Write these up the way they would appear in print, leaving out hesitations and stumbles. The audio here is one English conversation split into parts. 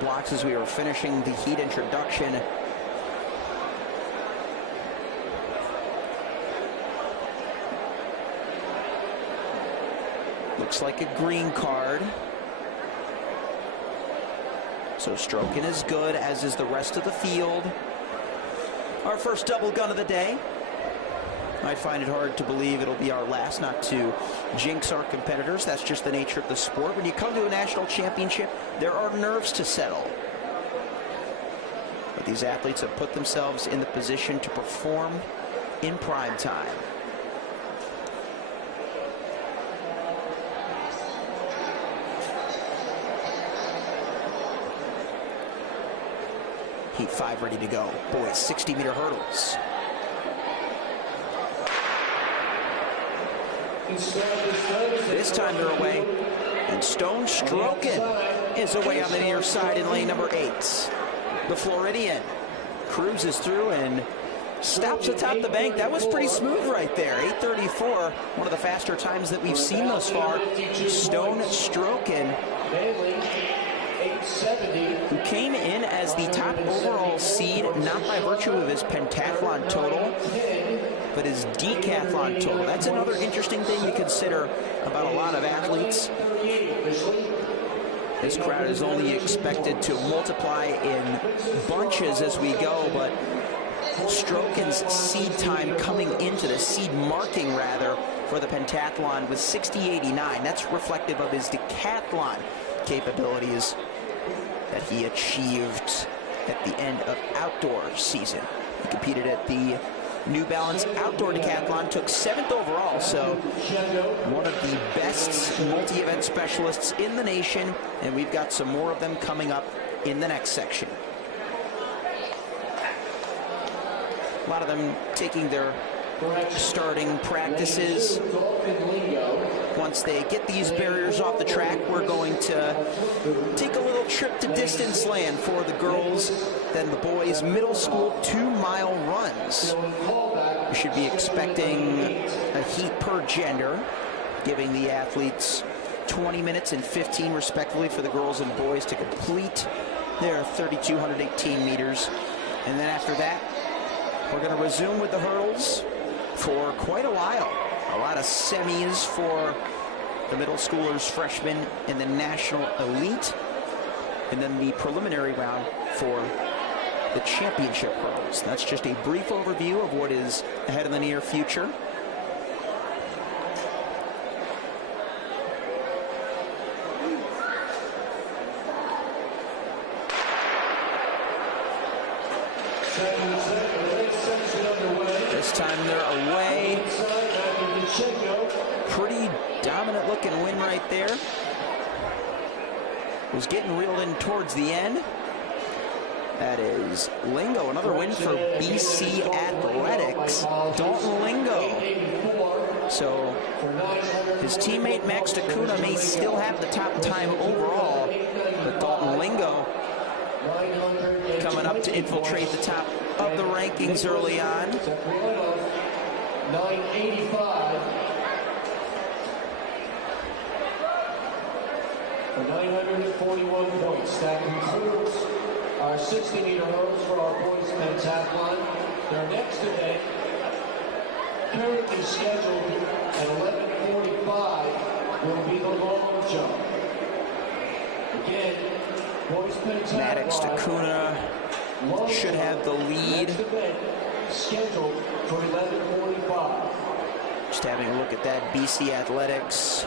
blocks as we were finishing the heat introduction. Looks like a green card. So stroking is good, as is the rest of the field. Our first double gun of the day. I find it hard to believe it'll be our last, not to jinx our competitors. That's just the nature of the sport. When you come to a national championship, there are nerves to settle. But these athletes have put themselves in the position to perform in prime time. Heat 5 ready to go. Boys, 60-meter hurdles. This time they're away, and Stone Strokin is away on the near side in lane number 8. The Floridian cruises through and stops atop the bank. That was pretty smooth right there. 8:34, one of the faster times that we've seen thus far. Stone Strokin, who came in as the top overall seed, not by virtue of his pentathlon total, but his decathlon total. That's another interesting thing to consider about a lot of athletes. This crowd is only expected to multiply in bunches as we go, but Strokin's seed time coming into the seed marking, rather, for the pentathlon was 60.89. That's reflective of his decathlon capabilities that he achieved at the end of outdoor season. He competed at the New Balance Outdoor Decathlon, took 7th overall, so one of the best multi-event specialists in the nation, and we've got some more of them coming up in the next section. A lot of them taking their starting practices. Once they get these barriers off the track, we're going to take a little trip to distance land for the girls, then the boys' middle school 2-mile runs. We should be expecting a heat per gender, giving the athletes 20 minutes and 15 respectively for the girls and boys to complete their 3,218 meters. And then after that, we're going to resume with the hurdles for quite a while. A lot of semis for the middle schoolers, freshmen, and the national elite. And then the preliminary round for the championship hurdles. That's just a brief overview of what is ahead in the near future. This time they're away. Pretty dominant looking win right there. Was getting reeled in towards the end. That is Lingo, another win for BC Athletics. Dalton Lingo. So his teammate Max Takuna may still have the top time overall, but Dalton Lingo coming up to infiltrate the top of the rankings early on. 985 for 941 points. That concludes our 60-meter hurdles for our boys pentathlon. Their next event, currently scheduled at 11:45, will be the long jump. Again, boys pentathlon. Maddox Takuna should have the lead. Next event, scheduled for 11:45. Just having a look at that BC Athletics.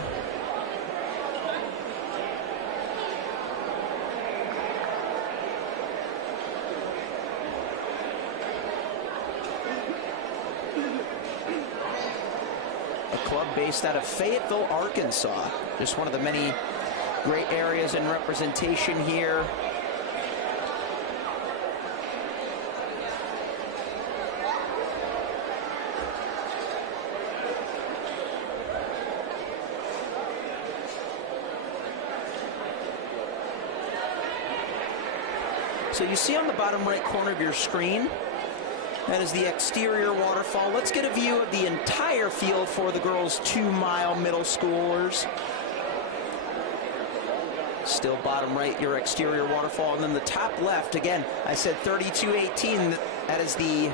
A club based out of Fayetteville, Arkansas. Just one of the many great areas in representation here. So you see on the bottom right corner of your screen, that is the exterior waterfall. Let's get a view of the entire field for the girls' 2-mile middle schoolers. Still bottom right, your exterior waterfall. And then the top left, again, I said 32:18. That is the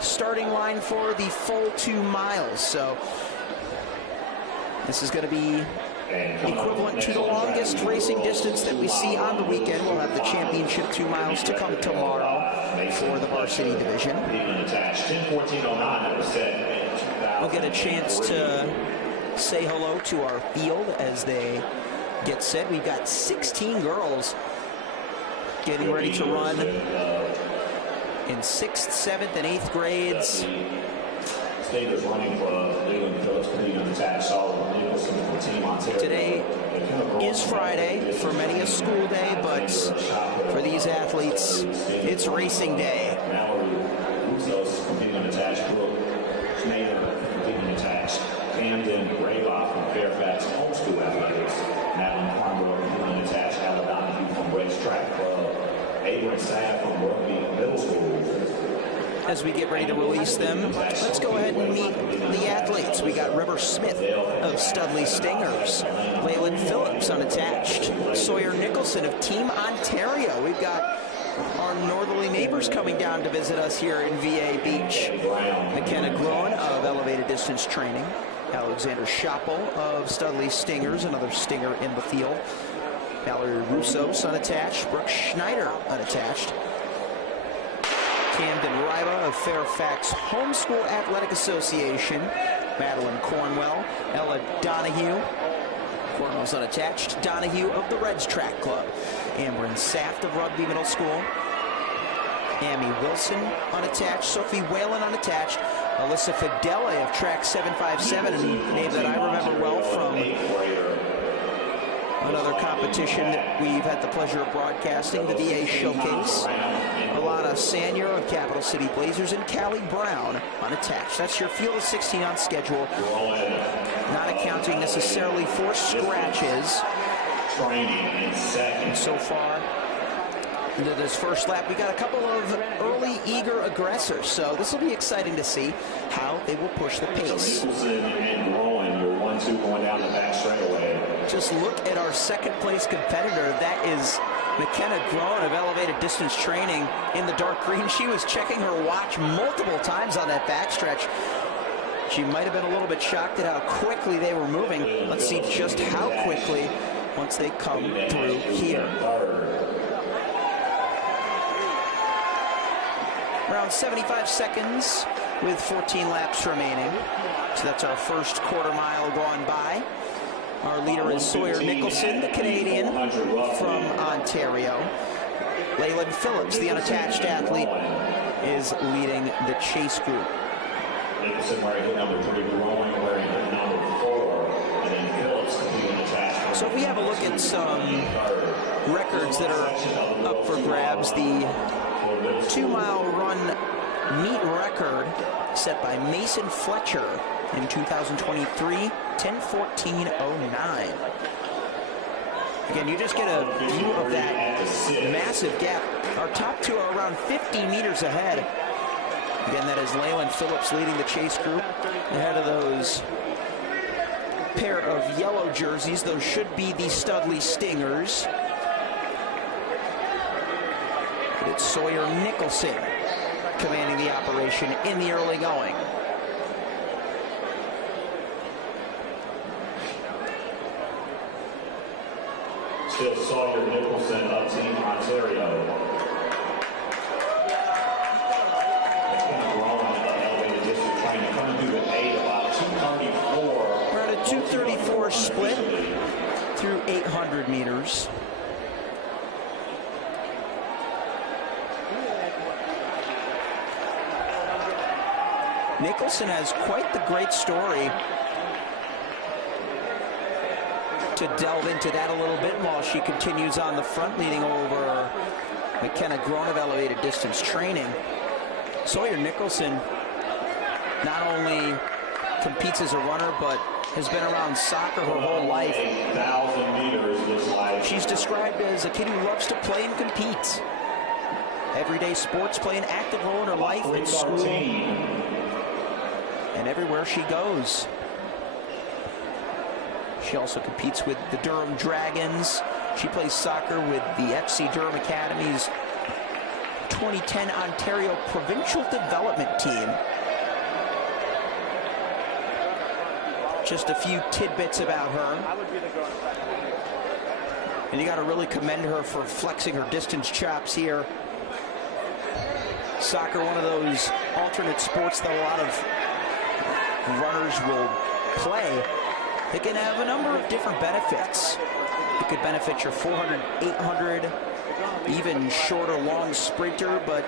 starting line for the full 2 miles. So this is going to be equivalent to the longest racing distance that we see on the weekend. We'll have the championship 2 miles to come tomorrow for the varsity division. We'll get a chance to say hello to our field as they get set. We've got 16 girls getting ready to run in 6th, 7th, and 8th grades. Today is Friday, for many a school day, but for these athletes, it's racing day. Camden, Rayloff from Fairfax Homeschool Athletics, Madeline Farnborough from Union Attached, Alabama from MileSplit Club, Abraham Saab from Rugby Middle School. As we get ready to release them, let's go ahead and meet the athletes. We got River Smith of Studley Stingers, Leyland Phillips unattached, Sawyer Nicholson of Team Ontario. We've got our northerly neighbors coming down to visit us here in VA Beach. McKenna Groen of Elevated Distance Training, Alexander Schoppel of Studley Stingers, another stinger in the field. Valerie Russo, unattached. Brooke Schneider, unattached. Camden Riva of Fairfax Homeschool Athletic Association. Madeline Cornwell, Ella Donahue. Cornwell's unattached. Donahue of the Reds Track Club. Amberin Saft of Rugby Middle School. Amy Wilson, unattached. Sophie Whalen, unattached. Alyssa Fidele of Track 757, a name that I remember well from another competition that we've had the pleasure of broadcasting, the VA Showcase. Alana Sanier of Capital City Blazers, and Callie Brown, unattached. That's your field of 16 on schedule, not accounting necessarily for scratches. And so far, into this first lap, we got a couple of early, eager aggressors. So this will be exciting to see how they will push the pace. Just look at our second place competitor. That is McKenna Groen of Elevated Distance Training in the dark green. She was checking her watch multiple times on that backstretch. She might have been a little bit shocked at how quickly they were moving. Let's see just how quickly once they come through here. Around 75 seconds with 14 laps remaining. So that's our first quarter mile gone by. Our leader is Sawyer Nicholson, the Canadian from Ontario. Leyland Phillips, the unattached athlete, is leading the chase group. Nicholson wearing number 3, Groen wearing number 4, and then Phillips unattached. So if we have a look at some records that are up for grabs, the 2-mile run meet record set by Mason Fletcher in 2023, 10:14:09. Again, you just get a view of that massive gap. Our top two are around 50 meters ahead. Again, that is Leyland Phillips leading the chase group ahead of those pair of yellow jerseys. Those should be the Studley Stingers. It's Sawyer Nicholson commanding the operation in the early going. Still Sawyer Nicholson of Team Ontario. We're at a 2:34 split through 800 meters. Nicholson has quite the great story. To delve into that a little bit while she continues on the front, leading over McKenna Groen of Elevated Distance Training. Sawyer Nicholson not only competes as a runner, but has been around soccer her whole life. 1,000 meters. She's described as a kid who loves to play and compete. Everyday sports play an active role in her life at school and everywhere she goes. She also competes with the Durham Dragons. She plays soccer with the FC Durham Academy's 2010 Ontario Provincial Development Team. Just a few tidbits about her. And you got to really commend her for flexing her distance chops here. Soccer, one of those alternate sports that a lot of runners will play. It can have a number of different benefits. It could benefit your 400, 800, even shorter, long sprinter, but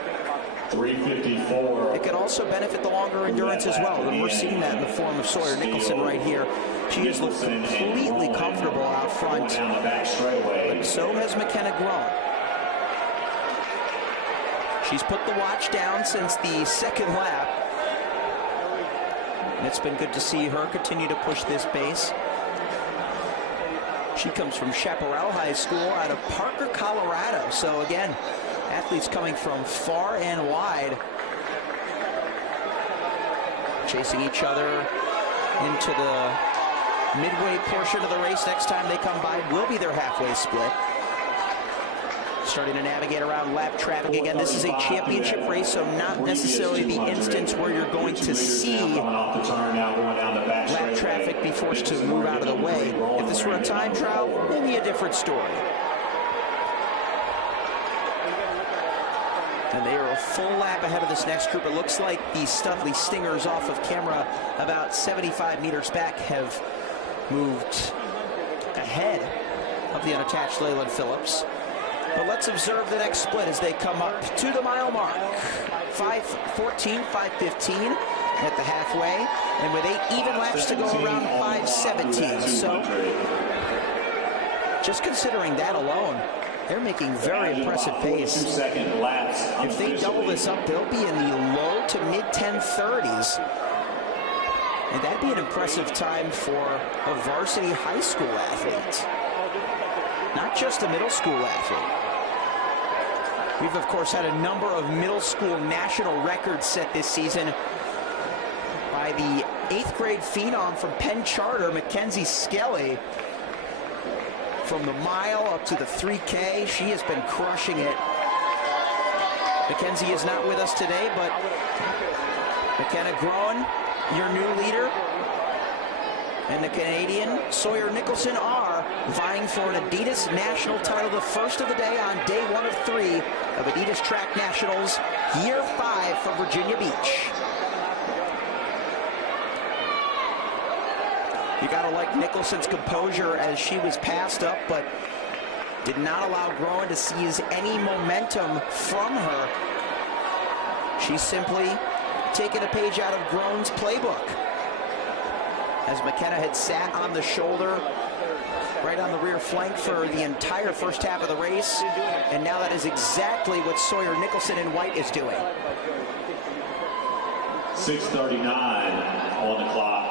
354. it could also benefit the longer endurance as well. And we're seeing that in the form of Sawyer Nicholson right here. She has looked completely comfortable out front, but so has McKenna Groen. She's put the watch down since the second lap. And it's been good to see her continue to push this pace. She comes from Chaparral High School out of Parker, Colorado. So again, athletes coming from far and wide, chasing each other into the midway portion of the race. Next time they come by will be their halfway split. Starting to navigate around lap traffic again. This is a championship race, so not necessarily the instance where you're going to see lap traffic be forced to move out of the way. If this were a time trial, maybe a different story. And they are a full lap ahead of this next group. It looks like the Studley Stingers off of camera about 75 meters back have moved ahead of the unattached Leyland Phillips. But let's observe the next split as they come up to the mile mark. 5:14, 5:15 at the halfway, and with 8 even laps to go around 5:17. So just considering that alone, they're making very impressive pace. If they double this up, they'll be in the low to mid 10:30s. And that'd be an impressive time for a varsity high school athlete, not just a middle school athlete. We've, of course, had a number of middle school national records set this season by the 8th grade phenom from Penn Charter, Mackenzie Skelly. From the mile up to the 3K, she has been crushing it. Mackenzie is not with us today, but McKenna Groen, your new leader, and the Canadian Sawyer Nicholson are vying for an Adidas National title, the first of the day on day 1 of 3 of Adidas Track Nationals, year 5 for Virginia Beach. You gotta like Nicholson's composure as she was passed up, but did not allow Groen to seize any momentum from her. She's simply taken a page out of Groen's playbook, as McKenna had sat on the shoulder, right on the rear flank for the entire first half of the race, and now that is exactly what Sawyer Nicholson in white is doing. 6:39 on the clock.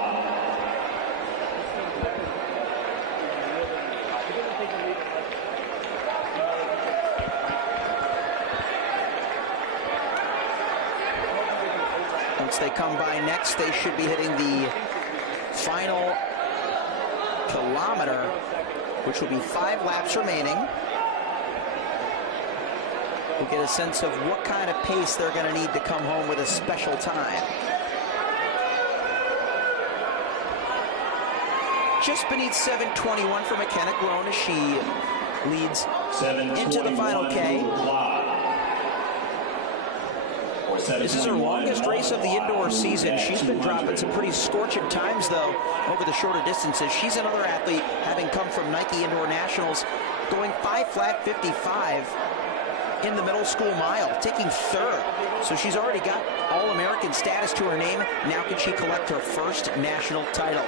Once they come by next, they should be hitting the final kilometer, which will be 5 laps remaining. We'll get a sense of what kind of pace they're going to need to come home with a special time. Just beneath 7:21 for McKenna Groen as she leads into the final K. This is her longest race of the indoor season. She's been dropping some pretty scorching times, though, over the shorter distances. She's another athlete, having come from Nike Indoor Nationals, going 5 flat 55 in the middle school mile, taking 3rd. So she's already got All-American status to her name. Now can she collect her first national title?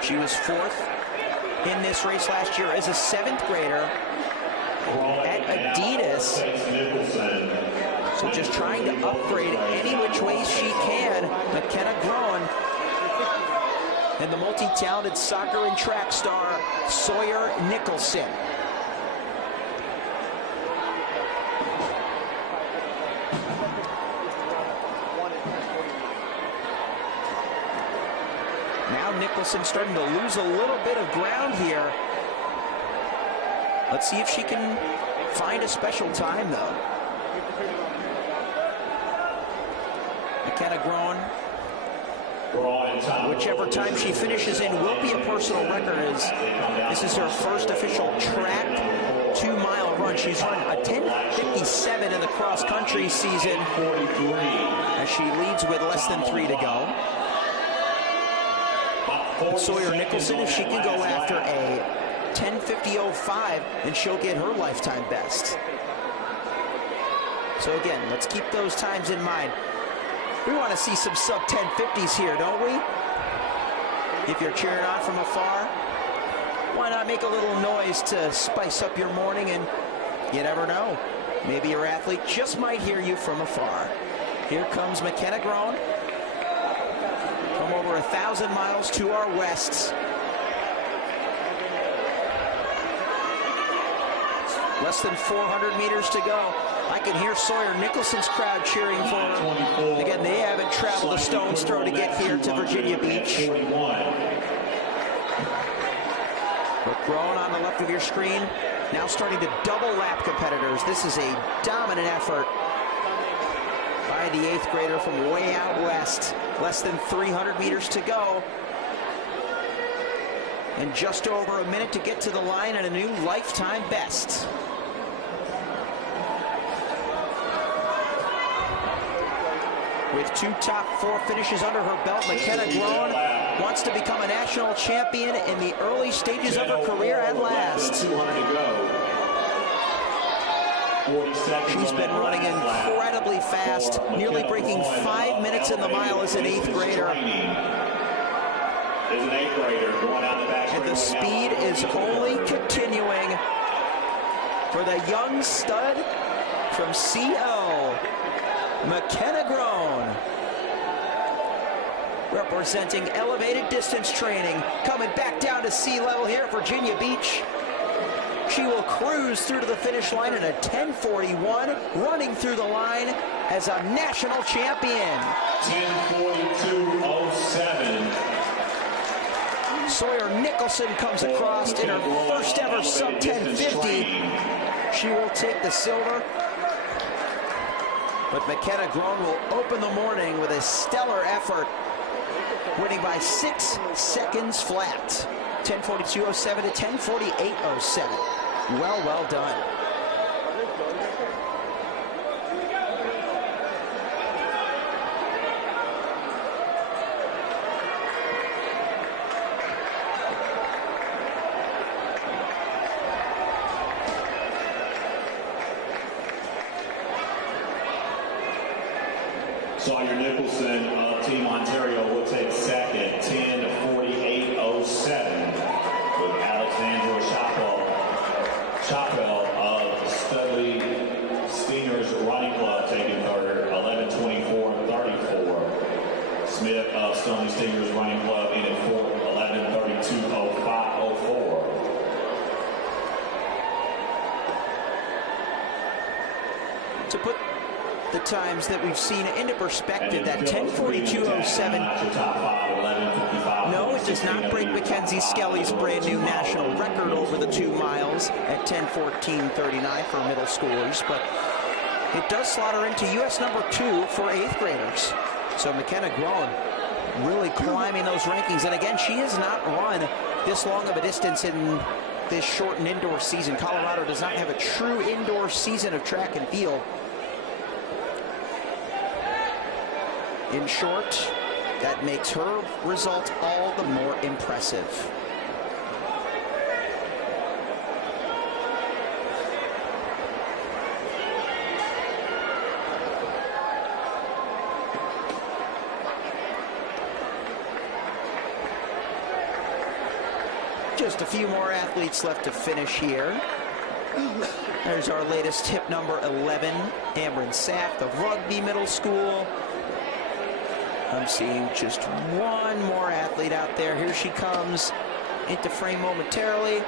She was 4th in this race last year as a 7th grader at Adidas. So just trying to upgrade any which way she can. McKenna Groen and the multi-talented soccer and track star Sawyer Nicholson. Now down. Nicholson starting to lose a little bit of ground here. Let's see if she can find a special time, though. McKenna Groen, whichever time she finishes in will be a personal record, as this is her first official track 2-mile run. She's run a 10:57 in the cross-country season, as she leads with less than 3 to go. And Sawyer Nicholson, if she can go after a 10:50.05, then she'll get her lifetime best. So again, let's keep those times in mind. We want to see some sub-1050s here, don't we? If you're cheering on from afar, why not make a little noise to spice up your morning? And you never know, maybe your athlete just might hear you from afar. Here comes McKenna Groen from over 1,000 miles to our west. Less than 400 meters to go. I can hear Sawyer Nicholson's crowd cheering for her. Again, they haven't traveled a stone's throw to get here to Virginia Beach. But Groen on the left of your screen, now starting to double lap competitors. This is a dominant effort by the 8th grader from way out west. Less than 300 meters to go. And just over a minute to get to the line and a new lifetime best. With 2 top 4 finishes under her belt, McKenna Groen wants to become a national champion in the early stages of her career at last. She's been running incredibly fast, nearly breaking 5 minutes in the mile as an 8th grader. And the speed is only continuing for the young stud from CO, McKenna Groen, representing elevated distance training, coming back down to sea level here at Virginia Beach. She will cruise through to the finish line in a 10:41, running through the line as a national champion. 10:42.07. Sawyer Nicholson comes across in her first ever sub 10:50. She will take the silver. But McKenna Groen will open the morning with a stellar effort, winning by 6 seconds flat. 10:42.07 to 10:48.07. Well done. Sawyer Nicholson of Team Ontario will take second, 10:48.07, with Alexandra Chappell of Studley Stingers Running Club taking third, 11:24.34. Smith of Studley Stingers Running Club in at fourth, 11:32.04. To put the times that we've seen into perspective, that 10:42.07, no, it does not break Mackenzie Skelly's brand new national record over the 2 miles at 10:14.39 for middle schoolers, but it does slot her into U.S. number 2 for 8th graders. So McKenna Groen really climbing those rankings, and again, she has not run this long of a distance in this shortened indoor season. Colorado does not have a true indoor season of track and field. In short, that makes her result all the more impressive. Just a few more athletes left to finish here. There's our latest hip number 11, Amron Saft of Rugby Middle School. I'm seeing just one more athlete out there. Here she comes into frame momentarily,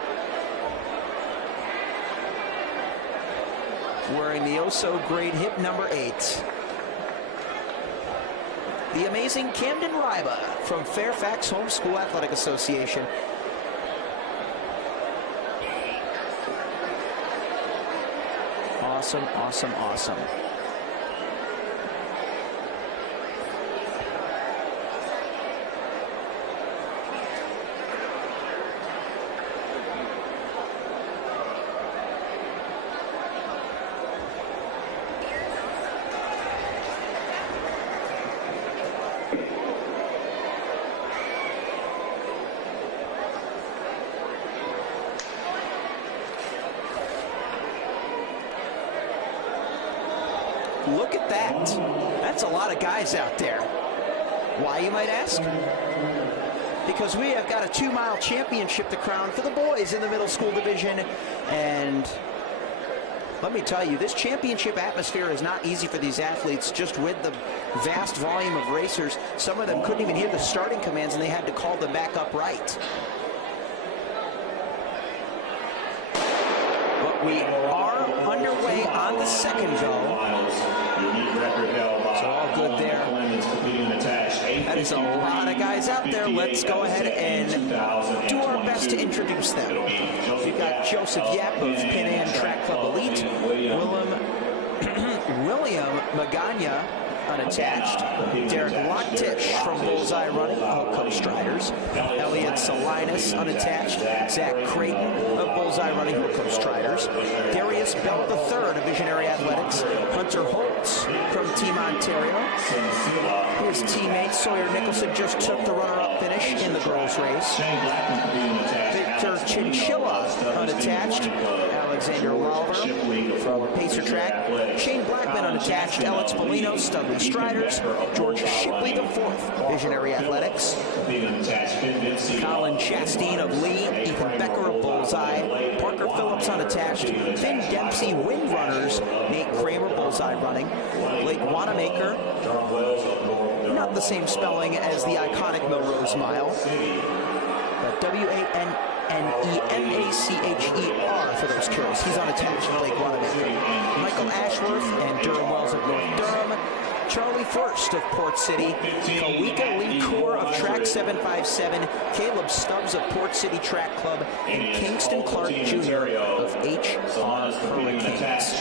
wearing the oh-so-great hip number 8. the amazing Camden Ryba from Fairfax Homeschool Athletic Association. Awesome, awesome, awesome. Look at that. That's a lot of guys out there. Why, you might ask? Because we have got a 2-mile championship to crown for the boys in the middle school division. And let me tell you, this championship atmosphere is not easy for these athletes, just with the vast volume of racers. Some of them couldn't even hear the starting commands, and they had to call them back up right. But we are underway on the second go. So all good there. That is a lot of guys out there. Let's go ahead and do our best to introduce them. We've got Joseph Yap of Pan Am Track Club Elite, William Magana, unattached, Derek Locktish from Bullseye Running, Co-Striders, Elliot Salinas, unattached, Zach Creighton of Bullseye Running, Co-Striders, Darius Bell III of Visionary Athletics, Hunter Holtz from Team Ontario. His teammate Sawyer Nicholson just took the runner-up finish in the girls' race. Victor Chinchilla, unattached, Alexander Lawler from Pacer Track, Shane Blackman, unattached, Alex Polino, Studley Striders, George Shipley IV, Visionary Athletics, Colin Chastain of Lee, Ethan Becker of Bullseye, Parker Phillips, unattached, Finn Dempsey, Wind Runners, Nate Kramer, Bullseye Running, Blake Wanamaker, not the same spelling as the iconic Melrose Mile, but W-A-N-N-E-M-A-C-H-E-R for those curious. He's unattached, Blake Wanamaker. Michael Ashworth and Durham Wells of North Durham. Charlie First of Port City, Kawika Lee Kaur of Track 757, Caleb Stubbs of Port City Track Club, and Kingston Clark Jr. of HR Hurricanes.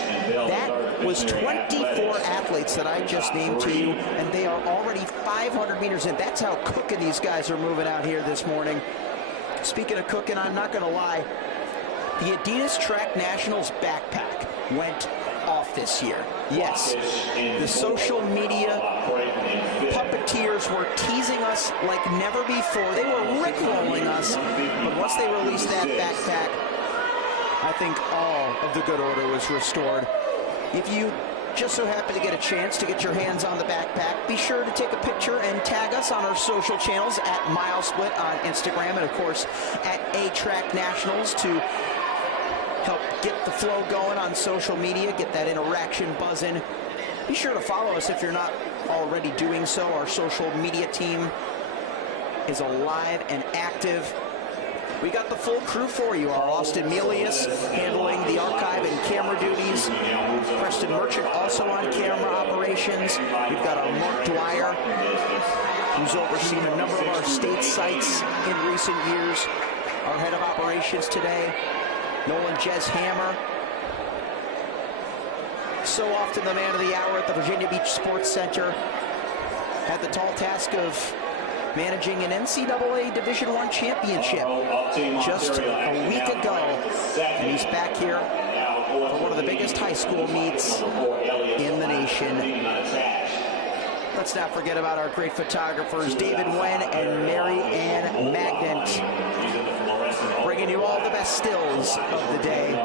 That was 24 athletes that I just named to you, and they are already 500 meters in. That's how cooking these guys are moving out here this morning. Speaking of cooking, I'm not going to lie, the Adidas Track Nationals backpack went off this year. Yes, the social media puppeteers were teasing us like never before. They were rickrolling us, but once they released that backpack, I think all of the good order was restored. If you just so happen to get a chance to get your hands on the backpack, be sure to take a picture and tag us on our social channels at MileSplit on Instagram and, of course, at A-Track Nationals to help get the flow going on social media, get that interaction buzzing. Be sure to follow us if you're not already doing so. Our social media team is alive and active. We got the full crew for you. Our Austin Melius handling the archive and camera duties. Preston Merchant also on camera operations. We've got our Mark Dwyer, who's overseen a number of our state sites in recent years. Our head of operations today, Nolan Jez Hammer. So often the man of the hour at the Virginia Beach Sports Center. Had the tall task of managing an NCAA Division I championship just a week ago. And he's back here for one of the biggest high school meets in the nation. Let's not forget about our great photographers, David Wen and Mary Ann Magnant, bringing you all the best stills of the day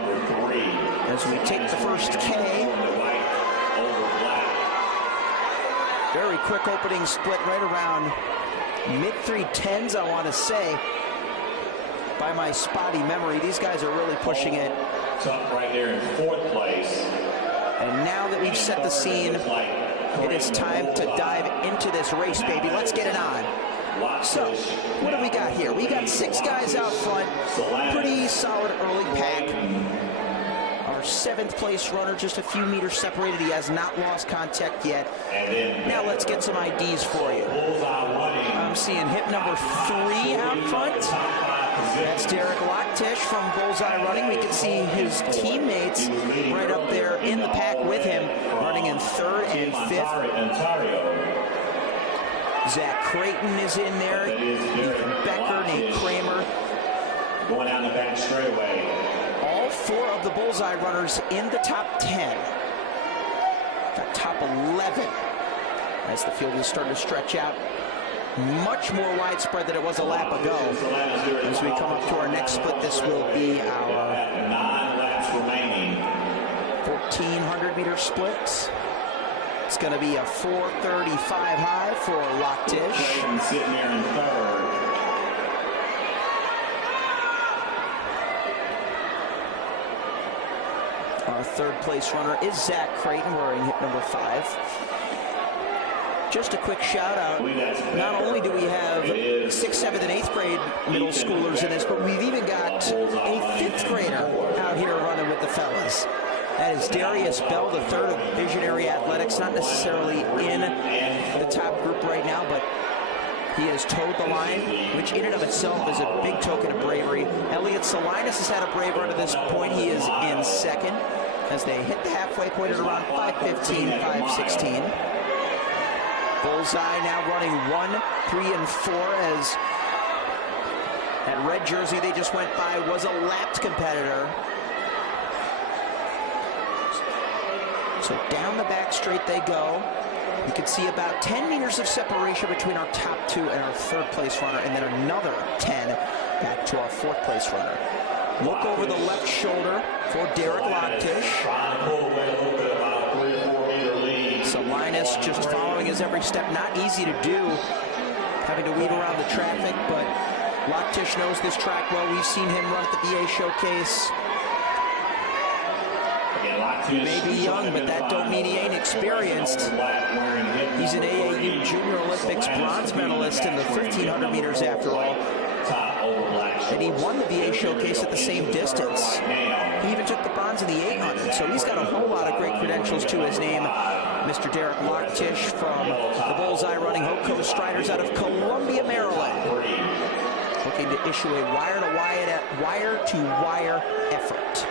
as we take the first K. Very quick opening split right around mid-310s, I want to say, by my spotty memory. These guys are really pushing it. Tuck right there in fourth place. And now that we've set the scene, it is time to dive into this race, baby. Let's get it on. So, what do we got here? We got 6 guys out front. Pretty solid early pack. Our 7th place runner, just a few meters separated. He has not lost contact yet. Now let's get some IDs for you. I'm seeing hip number 3 out front. That's Derek Locktish from Bullseye Running. We can see his teammates right up there in the pack with him, running in 3rd and 5th. Zach Creighton is in there. Ethan Becker, Nate Kramer. Going down the back straightaway. All 4 of the Bullseye runners in the top 10. The top 11. As the field is starting to stretch out. Much more widespread than it was a lap ago. As we come up to our next split, this will be our 9 laps remaining. 1,400-meter split. It's going to be a 4:35 high for Locktish. Sitting there in 3rd. Our 3rd place runner is Zach Creighton, wearing hip number 5. Just a quick shout out. Not only do we have 6th, 7th, and 8th grade middle schoolers in this, but we've even got a 5th grader out here running with the fellas. That is Darius Bell, the 3rd of Visionary Athletics, not necessarily in the top group right now, but he has towed the line, which in and of itself is a big token of bravery. Elliot Salinas has had a brave run to this point. He is in 2nd as they hit the halfway point at around 5:15, 5:16. Bullseye now running 1, 3, and 4 as that red jersey they just went by was a lapped competitor. So down the back straight they go. You can see about 10 meters of separation between our top 2 and our 3rd place runner, and then another 10 back to our 4th place runner. Look over the left shoulder for Derek Locktish. Salinas just following his every step. Not easy to do, having to weave around the traffic, but Locktish knows this track well. We've seen him run at the VA Showcase. He may be young, but that don't mean he ain't experienced. He's an AAU Junior Olympics bronze medalist in the 1,500 meters after all. And he won the VA Showcase at the same distance. He even took the bronze in the 800, so he's got a whole lot of great credentials to his name. Mr. Derek Locktish from the Bullseye Running Hope Coast Striders out of Columbia, Maryland. Looking to issue a wire-to-wire effort.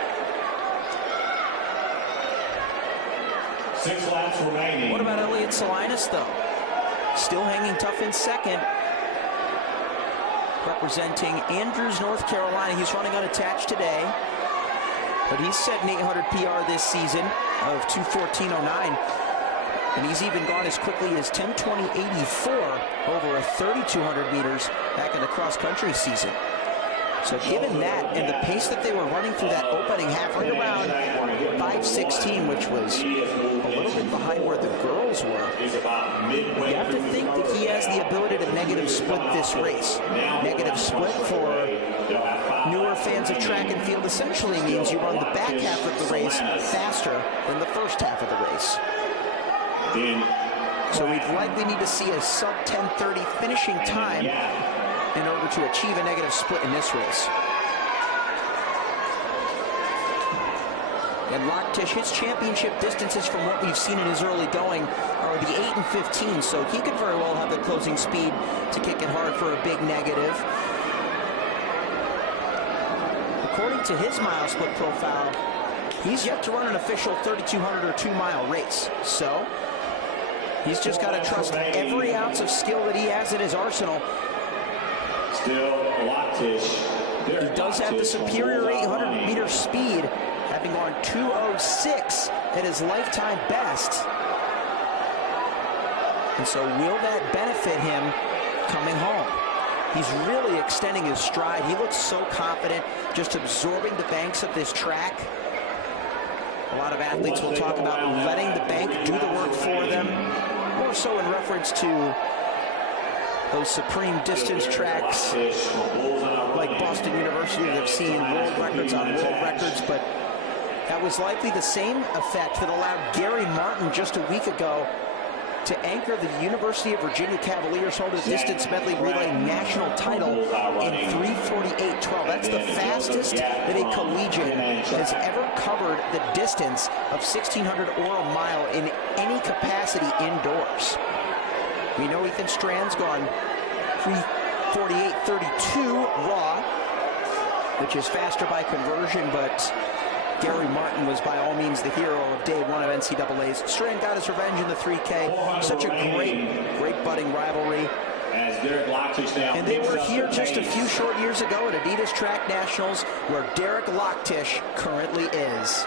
6 laps remaining. What about Elliot Salinas, though? Still hanging tough in 2nd. Representing Andrews, North Carolina. He's running unattached today. But he's set an 800 PR this season of 2:14.09. And he's even gone as quickly as 10:20.84 over a 3,200 meters back in the cross-country season. So given that and the pace that they were running through that opening half, right around 5:16, which was a little bit behind where the girls were, you have to think that he has the ability to negative split this race. Negative split for newer fans of track and field essentially means you run the back half of the race faster than the first half of the race. So we'd likely need to see a sub 10:30 finishing time in order to achieve a negative split in this race. And Locktish, his championship distances from what we've seen in his early going are the 8 and 15, so he could very well have the closing speed to kick it hard for a big negative. According to his MileSplit profile, he's yet to run an official 3,200 or 2-mile race. So he's just got to trust every ounce of skill that he has in his arsenal. Still Locktish. He does have the superior 800-meter speed, having gone 2:06 at his lifetime best. And so will that benefit him coming home? He's really extending his stride. He looks so confident, just absorbing the banks of this track. A lot of athletes will talk about letting the bank do the work for them, more so in reference to those supreme distance tracks like Boston University that have seen world records on world records, but that was likely the same effect that allowed Gary Martin just a week ago to anchor the University of Virginia Cavaliers hold a distance medley relay national title in 3:48.12. That's the fastest that a collegiate has ever covered the distance of 1,600 or a mile in any capacity indoors. We know Ethan Strand's gone 3:48.32 raw, which is faster by conversion, but Gary Martin was by all means the hero of day one of NCAA's. Strand got his revenge in the 3K. Such a great budding rivalry. And they were here just a few short years ago at Adidas Track Nationals, where Derek Locktish currently is.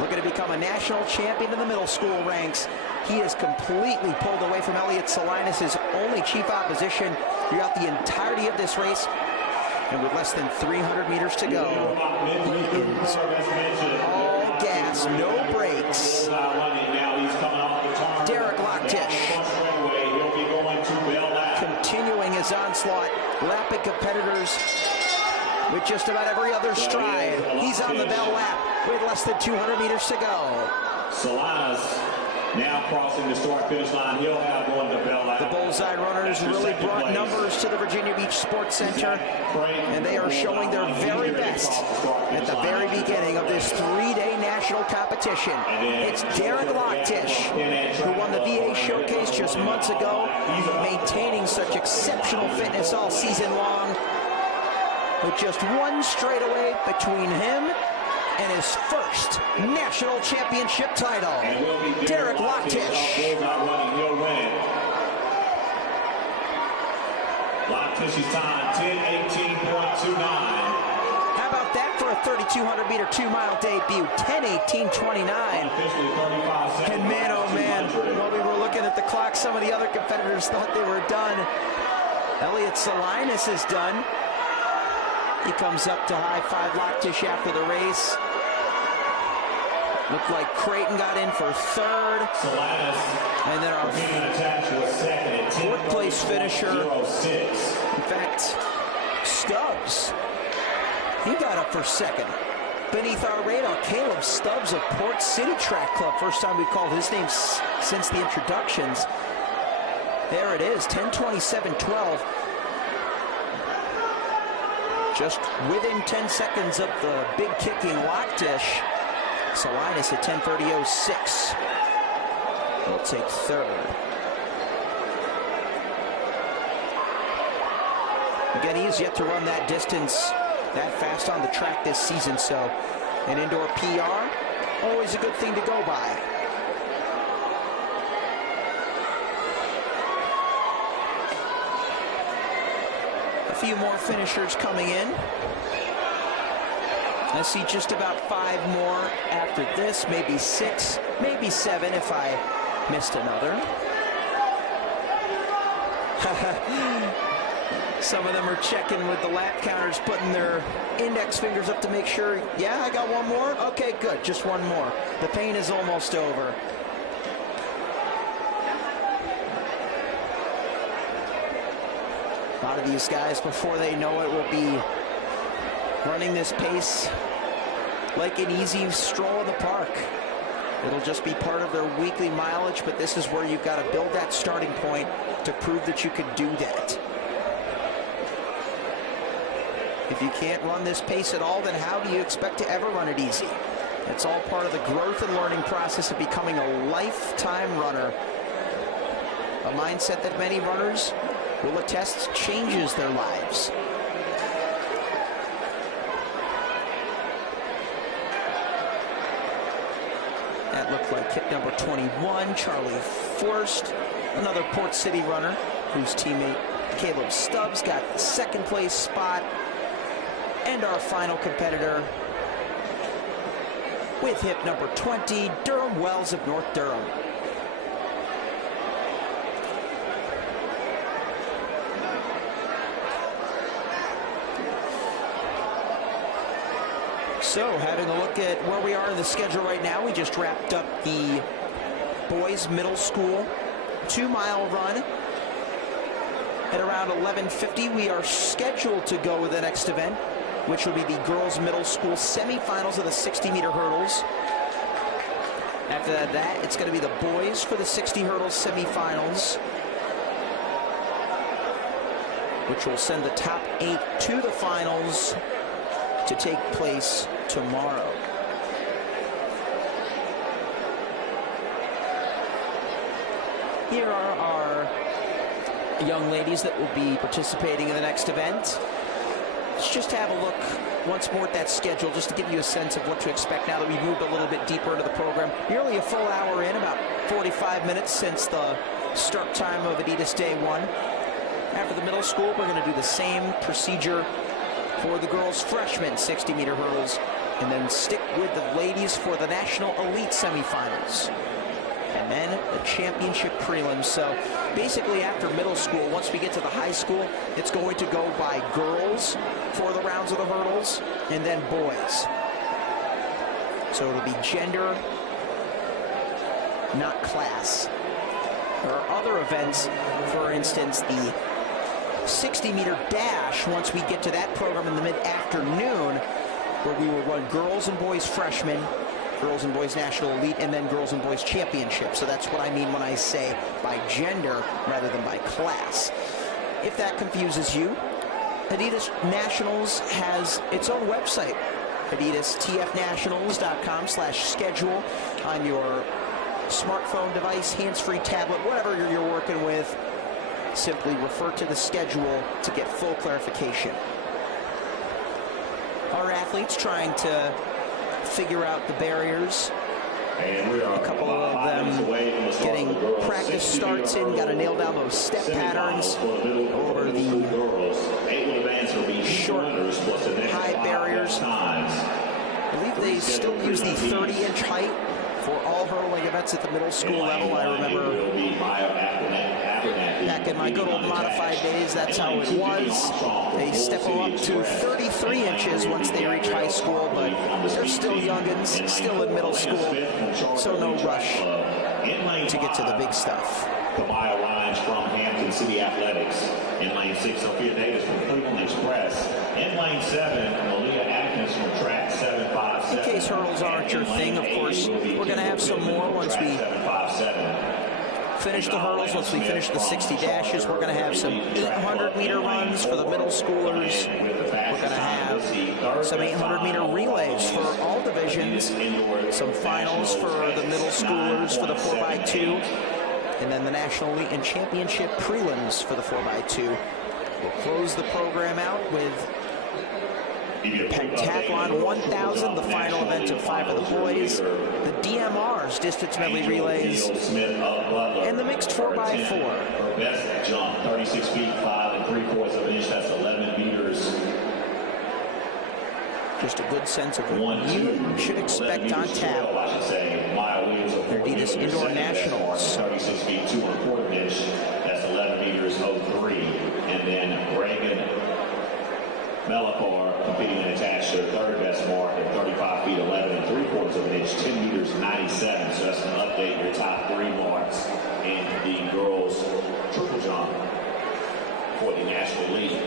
Looking to become a national champion in the middle school ranks. He has completely pulled away from Elliot Salinas' only chief opposition throughout the entirety of this race. And with less than 300 meters to go, he is all gas, no brakes. Derek Locktish continuing his onslaught, lapping competitors with just about every other stride. He's on the bell lap with less than 200 meters to go. Salinas now crossing the start-finish line. He'll have one to bell lap. The Bullseye runners really brought numbers to the Virginia Beach Sports Center, and they are showing their very best at the very beginning of this three-day national competition. It's Derek Locktish, who won the VA Showcase just months ago, maintaining such exceptional fitness all season long, with just one straightaway between him and his first national championship title. Derek Locktish. Locktish's time, 10:18.29. How about that for a 3,200-meter 2-mile debut? 10:18.29. And man, oh man, while we were looking at the clock, some of the other competitors thought they were done. Elliot Salinas is done. He comes up to high-five Locktish after the race. Looked like Creighton got in for third. And then our fourth place finisher, in fact, Stubbs, he got up for second. Beneath our radar, Caleb Stubbs of Port City Track Club. First time we've called his name since the introductions. There it is, 10:27.12. Just within 10 seconds of the big kicking Locktish. Salinas at 10:30.06. Will take third. Again, he's yet to run that distance that fast on the track this season, so an indoor PR, always a good thing to go by. A few more finishers coming in. I see just about 5 more after this, maybe 6, maybe 7 if I missed another. Some of them are checking with the lap counters, putting their index fingers up to make sure, yeah, I got one more? Okay, good, just one more. The pain is almost over. A lot of these guys, before they know it, will be running this pace like an easy stroll in the park. It'll just be part of their weekly mileage, but this is where you've got to build that starting point to prove that you could do that. If you can't run this pace at all, then how do you expect to ever run it easy? It's all part of the growth and learning process of becoming a lifetime runner. A mindset that many runners will attest changes their lives. That looked like hit number 21, Charlie Forst, another Port City runner whose teammate Caleb Stubbs got the second place spot. And our final competitor with hip number 20, Durham Wells of North Durham. So, having a look at where we are in the schedule right now, we just wrapped up the boys middle school 2-mile run. At around 11:50, we are scheduled to go with the next event, which will be the girls middle school semifinals of the 60-meter hurdles. After that, it's going to be the boys for the 60 hurdles semifinals, which will send the top 8 to the finals to take place tomorrow. Here are our young ladies that will be participating in the next event. Let's just have a look once more at that schedule, just to give you a sense of what to expect now that we've moved a little bit deeper into the program. Nearly a full hour in, about 45 minutes since the start time of Adidas Day 1. After the middle school, we're going to do the same procedure for the girls' freshman 60-meter hurdles, and then stick with the ladies for the National Elite semifinals. And then the championship prelims. So basically after middle school, once we get to the high school, it's going to go by girls for the rounds of the hurdles, and then boys. So it'll be gender, not class. There are other events, for instance, the 60-meter dash, once we get to that program in the mid-afternoon, where we will run girls and boys freshmen, girls and boys national elite, and then girls and boys championship. So that's what I mean when I say by gender rather than by class. If that confuses you, Adidas Nationals has its own website, adidastfnationals.com/schedule, on your smartphone device, hands-free tablet, whatever you're working with. Simply refer to the schedule to get full clarification. Our athletes trying to figure out the barriers. A couple of them getting practice starts in, got to nail down those step patterns over the short, high barriers. I believe they still use the 30-inch height for all hurdling events at the middle school level. I remember back in my good old modified days, that's how it was. They step them up to 33 inches once they reach high school, but they're still youngins, still in middle school, so no rush to get to the big stuff. The mile lines from Hampton City Athletics. In lane 6, Sophia Davis from Cleveland Express. In lane 7, Malia Atkins from track 757. In case hurdles aren't your thing, of course, we're going to have some more once we finish the hurdles. Once we finish the 60 dashes, we're going to have some 800-meter runs for the middle schoolers. We're going to have some 800-meter relays for all divisions, some finals for the middle schoolers for the 4x2, and then the National Elite and Championship prelims for the 4x2. We'll close the program out with pentathlon 1,000, the final event of 5 of the boys, the DMRs, distance medley relays, and the mixed 4x4. Her best jump, 36 feet 5 3/4 of an inch. That's 11 meters. Just a good sense of what you should expect on tap. Adidas Indoor Nationals. 36 feet 2 1/4 inch. That's 11 meters 03. And then Reagan Melakar competing in attached to her third best mark at 35 feet 11 3/4 of an inch, 10 meters 97. So that's an update your top 3 marks in the girls triple jump for the National League.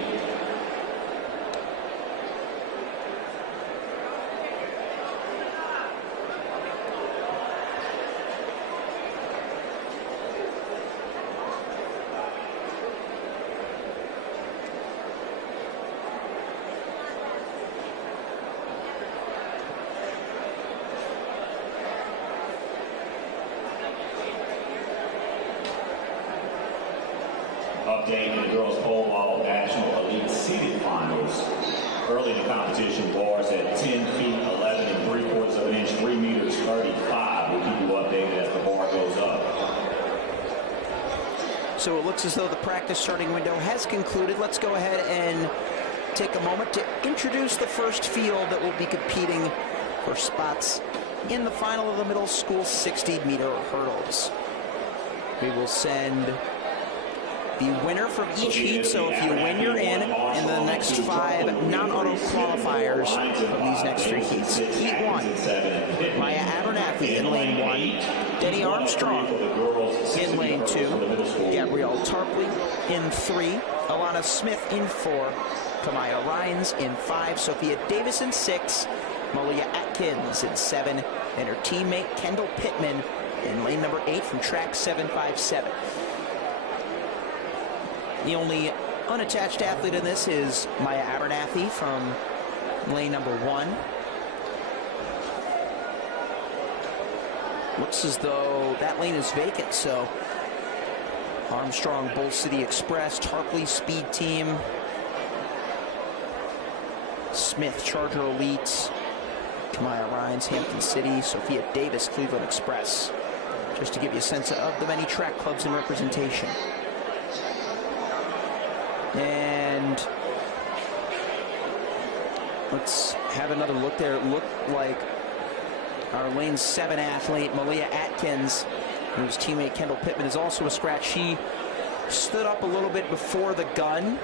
Update in the girls' pole vault National Elite seeded finals. Early in the competition, bars at 10 feet 11 3/4 of an inch, 3 meters 35. We'll keep you updated as the bar goes up. So it looks as though the practice starting window has concluded. Let's go ahead and take a moment to introduce the first field that will be competing for spots in the final of the middle school 60-meter hurdles. We will send the winner from each heat, so if you win, you're in the next 5 non-auto qualifiers from these next 3 heats. Heat 1, Maya Abernathy in lane 1, Denny Armstrong in lane 2, Gabrielle Tarpley in 3, Alana Smith in 4, Kamaya Ryans in 5, Sophia Davis in 6, Malia Atkins in 7, and her teammate Kendall Pittman in lane number 8 from track 757. The only unattached athlete in this is Maya Abernathy from lane number 1. Looks as though that lane is vacant, so Armstrong, Bull City Express, Tarpley Speed Team, Smith, Charger Elites, Kamaya Rhines, Hampton City, Sophia Davis, Cleveland Express. Just to give you a sense of the many track clubs in representation. And let's have another look there. It looked like our lane 7 athlete, Malia Atkins, whose teammate Kendall Pittman is also a scratch. She stood up a little bit before the gun.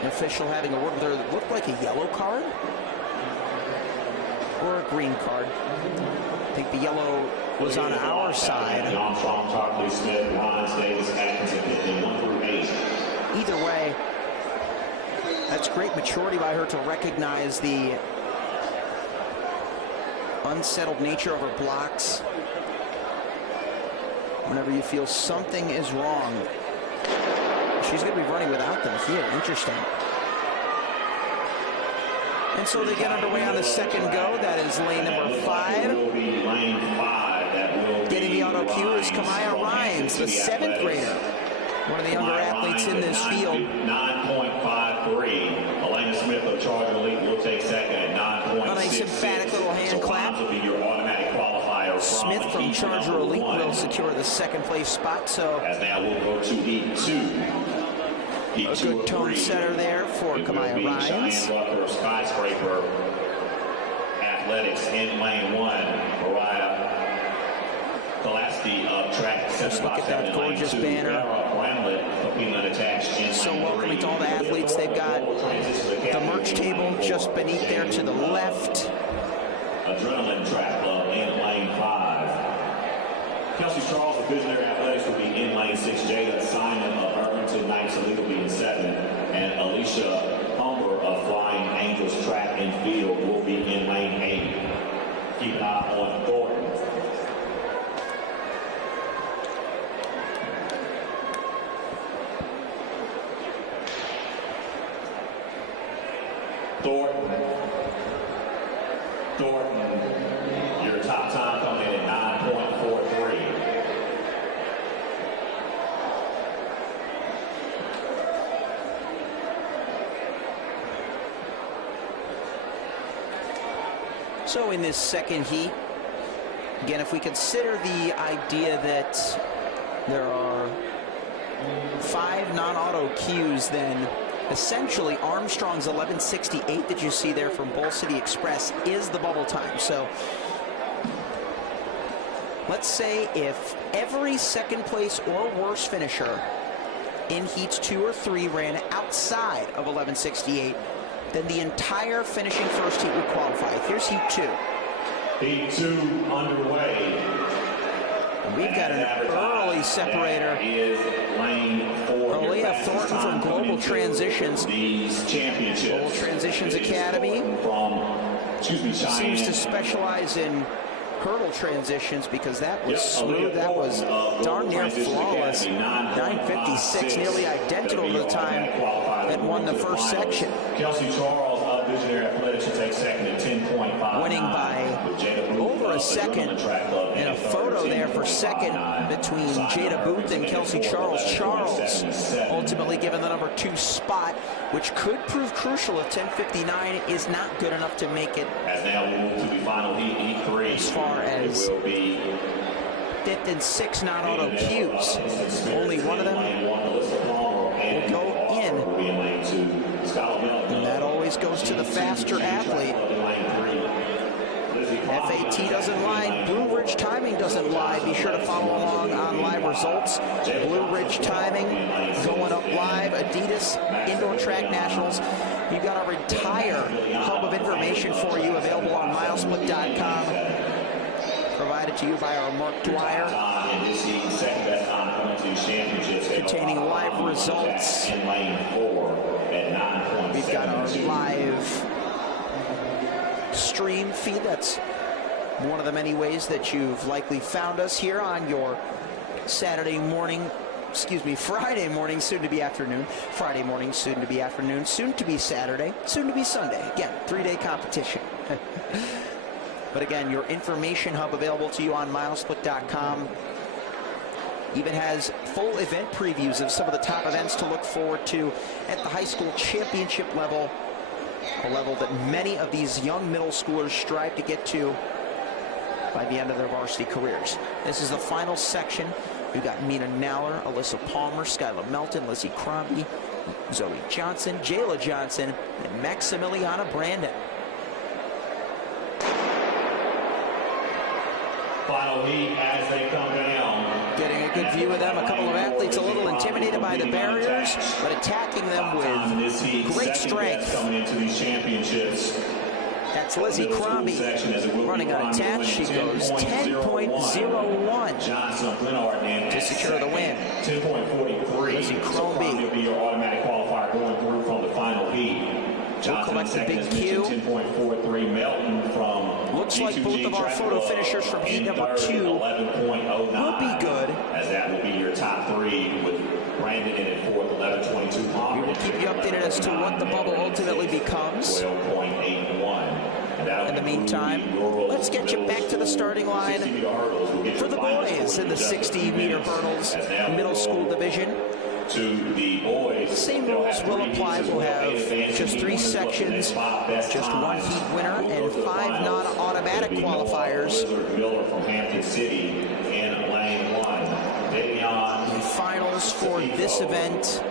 An official having a word with her that looked like a yellow card or a green card. I think the yellow was on our side. Armstrong, Tarpley, Smith, Rhines, Davis, Atkins, and Pittman, 1 through 8. Either way, that's great maturity by her to recognize the unsettled nature of her blocks. Whenever you feel something is wrong, she's going to be running without them here. Interesting. And so they get underway on the second go. That is lane number 5. Getting the auto cue is Kamaya Rhines, the 7th grader. One of the younger athletes in this field. 9.53. Elena Smith of Charger Elite will take second at 9.66. A nice emphatic little hand clap. Smith from Charger Elite will secure the 2nd place spot. So as now we'll go to Heat 2. A good tone setter there for Kamaya Rhines. Skyscraper Athletics in lane 1. Mariah Gillespie of track 757. Just look at that gorgeous banner. So welcoming to all the athletes. They've got the merch table just beneath there to the left. Adrenaline Track Club in lane 5. Kelsey Charles of Visionary Athletics will be in lane 6. Jada Simon of Irvington Knights Elite will be in 7. And Alicia Humber of Flying Angels Track and Field will be in lane 8. Keep an eye on Thornton. Thornton, your top time coming in at 9.43. So in this second heat, again, if we consider the idea that there are 5 non-auto cues, then essentially Armstrong's 11:68 that you see there from Bull City Express is the bubble time. So let's say if every 2nd place or worse finisher in heats 2 or 3 ran outside of 11:68, then the entire finishing first heat would qualify. Here's heat 2. Heat 2 underway. And we've got an early separator. Aaliyah Thornton from Global Transitions. Global Transitions Academy seems to specialize in hurdle transitions because that was smooth. That was darn near flawless. 9:56, nearly identical to the time that won the first section. Kelsey Charles of Visionary Athletics will take second at 10.5. Winning by over a second, and a photo there for second between Jada Booth and Kelsey Charles. Charles ultimately given the number 2 spot, which could prove crucial if 10:59 is not good enough to make it. As now we move to the final heat, heat 3. As far as 5th and 6th non-auto cues, only one of them will go in, and that always goes to the faster athlete. FAT doesn't lie, Blue Ridge timing doesn't lie. Be sure to follow along on live results. Blue Ridge timing going up live. Adidas Indoor Track Nationals. We've got our entire hub of information for you available on MileSplit.com. Provided to you by our Mark Dwyer. Containing live results at 9.7. We've got our live stream feed. That's one of the many ways that you've likely found us here on your Friday morning, soon to be afternoon. Friday morning, soon to be afternoon, soon to be Saturday, soon to be Sunday. Again, 3-day competition. But again, your information hub available to you on MileSplit.com. Even has full event previews of some of the top events to look forward to at the high school championship level, a level that many of these young middle schoolers strive to get to by the end of their varsity careers. This is the final section. We've got Mina Naller, Alyssa Palmer, Skylar Melton, Lizzie Crombie, Zoe Johnson, Jayla Johnson, and Maximiliana Brandon. Final heat as they come down. Getting a good view of them. A couple of athletes a little intimidated by the barriers, but attacking them with great strength. Coming into these championships. That's Lizzie Crombie running on attach. She goes 10.01 to secure the win. 10.43. Lizzie Crombie will be your automatic qualifier going through from the final heat. Will collect the big Q. 10.43. Melton from looks like both of our photo finishers from heat number 2 will be good. As that will be your top 3 with Brandon in at 4th, 11.22. We will keep you updated as to what the bubble ultimately becomes. 12.81. In the meantime, let's get you back to the starting line for the boys in the 60-meter hurdles middle school division. To the boys, the same rules will apply. We'll have just 3 sections, just 1 heat winner, and 5 non-automatic qualifiers. Miller from Hampton City in lane 1. The finals for this event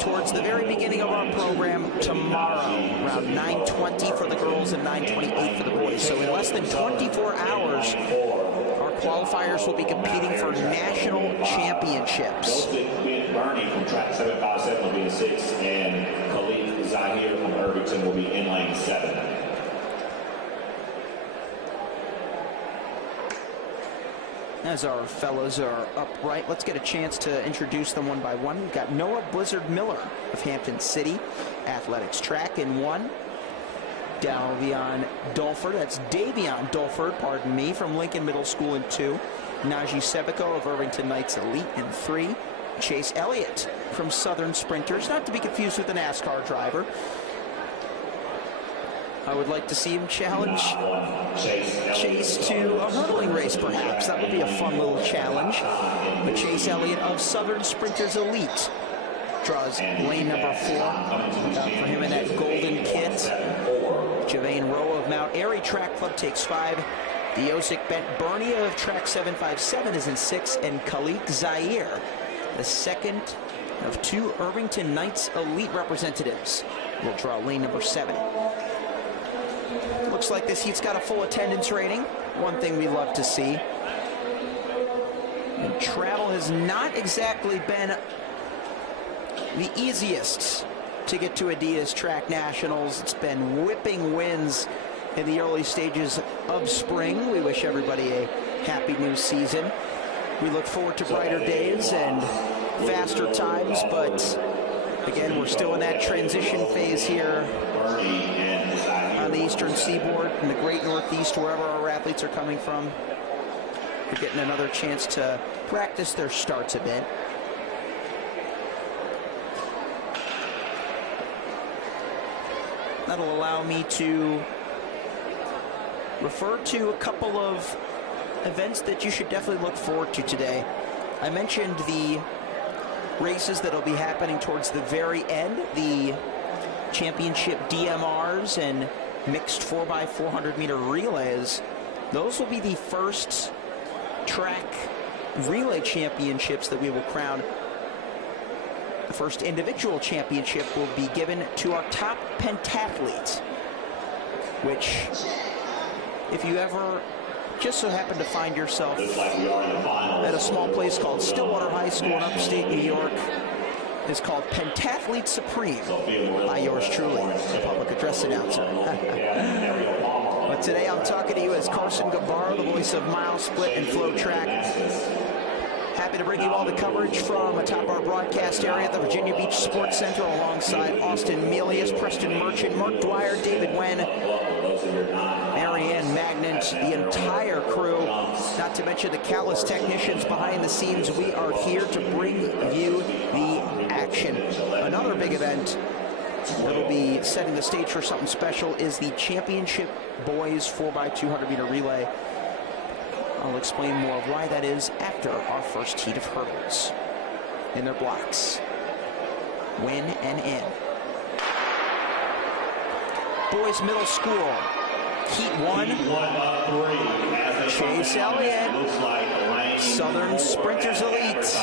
towards the very beginning of our program tomorrow, around 9:20 for the girls and 9:28 for the boys. So in less than 24 hours, our qualifiers will be competing for national championships. Bernie from track 757 will be in 6, and Khalid Zahir from Irvington will be in lane 7. As our fellows are upright, let's get a chance to introduce them one by one. We've got Noah Blizzard Miller of Hampton City Athletics Track in 1. Davion Dulford, that's Davion Dulford, pardon me, from Lincoln Middle School in 2. Najee Sebico of Irvington Knights Elite in 3. Chase Elliott from Southern Sprinters, not to be confused with a NASCAR driver. I would like to see him challenge Chase to a hurdling race, perhaps. That would be a fun little challenge. But Chase Elliott of Southern Sprinters Elite draws lane number 4. For him in that golden kit. Javane Rowe of Mount Airy Track Club takes 5. Diosic Bent Bernie of Track 757 is in 6. And Khalid Zaire, the second of 2 Irvington Knights Elite representatives, will draw lane number 7. Looks like this heat's got a full attendance rating. One thing we love to see. And travel has not exactly been the easiest to get to Adidas Track Nationals. It's been whipping winds in the early stages of spring. We wish everybody a happy new season. We look forward to brighter days and faster times, but again, we're still in that transition phase here on the eastern seaboard, in the great northeast, wherever our athletes are coming from. They're getting another chance to practice their starts a bit. That'll allow me to refer to a couple of events that you should definitely look forward to today. I mentioned the races that'll be happening towards the very end, the championship DMRs and mixed 4x400 meter relays. Those will be the first track relay championships that we will crown. The first individual championship will be given to our top pentathlete, which, if you ever just so happen to find yourself at a small place called Stillwater High School in upstate New York, is called Pentathlete Supreme by yours truly, the public address announcer. But today I'm talking to you as Carson Gabbaro, the voice of MileSplit and FloTrack. Happy to bring you all the coverage from atop our broadcast area at the Virginia Beach Sports Center alongside Austin Melius, Preston Merchant, Mark Dwyer, David Wen, Marianne Magnant, the entire crew, not to mention the countless technicians behind the scenes. We are here to bring you the action. Another big event that'll be setting the stage for something special is the Championship Boys 4x200 meter relay. I'll explain more of why that is after our first heat of hurdles. In their blocks. Win and in. Boys Middle School. Heat 1. Chase Elliott. Southern Sprinters Elite.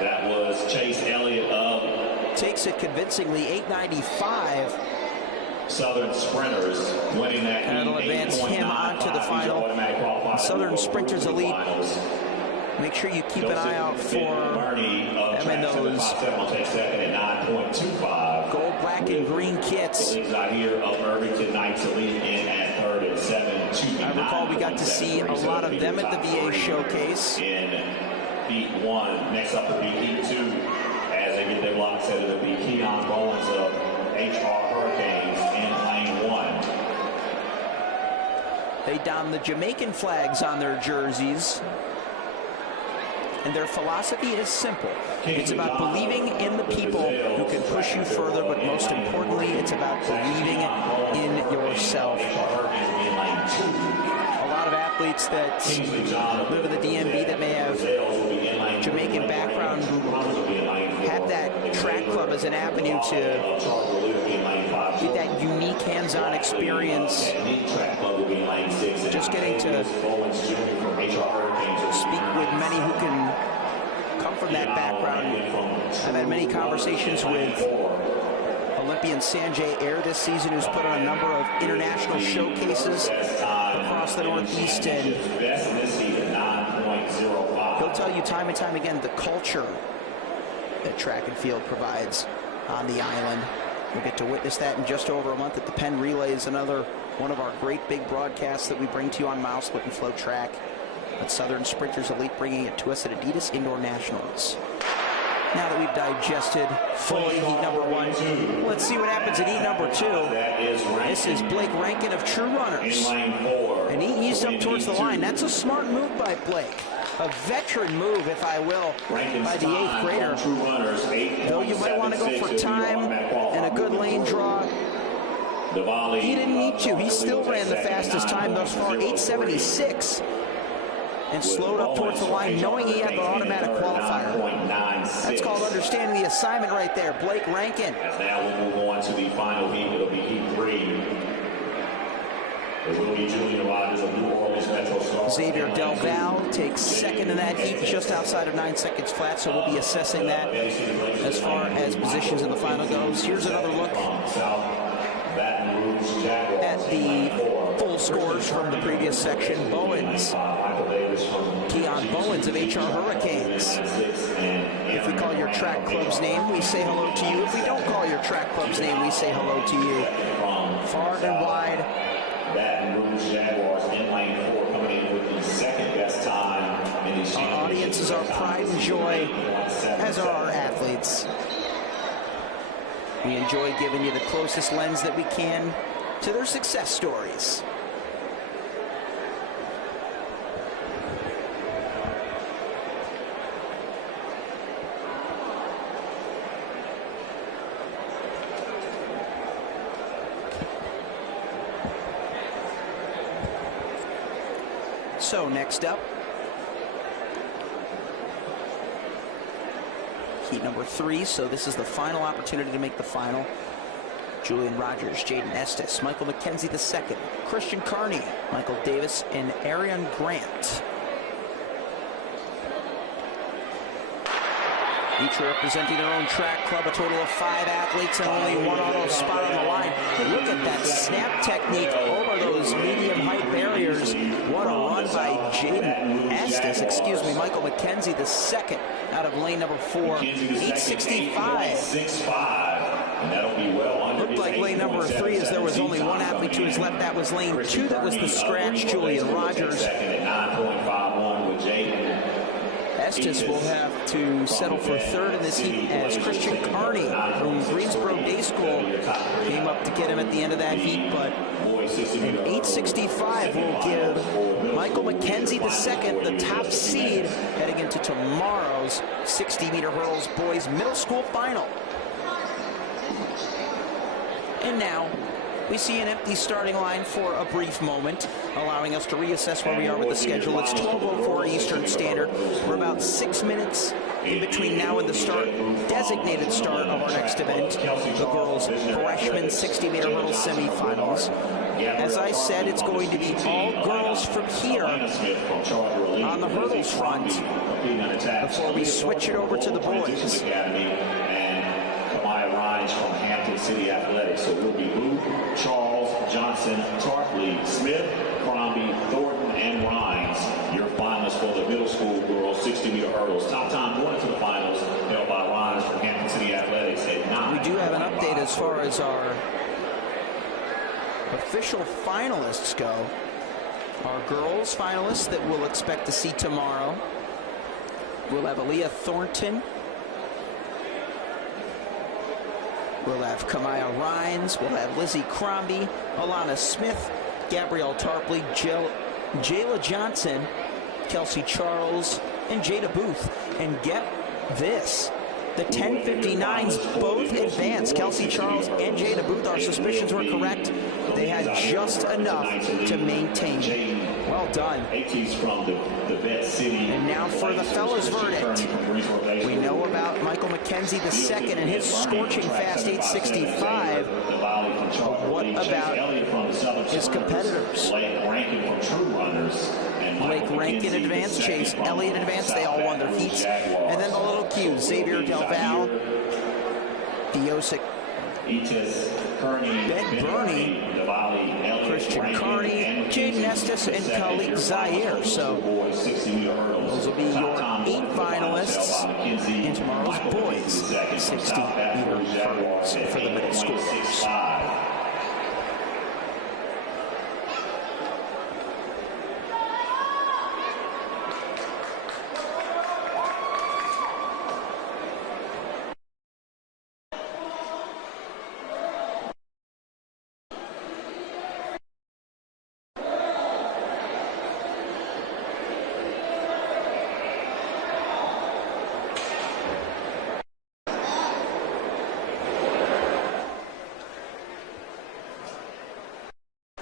That was Chase Elliott of. Takes it convincingly, 895. Southern Sprinters winning that. And it'll advance him onto the final. Southern Sprinters Elite. Make sure you keep an eye out for them in those gold, black, and green kits. I recall we got to see a lot of them at the VA showcase. In Heat 1, next up will be Heat 2, as they get their blocks set. It'll be Keon Bowens of HR Hurricanes in lane 1. They don the Jamaican flags on their jerseys. And their philosophy is simple. It's about believing in the people who can push you further, but most importantly, it's about believing in yourself. A lot of athletes that live in the DMV that may have Jamaican background have that track club as an avenue to get that unique hands-on experience. Just getting to speak with many who can come from that background. I've had many conversations with Olympian Sanjay Ayer this season, who's put on a number of international showcases across the Northeast, and he'll tell you time and time again the culture that track and field provides on the island. We'll get to witness that in just over a month at the Penn Relays, another one of our great big broadcasts that we bring to you on MileSplit and FloTrack. But Southern Sprinters Elite bringing it to us at Adidas Indoor Nationals. Now that we've digested fully heat number 1, let's see what happens in heat number 2. This is Blake Rankin of True Runners. And he eased up towards the line. That's a smart move by Blake. A veteran move, if I will, by the 8th grader. Though you might want to go for time and a good lane draw, he didn't need to. He still ran the fastest time thus far, 8:76. And slowed up towards the line, knowing he had the automatic qualifier. That's called understanding the assignment right there. Blake Rankin. As now we'll move on to the final heat. It'll be Heat 3. It will be Julian Rogers of New Orleans Metro Star. Xavier Del Val takes second in that heat, just outside of 9 seconds flat, so we'll be assessing that as far as positions in the final goes. Here's another look at the full scores from the previous section. Bowens, Keon Bowens of HR Hurricanes. If we call your track club's name, we say hello to you. If we don't call your track club's name, we say hello to you. Far and wide. Baton Rouge Jaguars in lane 4, coming in with the second best time in the Our audience is our pride and joy, as are our athletes. We enjoy giving you the closest lens that we can to their success stories. So next up, heat number 3. So this is the final opportunity to make the final. Julian Rogers, Jaden Estes, Michael McKenzie II, Christian Carney, Michael Davis, and Arian Grant. Each representing their own track club, a total of 5 athletes and only 1 auto spot on the line. Look at that snap technique over those medium height barriers. What a run by Jaden Estes, Michael McKenzie II out of lane number 4, 865. Looked like lane number 3 as there was only 1 athlete to his left. That was lane 2. That was the scratch, Julian Rogers. Estes will have to settle for third in this heat as Christian Carney from Greensboro Day School came up to get him at the end of that heat, but an 8:65 will give Michael McKenzie II the top seed heading into tomorrow's 60-meter hurdles boys middle school final. And now we see an empty starting line for a brief moment, allowing us to reassess where we are with the schedule. It's 12:04 Eastern Standard. We're about 6 minutes in between now and the designated start of our next event, the girls' freshman 60-meter hurdles semifinals. As I said, it's going to be all girls from here on the hurdles front before we switch it over to the boys. From Hampton City Athletics. So it will be Booth, Charles, Johnson, Tarpley, Smith, Crombie, Thornton, and Rhines. Your finalists for the middle school girls 60-meter hurdles. Top time going into the finals held by Rhines from Hampton City Athletics at 9. We do have an update as far as our official finalists go. Our girls finalists that we'll expect to see tomorrow. We'll have Aaliyah Thornton. We'll have Kamaya Rhines, we'll have Lizzie Crombie, Alana Smith, Gabrielle Tarpley, Jayla Johnson, Kelsey Charles, and Jada Booth. And get this, the 10:59s both advanced. Kelsey Charles and Jada Booth, our suspicions were correct. They had just enough to maintain. Well done. And now for the fellas' verdict. We know about Michael McKenzie II and his scorching fast 8:65. What about his competitors? Blake Rankin advanced, Chase Elliott advanced. They all won their heats. And then the little Qs, Xavier Del Val, Diosic, Ben Burney, Christian Carney, Jaden Estes, and Khalid Zaire. So those will be your 8 finalists in tomorrow's boys 60-meter hurdles for the middle schoolers.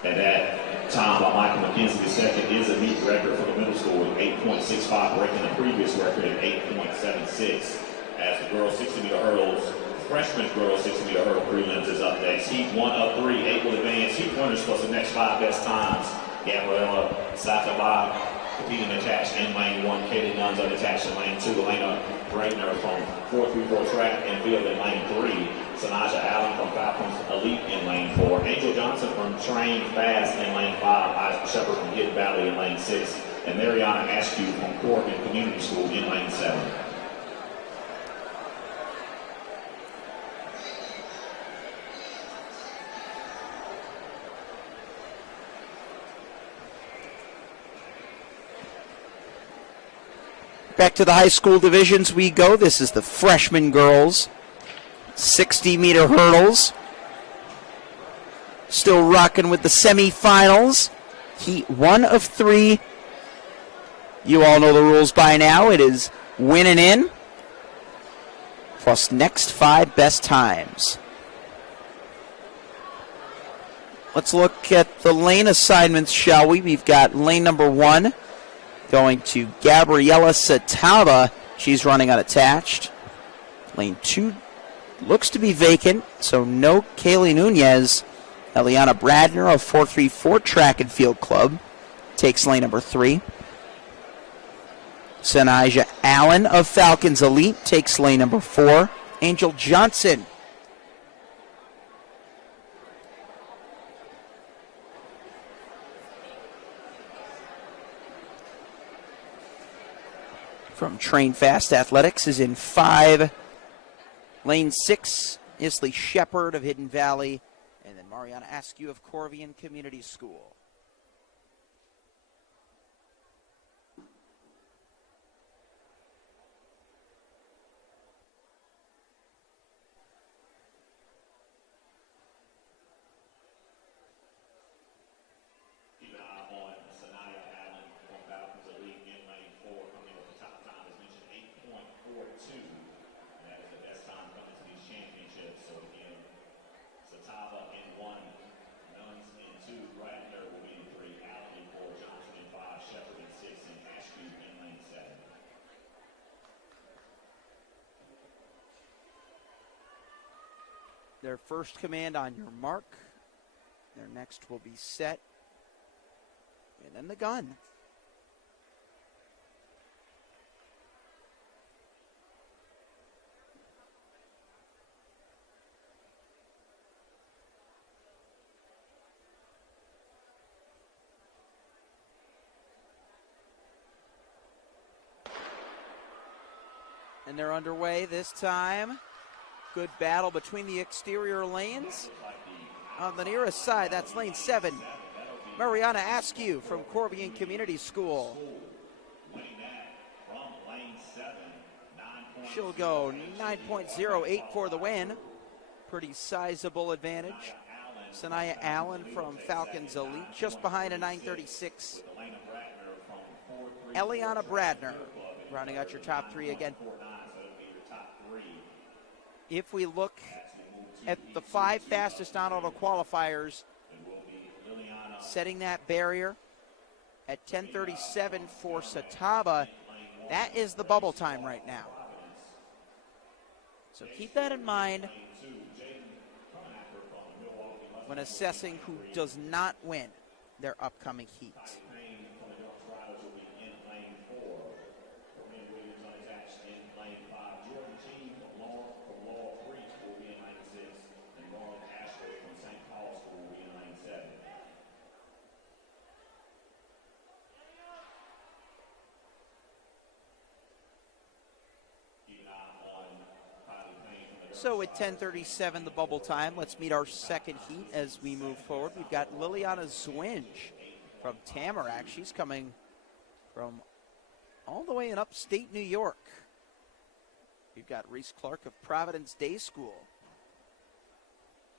And that time by Michael McKenzie II is a meet record for the middle school at 8.65, breaking the previous record at 8.76. As the girls 60-meter hurdles, freshman girls 60-meter hurdle prelims is up next. Heat 1 of 3, 8 will advance. Heat winners plus the next 5 best times. Gabriella Sataba competing attached in lane 1. Katie Nunn's unattached in lane 2. Elena Braidner from 4-3-4 track and field in lane 3. Sanaja Allen from Falcons Elite in lane 4. Angel Johnson from Train Fast in lane 5. Isaac Shepard from Hidden Valley in lane 6. And Mariana Askew from Corbin Community School in lane 7. Back to the high school divisions we go. This is the freshman girls 60-meter hurdles. Still rocking with the semifinals. Heat 1 of 3. You all know the rules by now. It is win and in, plus next 5 best times. Let's look at the lane assignments, shall we? We've got lane number 1 going to Gabriella Sataba. She's running unattached. Lane 2 looks to be vacant, so no Kaylee Nunez. Eliana Bradner of 4-3-4 Track and Field Club takes lane number 3. Sanaja Allen of Falcons Elite takes lane number 4. Angel Johnson from Train Fast Athletics is in 5. Lane 6, Isley Shepard of Hidden Valley, and then Mariana Askew of Corvian Community School. their first command on your mark. Their next will be set. And then the gun. And they're underway this time. Good battle between the exterior lanes. On the nearest side, that's lane 7. Mariana Askew from Corbion Community School. She'll go 9.08 for the win. Pretty sizable advantage. Sanaya Allen from Falcons Elite, just behind a 9:36. Eliana Bradner, rounding out your top 3 again. If we look at the 5 fastest non-auto qualifiers, setting that barrier at 10:37 for Sataba, that is the bubble time right now. So keep that in mind when assessing who does not win their upcoming heat. So at 10:37, the bubble time, let's meet our second heat as we move forward. We've got Liliana Zwinge from Tamarack. She's coming from all the way in upstate New York. We've got Reese Clark of Providence Day School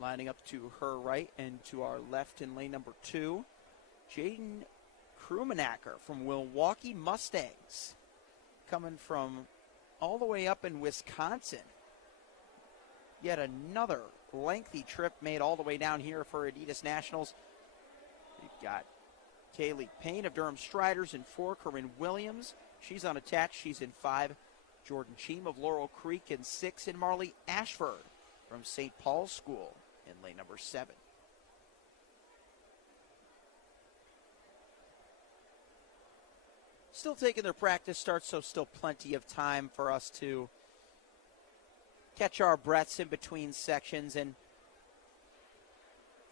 lining up to her right, and to our left in lane number 2, Jaden Krumanacker from Milwaukee Mustangs, coming from all the way up in Wisconsin. Yet another lengthy trip made all the way down here for Adidas Nationals. We've got Kaylee Payne of Durham Striders in 4, Corinne Williams, she's unattached, she's in 5. Jordan Cheem of Laurel Creek in 6, and Marley Ashford from St. Paul's School in lane number 7. Still taking their practice starts, so still plenty of time for us to catch our breaths in between sections. And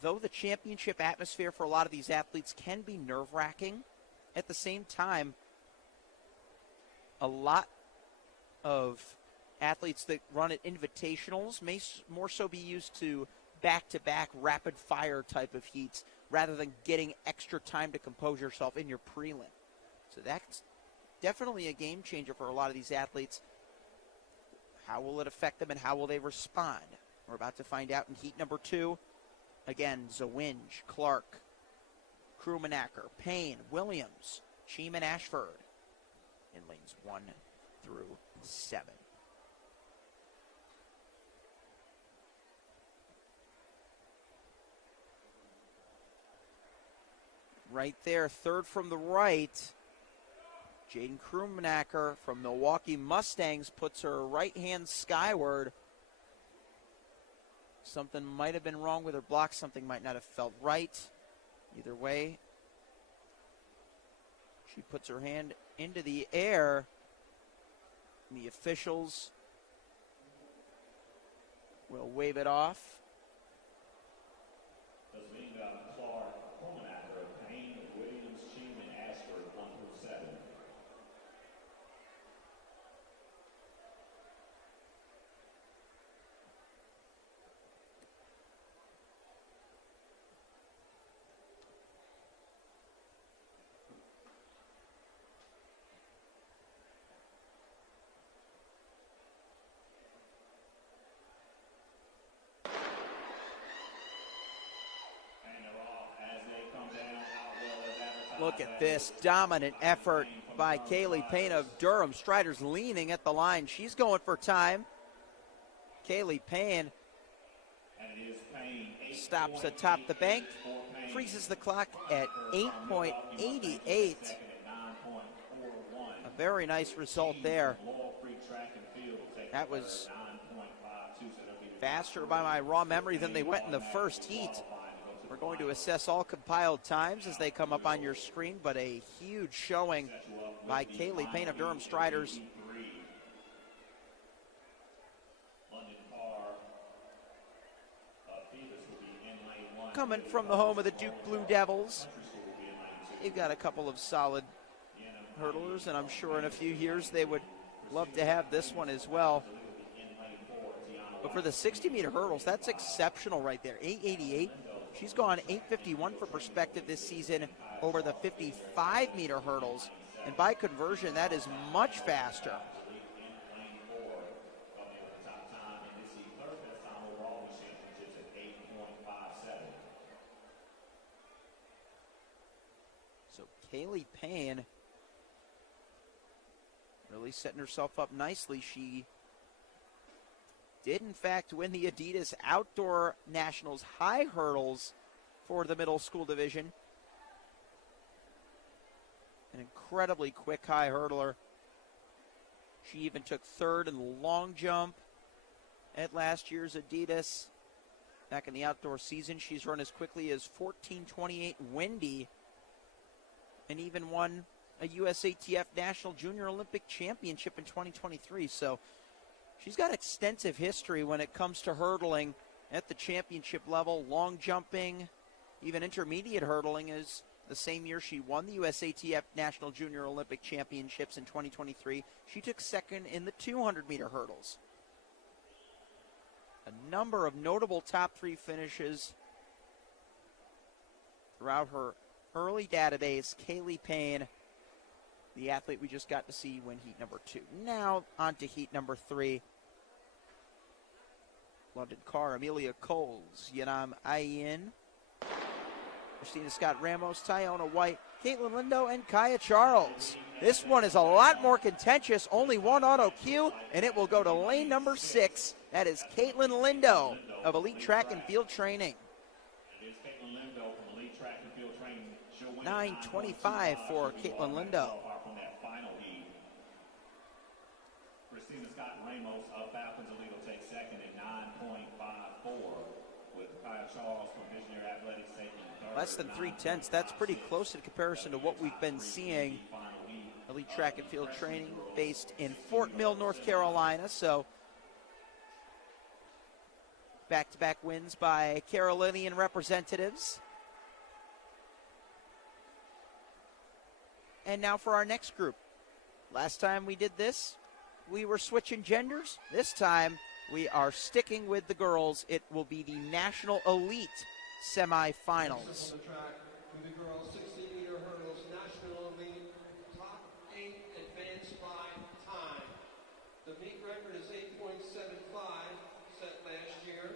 though the championship atmosphere for a lot of these athletes can be nerve-wracking, at the same time, a lot of athletes that run at invitationals may more so be used to back-to-back rapid-fire type of heats rather than getting extra time to compose yourself in your prelim. So that's definitely a game changer for a lot of these athletes. How will it affect them and how will they respond? We're about to find out in heat number 2. Again, Zawinge, Clark, Krumanacker, Payne, Williams, Cheem, and Ashford in lanes 1 through 7. Right there, third from the right, Jaden Krumanacker from Milwaukee Mustangs puts her right hand skyward. Something might have been wrong with her block. Something might not have felt right. Either way, she puts her hand into the air. And the officials will wave it off. Dominga, Clark, Krumanacker, Payne, Williams, Cheem, and Ashford 1 through 7. Look at this dominant effort by Kaylee Payne of Durham Striders, leaning at the line. She's going for time. Kaylee Payne stops atop the bank, freezes the clock at 8.88. A very nice result there. That was faster by my raw memory than they went in the first heat. We're going to assess all compiled times as they come up on your screen, but a huge showing by Kaylee Payne of Durham Striders. Coming from the home of the Duke Blue Devils. They've got a couple of solid hurdlers, and I'm sure in a few years they would love to have this one as well. But for the 60-meter hurdles, that's exceptional right there. 888. She's gone 851 for perspective this season over the 55-meter hurdles. And by conversion, that is much faster. So Kaylee Payne really setting herself up nicely. She did, in fact, win the Adidas Outdoor Nationals high hurdles for the middle school division. An incredibly quick high hurdler. She even took third in the long jump at last year's Adidas. Back in the outdoor season, she's run as quickly as 14:28 windy and even won a USATF National Junior Olympic Championship in 2023. So she's got extensive history when it comes to hurdling at the championship level, long jumping, even intermediate hurdling. Is the same year she won the USATF National Junior Olympic Championships in 2023. She took second in the 200-meter hurdles. A number of notable top three finishes throughout her early database. Kaylee Payne, the athlete we just got to see win heat number 2. Now on to heat number 3. London Carr, Amelia Coles, Yanam Ayin, Christina Scott Ramos, Tyona White, Caitlin Lindo, and Kaya Charles. This one is a lot more contentious. Only one auto cue, and it will go to lane number 6. That is Caitlin Lindo of Elite Track and Field Training. 9:25 for Caitlin Lindo. Christina Scott Ramos of Falcons Elite will take second at 9.54, with Kaya Charles from Visionary Athletics taking third. Less than 3/10. That's pretty close in comparison to what we've been seeing. Elite Track and Field Training based in Fort Mill, North Carolina. So back-to-back wins by Carolinian representatives. And now for our next group. Last time we did this, we were switching genders. This time, we are sticking with the girls. It will be the National Elite semifinals. On the track with the girls 60-meter hurdles, National Elite, top 8 advanced by time. The meet record is 8.75, set last year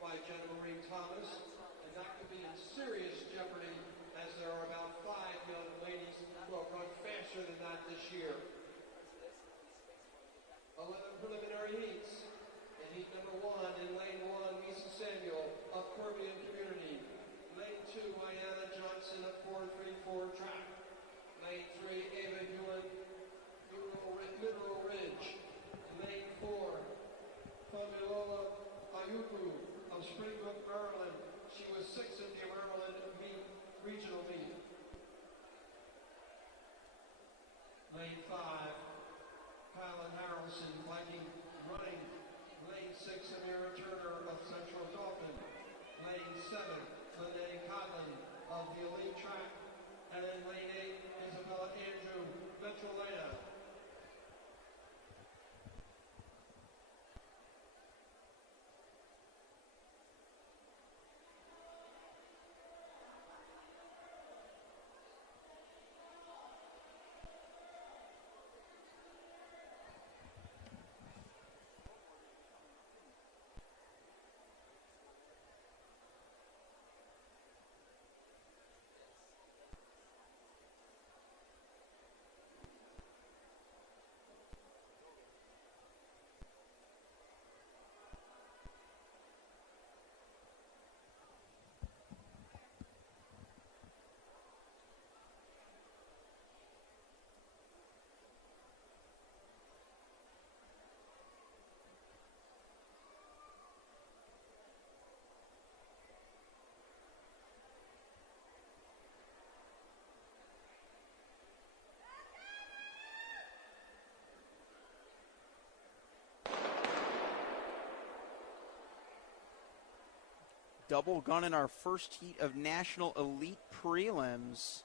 by Jenna Marie Thomas, and that could be in serious jeopardy as there are about 5 young ladies who have run faster than that this year. 11 preliminary heats. In heat number 1, in lane 1, Misa Samuel of Corbian Community. Lane 2, Ayana Johnson of 434 Track. Lane 3, Ava Hewlett, Mineral Ridge. Lane 4, Familola Ayuku of Springbrook, Maryland. She was 6th in the Maryland regional meet. Lane 5, Kylan Harrelson, Viking running. Lane 6, Amira double gun in our first heat of National Elite Prelims.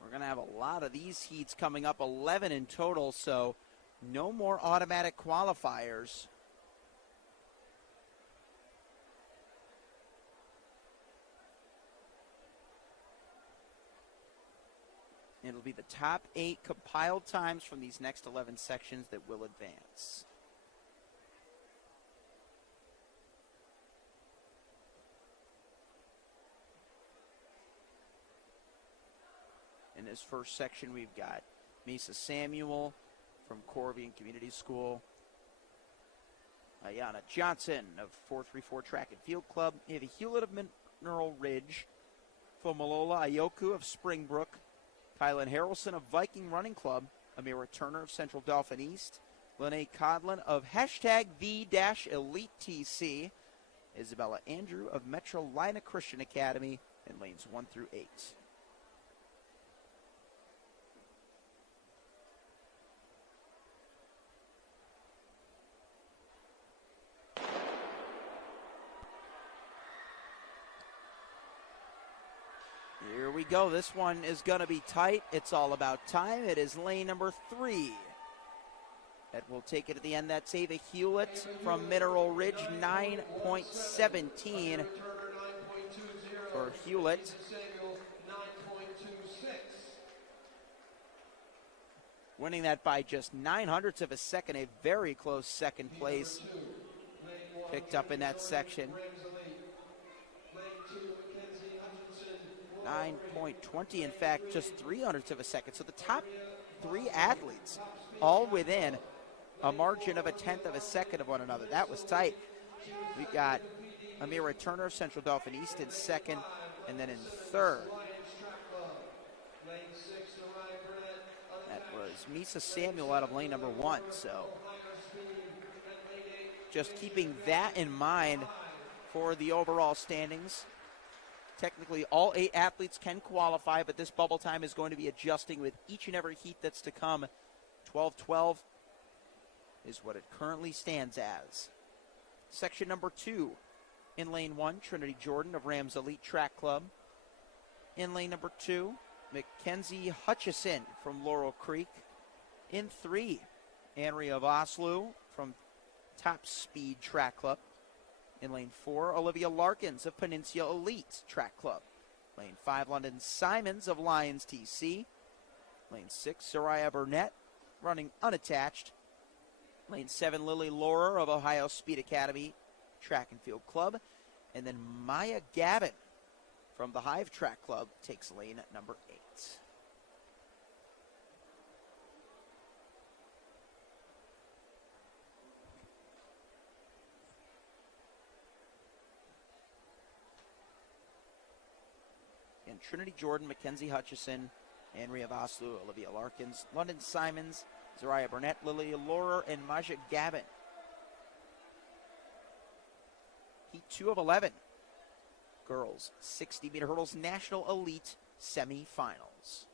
We're going to have a lot of these heats coming up, 11 in total, so no more automatic qualifiers. It'll be the top 8 compiled times from these next 11 sections that will advance. In this first section, we've got Misa Samuel from Corvian Community School, Ayana Johnson of 434 Track and Field Club, Ava Hewlett of Mineral Ridge, Fomalola Ayoku of Springbrook, Kylan Harrelson of Viking Running Club, Amira Turner of Central Dauphin East, Lene Codlin of #V-Elite TC, Isabella Andrew of Metro Lina Christian Academy in lanes 1 through 8. Here we go. This one is going to be tight. It's all about time. It is lane number 3. That will take it at the end. That's Ava Hewlett from Mineral Ridge, 9.17 for Hewlett. Winning that by just 900ths of a second, a very close second place picked up in that section. 9.20, in fact, just 300ths of a second. So the top 3 athletes all within a margin of a 10th of a second of one another. That was tight. We got Amira Turner of Central Dauphin East in second, and then in third, that was Misa Samuel out of lane number 1. So just keeping that in mind for the overall standings. Technically, all 8 athletes can qualify, but this bubble time is going to be adjusting with each and every heat that's to come. 12-12 is what it currently stands as. Section number 2. In lane 1, Trinity Jordan of Rams Elite Track Club. In lane number 2, Mackenzie Hutchison from Laurel Creek. In 3, Andrea Vosloo from Top Speed Track Club. In lane 4, Olivia Larkins of Peninsula Elite Track Club. Lane 5, London Simons of Lions TC. Lane 6, Soraya Burnett, running unattached. Lane 7, Lily Laurer of Ohio Speed Academy Track and Field Club. And then Maya Gavin from the Hive Track Club takes lane number 8. And Trinity Jordan, Mackenzie Hutchison, Andrea Vosloo, Olivia Larkins, London Simons, Zariah Burnett, Lily Laurer, and Maja Gavin. Heat 2 of 11. Girls 60-meter hurdles National Elite semifinals.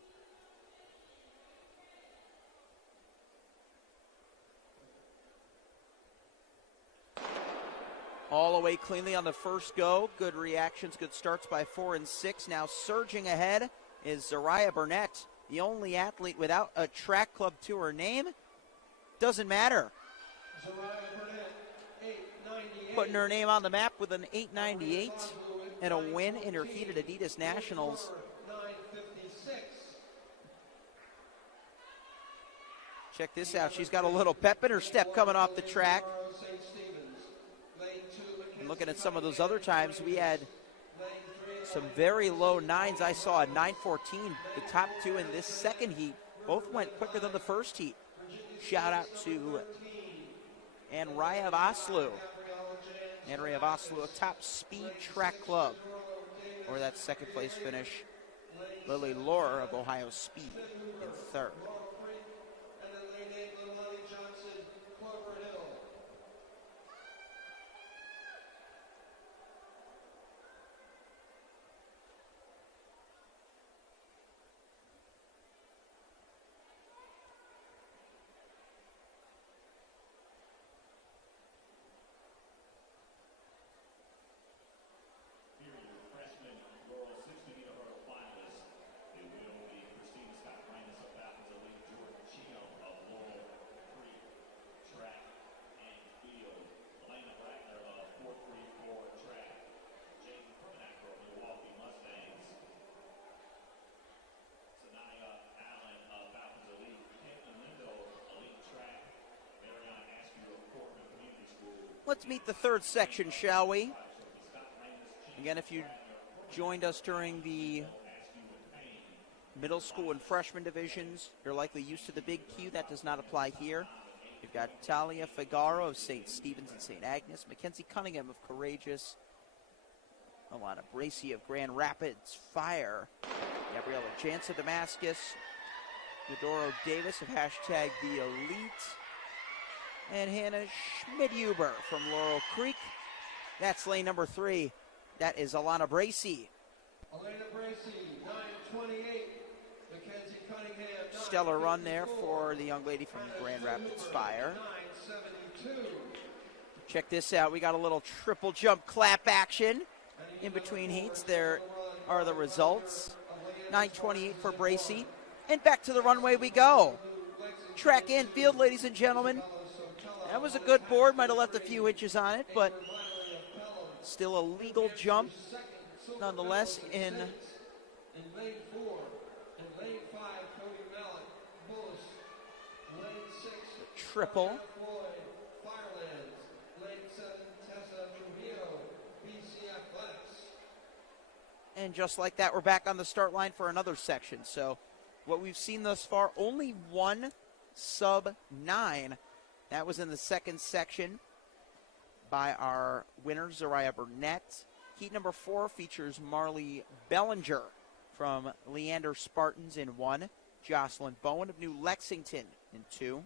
All away cleanly on the first go. Good reactions, good starts by 4 and 6. Now surging ahead is Zariah Burnett, the only athlete without a track club to her name. Doesn't matter. Putting her name on the map with an 8.98 and a win in her heat at Adidas Nationals. Check this out. She's got a little pep in her step coming off the track. And looking at some of those other times, we had some very low 9s. I saw a 9:14. The top 2 in this second heat both went quicker than the first heat. Shout out to Andrea Vosloo. Andrea Vosloo, Top Speed Track Club, or that second place finish. Lily Laurer of Ohio Speed in third. Let's meet the third section, shall we? Again, if you joined us during the middle school and freshman divisions, you're likely used to the big Q. That does not apply here. You've got Talia Figaro of St. Stephen's and St. Agnes, Mackenzie Cunningham of Courageous, Alana Bracey of Grand Rapids Fire, Gabriella Jantz of Damascus, Eudoro Davis of hashtag The Elite, and Hannah Schmidhuber from Laurel Creek. That's lane number 3. That is Alana Bracey. Elena Bracey, 9:28. Mackenzie Cunningham, Stellar run there for the young lady from Grand Rapids Fire. 9:72. Check this out. We got a little triple jump clap action in between heats. There are the results. 9:28 for Bracey. And back to the runway we go. Track and field, ladies and gentlemen. That was a good board. Might have left a few inches on it, but still a legal jump nonetheless in In lane 4, in lane 5, Cody Mallett, Bullis. Lane 6, triple. Floyd, Firelands. Lane 7, Tessa Trujillo, BC Athletics. And just like that, we're back on the start line for another section. So what we've seen thus far, only one sub-9. That was in the second section by our winner, Zariah Burnett. Heat number 4 features Marley Bellinger from Leander Spartans in 1, Jocelyn Bowen of New Lexington in 2,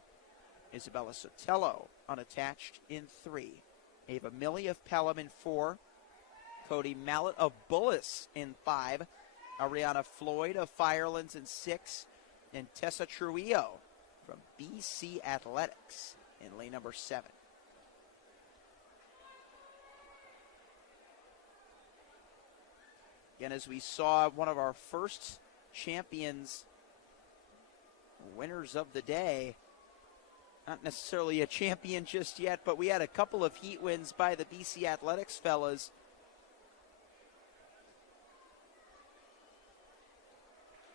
Isabella Sotelo unattached in 3, Ava Milley of Pelham in 4, Cody Mallett of Bullis in 5, Ariana Floyd of Firelands in 6, and Tessa Trujillo from BC Athletics in lane number 7. Again, as we saw, one of our first champions, winners of the day, not necessarily a champion just yet, but we had a couple of heat wins by the BC Athletics fellas.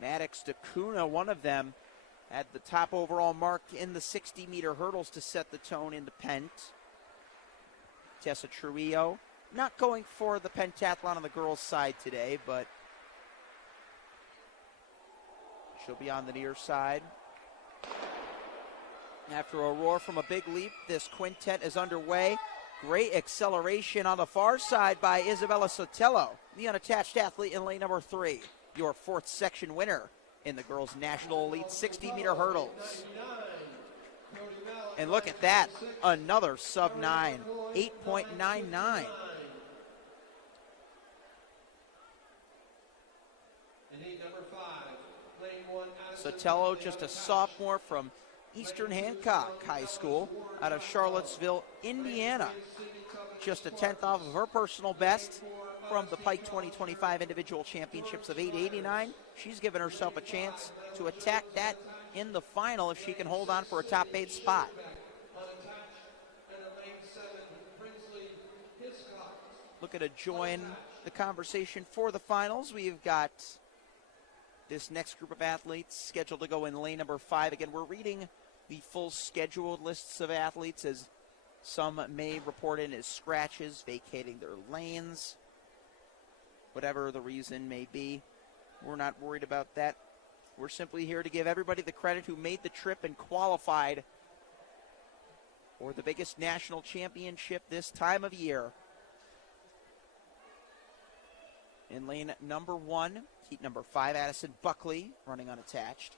Maddox DeCuna, one of them, had the top overall mark in the 60-meter hurdles to set the tone in the pent. Tessa Trujillo, not going for the pentathlon on the girls' side today, but she'll be on the near side. After a roar from a big leap, this quintet is underway. Great acceleration on the far side by Isabella Sotelo, the unattached athlete in lane number 3, your 4th section winner in the girls' national elite 60-meter hurdles. And look at that, another sub-9, 8.99. Sotelo, just a sophomore from Eastern Hancock High School out of Charlottesville, Indiana. Just a 10th off of her personal best from the Pike 2025 Individual Championships of 889. She's given herself a chance to attack that in the final if she can hold on for a top 8 spot. Looking to join the conversation for the finals, we've got this next group of athletes scheduled to go in lane number 5. Again, we're reading the full scheduled lists of athletes, as some may report in as scratches, vacating their lanes. Whatever the reason may be, we're not worried about that. We're simply here to give everybody the credit who made the trip and qualified for the biggest national championship this time of year. In lane number 1, heat number 5, Addison Buckley, running unattached.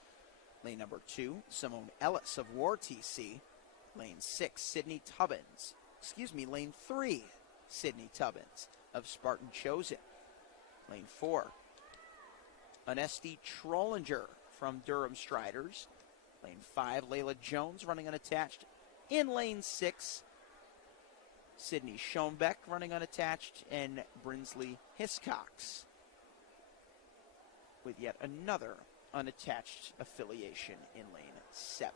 Lane number 2, Simone Ellis of War TC. Lane 6, Sydney Tubbins. Lane 3, Sydney Tubbins of Spartan Chosen. Lane 4, Anesti Trollinger from Durham Striders. Lane 5, Layla Jones running unattached. In lane 6, Sydney Schoenbeck running unattached, and Brinsley Hiscox with yet another unattached affiliation in lane 7.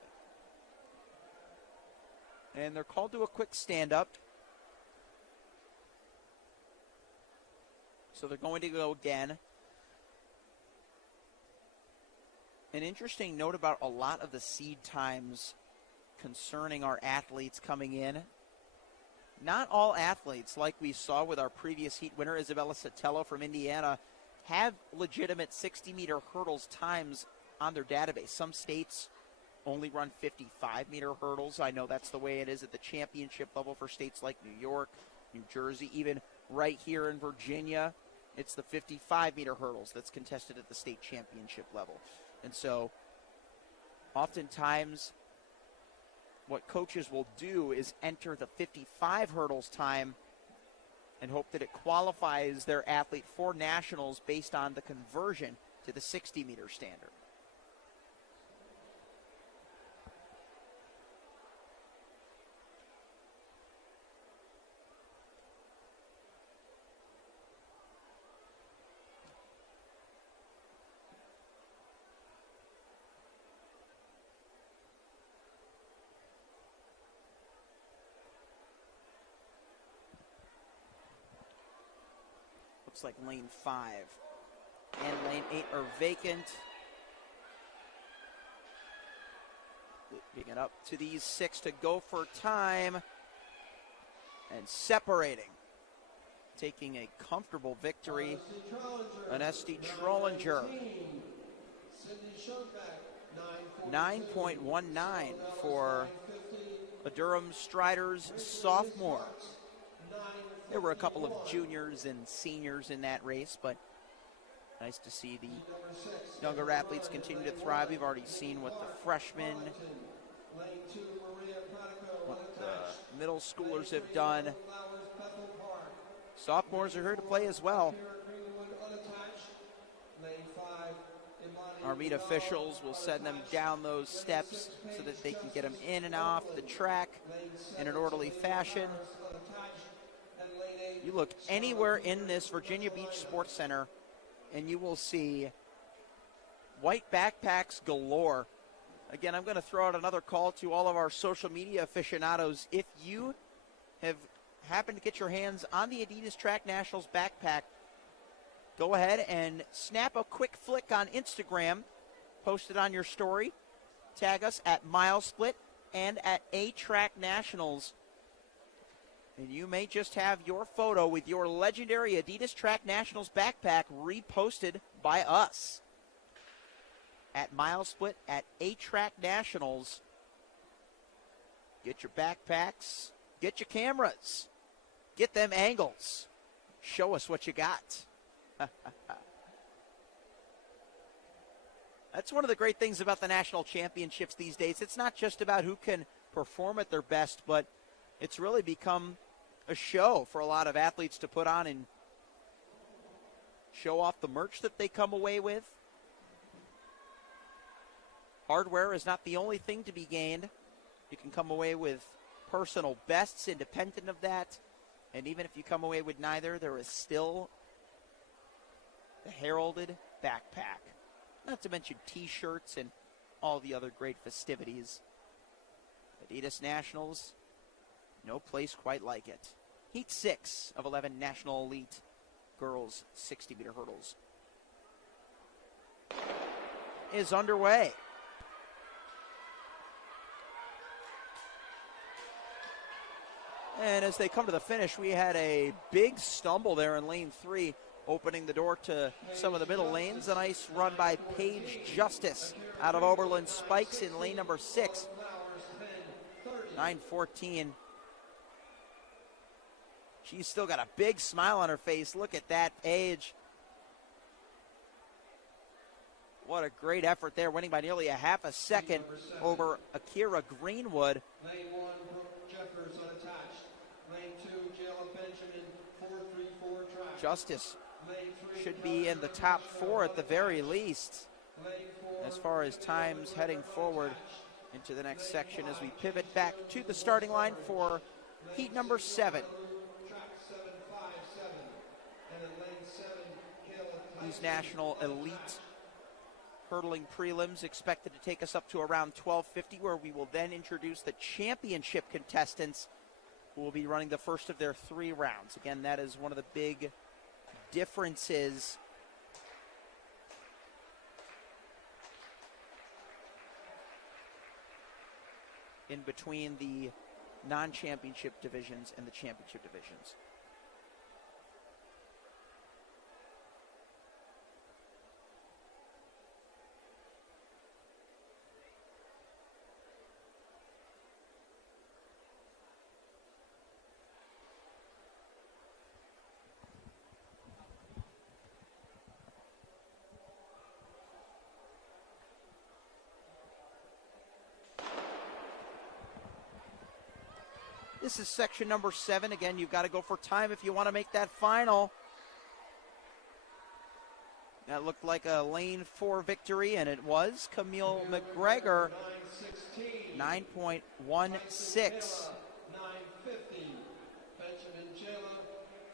And they're called to a quick stand-up. So they're going to go again. An interesting note about a lot of the seed times concerning our athletes coming in. not all athletes, like we saw with our previous heat winner, Isabella Sotelo from Indiana, have legitimate 60-meter hurdles times on their database. Some states only run 55-meter hurdles. I know that's the way it is at the championship level for states like New York, New Jersey, even right here in Virginia. It's the 55-meter hurdles that's contested at the state championship level. And so oftentimes what coaches will do is enter the 55 hurdles time and hope that it qualifies their athlete for nationals based on the conversion to the 60-meter standard. Looks like lane 5 and lane 8 are vacant. Leaving it up to these 6 to go for time. And separating. Taking a comfortable victory. An SD Trollinger. 9.19 for a Durham Striders sophomore. There were a couple of juniors and seniors in that race, but nice to see the younger athletes continue to thrive. We've already seen what the freshmen, what the middle schoolers have done. Sophomores are here to play as well. Our meet officials will send them down those steps so that they can get them in and off the track in an orderly fashion. You look anywhere in this Virginia Beach Sports Center and you will see white backpacks galore. Again, I'm going to throw out another call to all of our social media aficionados. If you have happened to get your hands on the Adidas Track Nationals backpack, go ahead and snap a quick flick on Instagram, post it on your story, tag us at MileSplit and at A-Track Nationals. And you may just have your photo with your legendary Adidas Track Nationals backpack reposted by us. At MileSplit, at A-Track Nationals. Get your backpacks, get your cameras, get them angles. Show us what you got. That's one of the great things about the national championships these days. It's not just about who can perform at their best, but it's really become a show for a lot of athletes to put on and show off the merch that they come away with. Hardware is not the only thing to be gained. You can come away with personal bests independent of that. And even if you come away with neither, there is still the heralded backpack. Not to mention t-shirts and all the other great festivities. Adidas Nationals, no place quite like it. Heat 6 of 11 National Elite Girls 60-meter hurdles is underway. And as they come to the finish, we had a big stumble there in lane 3, opening the door to some of the middle lanes. A nice run by Paige Justice out of Oberlin Spikes in lane number 6. 9:14. She's still got a big smile on her face. Look at that, Paige. What a great effort there, winning by nearly a half a second over Akira Greenwood. Lane 1, Brooke Jeffers unattached. Lane 2, Jayla Benjamin, 4.34 track. Justice Lane 3, should be in the top 4 at the very least Lane 4, as far as times heading forward into the next section as we pivot back to the starting line for heat number 7. track 7.57. And in lane 7, Kayla These national elite hurdling prelims expected to take us up to around 12:50, where we will then introduce the championship contestants who will be running the first of their 3 rounds. Again, that is one of the big differences in between the non-championship divisions and the championship divisions. This is section number 7. Again, you've got to go for time if you want to make that final. That looked like a lane 4 victory, and it was. Camille McGregor, 9.16.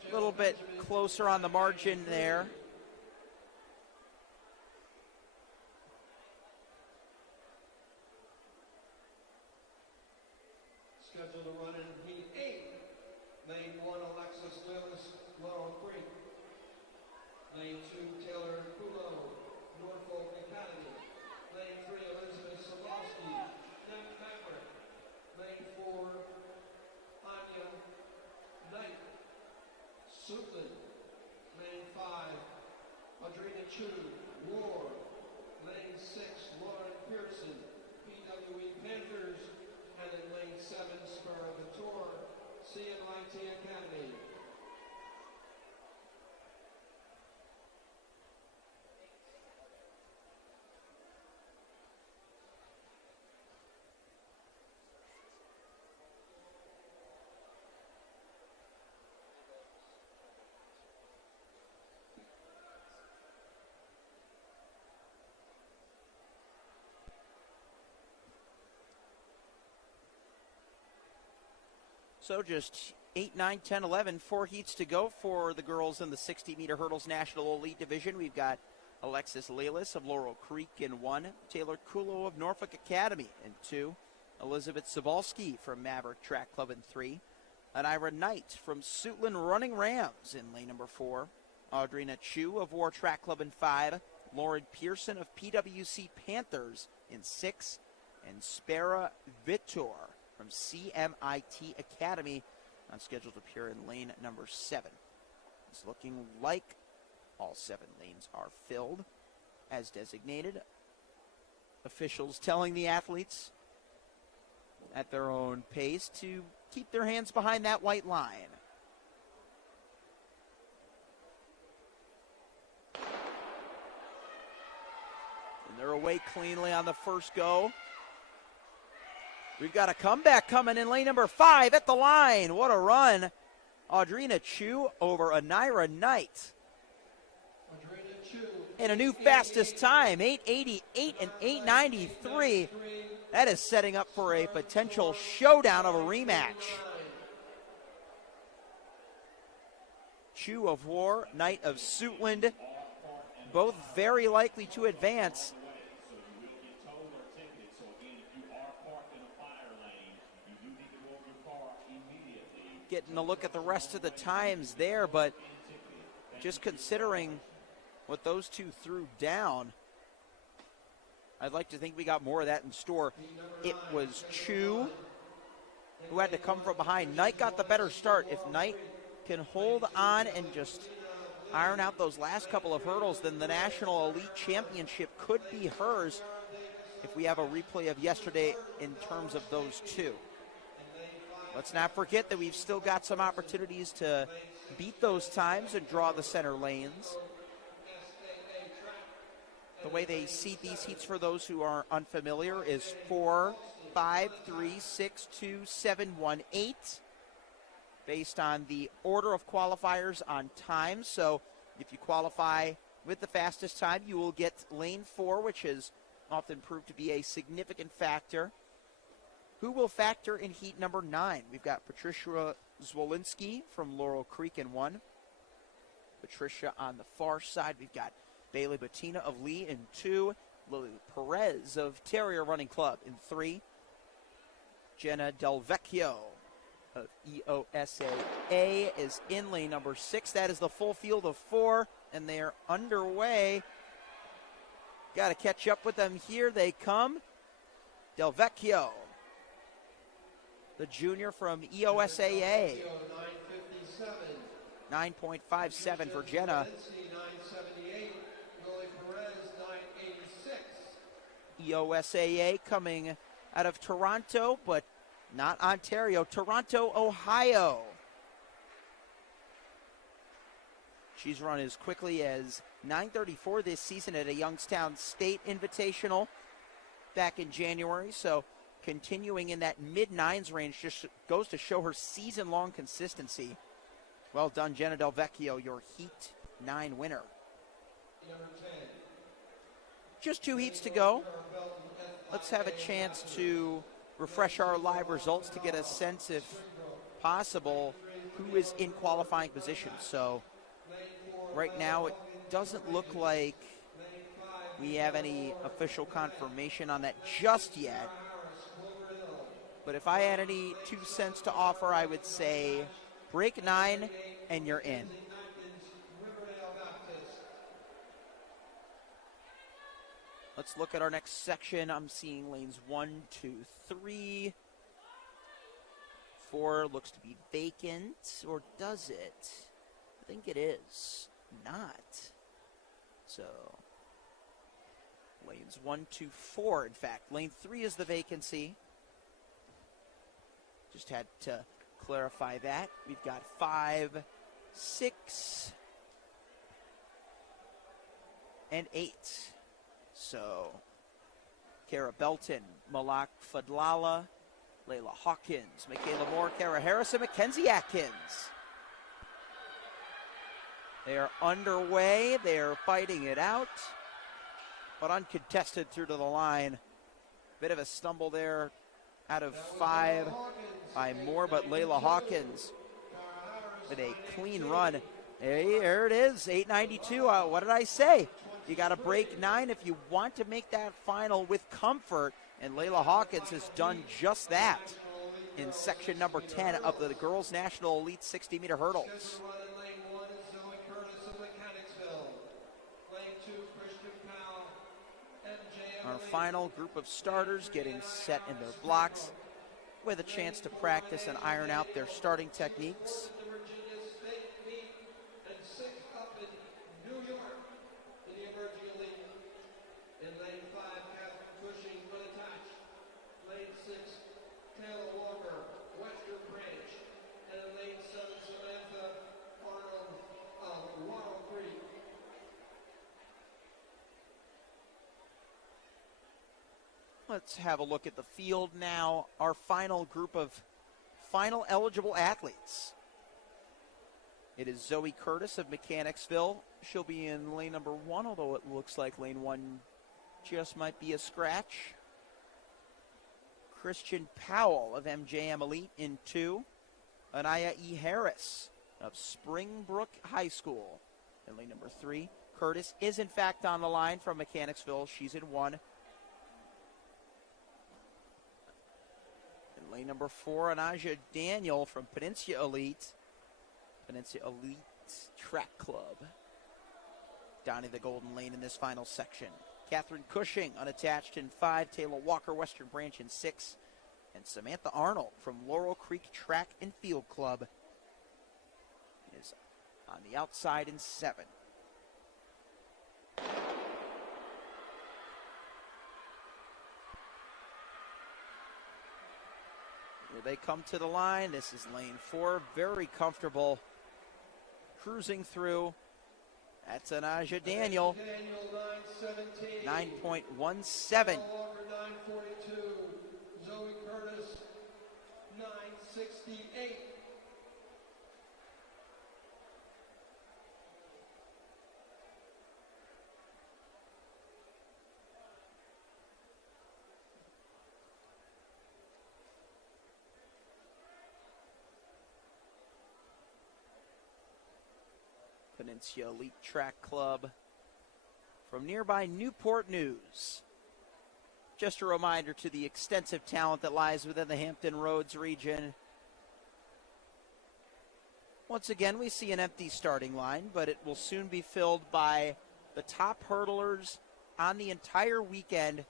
A little bit closer on the margin there. Scheduled to run in heat 8. Lane 1, Alexis Lewis, Laurel Creek. Lane 2, Taylor Kulo, Norfolk Academy. Lane 3, Elizabeth Sabalski, Neff Maverick. Lane 4, Anya Knight, Suitland. Lane 5, Audrina Chu, War. Lane 6, Lauren Pearson, PWE Panthers. And in lane 7, Spur of the Tour, CMIT Academy. So just 8, 9, 10, 11, 4 heats to go for the girls in the 60-meter hurdles National Elite Division. We've got Alexis Lelis of Laurel Creek in 1, Taylor Kulo of Norfolk Academy in 2, Elizabeth Sabalski from Maverick Track Club in 3, and Ira Knight from Suitland Running Rams in lane number 4, Audrina Chu of War Track Club in 5, Lauren Pearson of PWC Panthers in 6, and Spera Vitor from CMIT Academy on schedule to appear in lane number 7. It's looking like all 7 lanes are filled as designated. Officials telling the athletes at their own pace to keep their hands behind that white line. And they're away cleanly on the first go. We've got a comeback coming in lane number 5 at the line. What a run. Audrina Chu over Anira Knight. And a new fastest time, 8:88 and 8:93. That is setting up for a potential showdown of a rematch. Chu of War, Knight of Suitland, both very likely to advance. Getting a look at the rest of the times there, but just considering what those two threw down, I'd like to think we got more of that in store. It was Chu who had to come from behind. Knight got the better start. If Knight can hold on and just iron out those last couple of hurdles, then the National Elite Championship could be hers if we have a replay of yesterday in terms of those two. Let's not forget that we've still got some opportunities to beat those times and draw the center lanes. The way they seed these heats for those who are unfamiliar is 4, 5, 3, 6, 2, 7, 1, 8, based on the order of qualifiers on time. So if you qualify with the fastest time, you will get lane 4, which has often proved to be a significant factor. Who will factor in heat number 9? We've got Patricia Zwolinski from Laurel Creek in 1. Patricia on the far side. We've got Bailey Bettina of Lee in 2. Lily Perez of Terrier Running Club in 3. Jenna Del Vecchio of EOSAA is in lane number 6. That is the full field of 4, and they are underway. Got to catch up with them. Here they come. Del Vecchio the junior from EOSAA. 957. 9.57 for Jenna. 978. Lily Perez, 986. EOSAA coming out of Toronto, but not Ontario. Toronto, Ohio. She's run as quickly as 9:34 this season at a Youngstown State Invitational back in January. So continuing in that mid-nines range just goes to show her season-long consistency. Well done, Jenna Del Vecchio, your Heat 9 winner. Number 10. Just 2 heats to go. Let's have a chance to refresh our live results to get a sense, if possible, who is in qualifying position. So right now it doesn't look like we have any official confirmation on that just yet. But if I had any 2 cents to offer, I would say break 9 and you're in. Let's look at our next section. I'm seeing lanes 1, 2, 3. 4 looks to be vacant, or does it? I think it is not. So lanes 1, 2, 4, in fact. Lane 3 is the vacancy. Just had to clarify that. We've got 5, 6, and 8. So Kara Belton, Malak Fadlala, Layla Hawkins, Michaela Moore, Kara Harris, and Mackenzie Atkins. They are underway. They are fighting it out, but uncontested through to the line. Bit of a stumble there out of 5 by Moore, but Layla Hawkins with a clean run. Hey, there it is, 8:92. What did I say? You got to break 9 if you want to make that final with comfort, and Layla Hawkins has done just that in section number 10 of the Girls National Elite 60-meter hurdles. Our final group of starters getting set in their blocks with a chance to practice and iron out their starting techniques. In lane 5, Catherine Cushing, unattached. Lane 6, Taylor Walker, Western Branch. And in lane 7, Samantha Arnold of Laurel Creek. Let's have a look at the field now. Our final group of final eligible athletes. It is Zoe Curtis of Mechanicsville. She'll be in lane number 1, although it looks like lane 1 just might be a scratch. Christian Powell of MJM Elite in 2. Anaya E. Harris of Springbrook High School in lane number 3. Curtis is in fact on the line from Mechanicsville. She's in 1. In lane number 4, Anaja Daniel from Peninsula Elite Track Club. Down in the golden lane in this final section. Catherine Cushing unattached in 5. Taylor Walker, Western Branch in 6. And Samantha Arnold from Laurel Creek Track and Field Club is on the outside in 7. Here they come to the line. This is lane 4. Very comfortable. Cruising through. That's Anaja Daniel. 9.17. Walker, 942. Zoe Curtis, 968. Peninsula Elite Track Club from nearby Newport News. Just a reminder to the extensive talent that lies within the Hampton Roads region. Once again, we see an empty starting line, but it will soon be filled by the top hurdlers on the entire weekend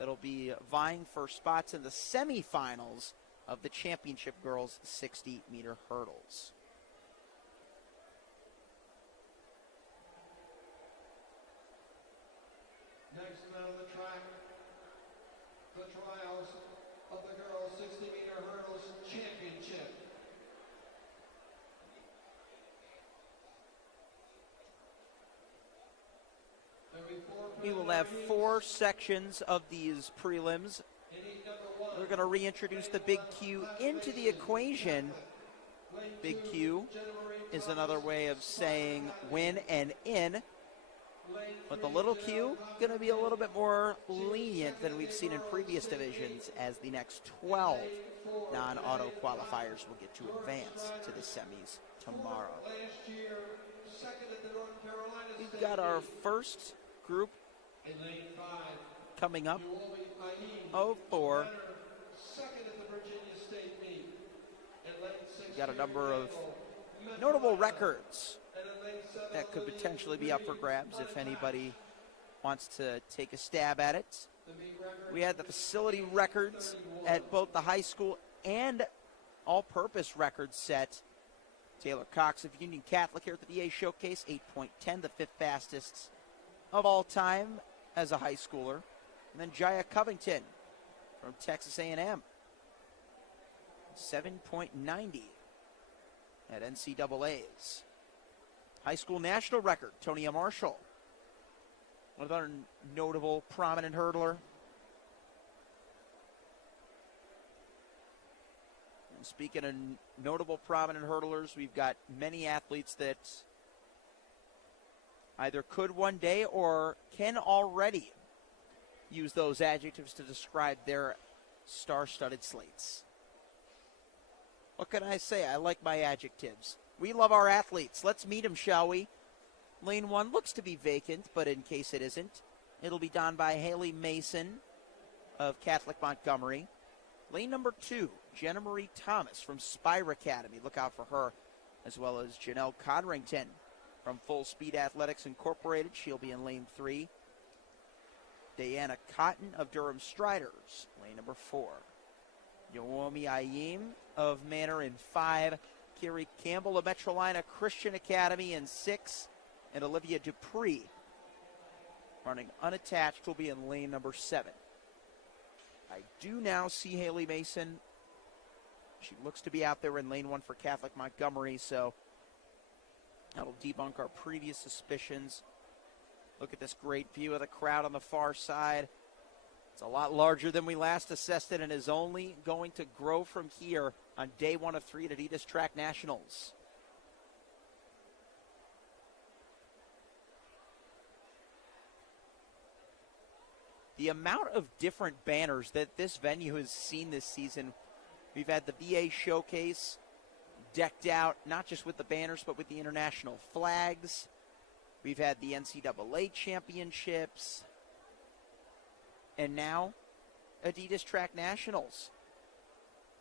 that'll be vying for spots in the semifinals of the championship girls 60-meter hurdles. Next event on the track, the trials of the girls 60-meter hurdles championship. We will have 4 sections of these prelims. We're going to reintroduce the Big Q into the equation. Big Q is another way of saying win and in. But the little Q going to be a little bit more lenient than we've seen in previous divisions, as the next 12 non-auto qualifiers will get to advance to the semis tomorrow. We've got our first group coming up, 04. We've got a number of notable records that could potentially be up for grabs if anybody wants to take a stab at it. We had the facility records at both the high school and all-purpose records set. Taylor Cox of Union Catholic here at the VA Showcase, 8.10, the 5th fastest of all time as a high schooler. And then Jaya Covington from Texas A&M, 7.90 at NCAA's. High school national record, Tonia Marshall, another notable, prominent hurdler. And speaking of notable, prominent hurdlers, we've got many athletes that either could one day or can already use those adjectives to describe their star-studded slates. What can I say? I like my adjectives. We love our athletes. Let's meet them, shall we? Lane 1 looks to be vacant, but in case it isn't, it'll be done by Haley Mason of Catholic Montgomery. Lane number 2, Jenna Marie Thomas from Spire Academy. Look out for her, as well as Janelle Codrington from Full Speed Athletics Incorporated. She'll be in lane 3. Diana Cotton of Durham Striders, lane number 4. Yomi Ayim of Manor in 5. Carrie Campbell of Metrolina Christian Academy in 6. And Olivia Dupree, running unattached, will be in lane number 7. I do now see Haley Mason. She looks to be out there in lane 1 for Catholic Montgomery, so that'll debunk our previous suspicions. Look at this great view of the crowd on the far side. It's a lot larger than we last assessed it and is only going to grow from here on day 1 of 3 at Adidas Track Nationals. The amount of different banners that this venue has seen this season. We've had the VA Showcase decked out, not just with the banners, but with the international flags. We've had the NCAA championships. And now, Adidas Track Nationals.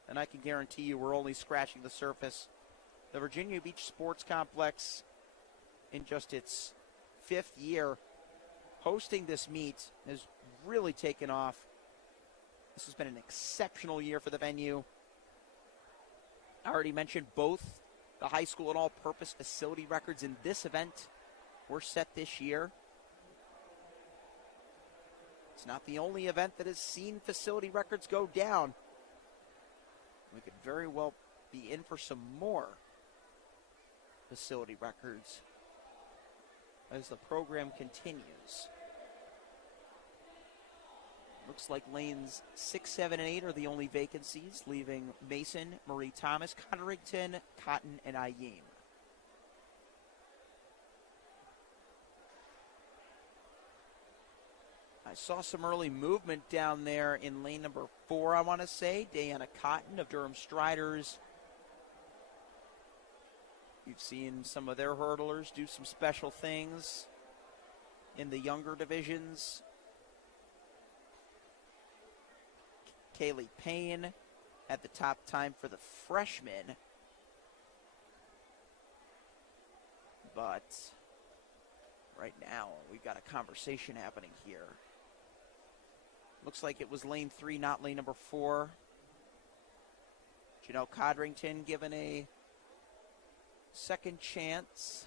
And I can guarantee you we're only scratching the surface. The Virginia Beach Sports Complex, in just its 5th year hosting this meet, has really taken off. This has been an exceptional year for the venue. I already mentioned both the high school and all-purpose facility records in this event were set this year. It's not the only event that has seen facility records go down. We could very well be in for some more facility records as the program continues. Looks like lanes 6, 7, and 8 are the only vacancies, leaving Mason, Marie Thomas, Codrington, Cotton, and Ayim. I saw some early movement down there in lane number 4, I want to say. Diana Cotton of Durham Striders. You've seen some of their hurdlers do some special things in the younger divisions. Kaylee Payne at the top time for the freshmen. But right now, we've got a conversation happening here. Looks like it was lane 3, not lane number 4. Janelle Codrington given a second chance.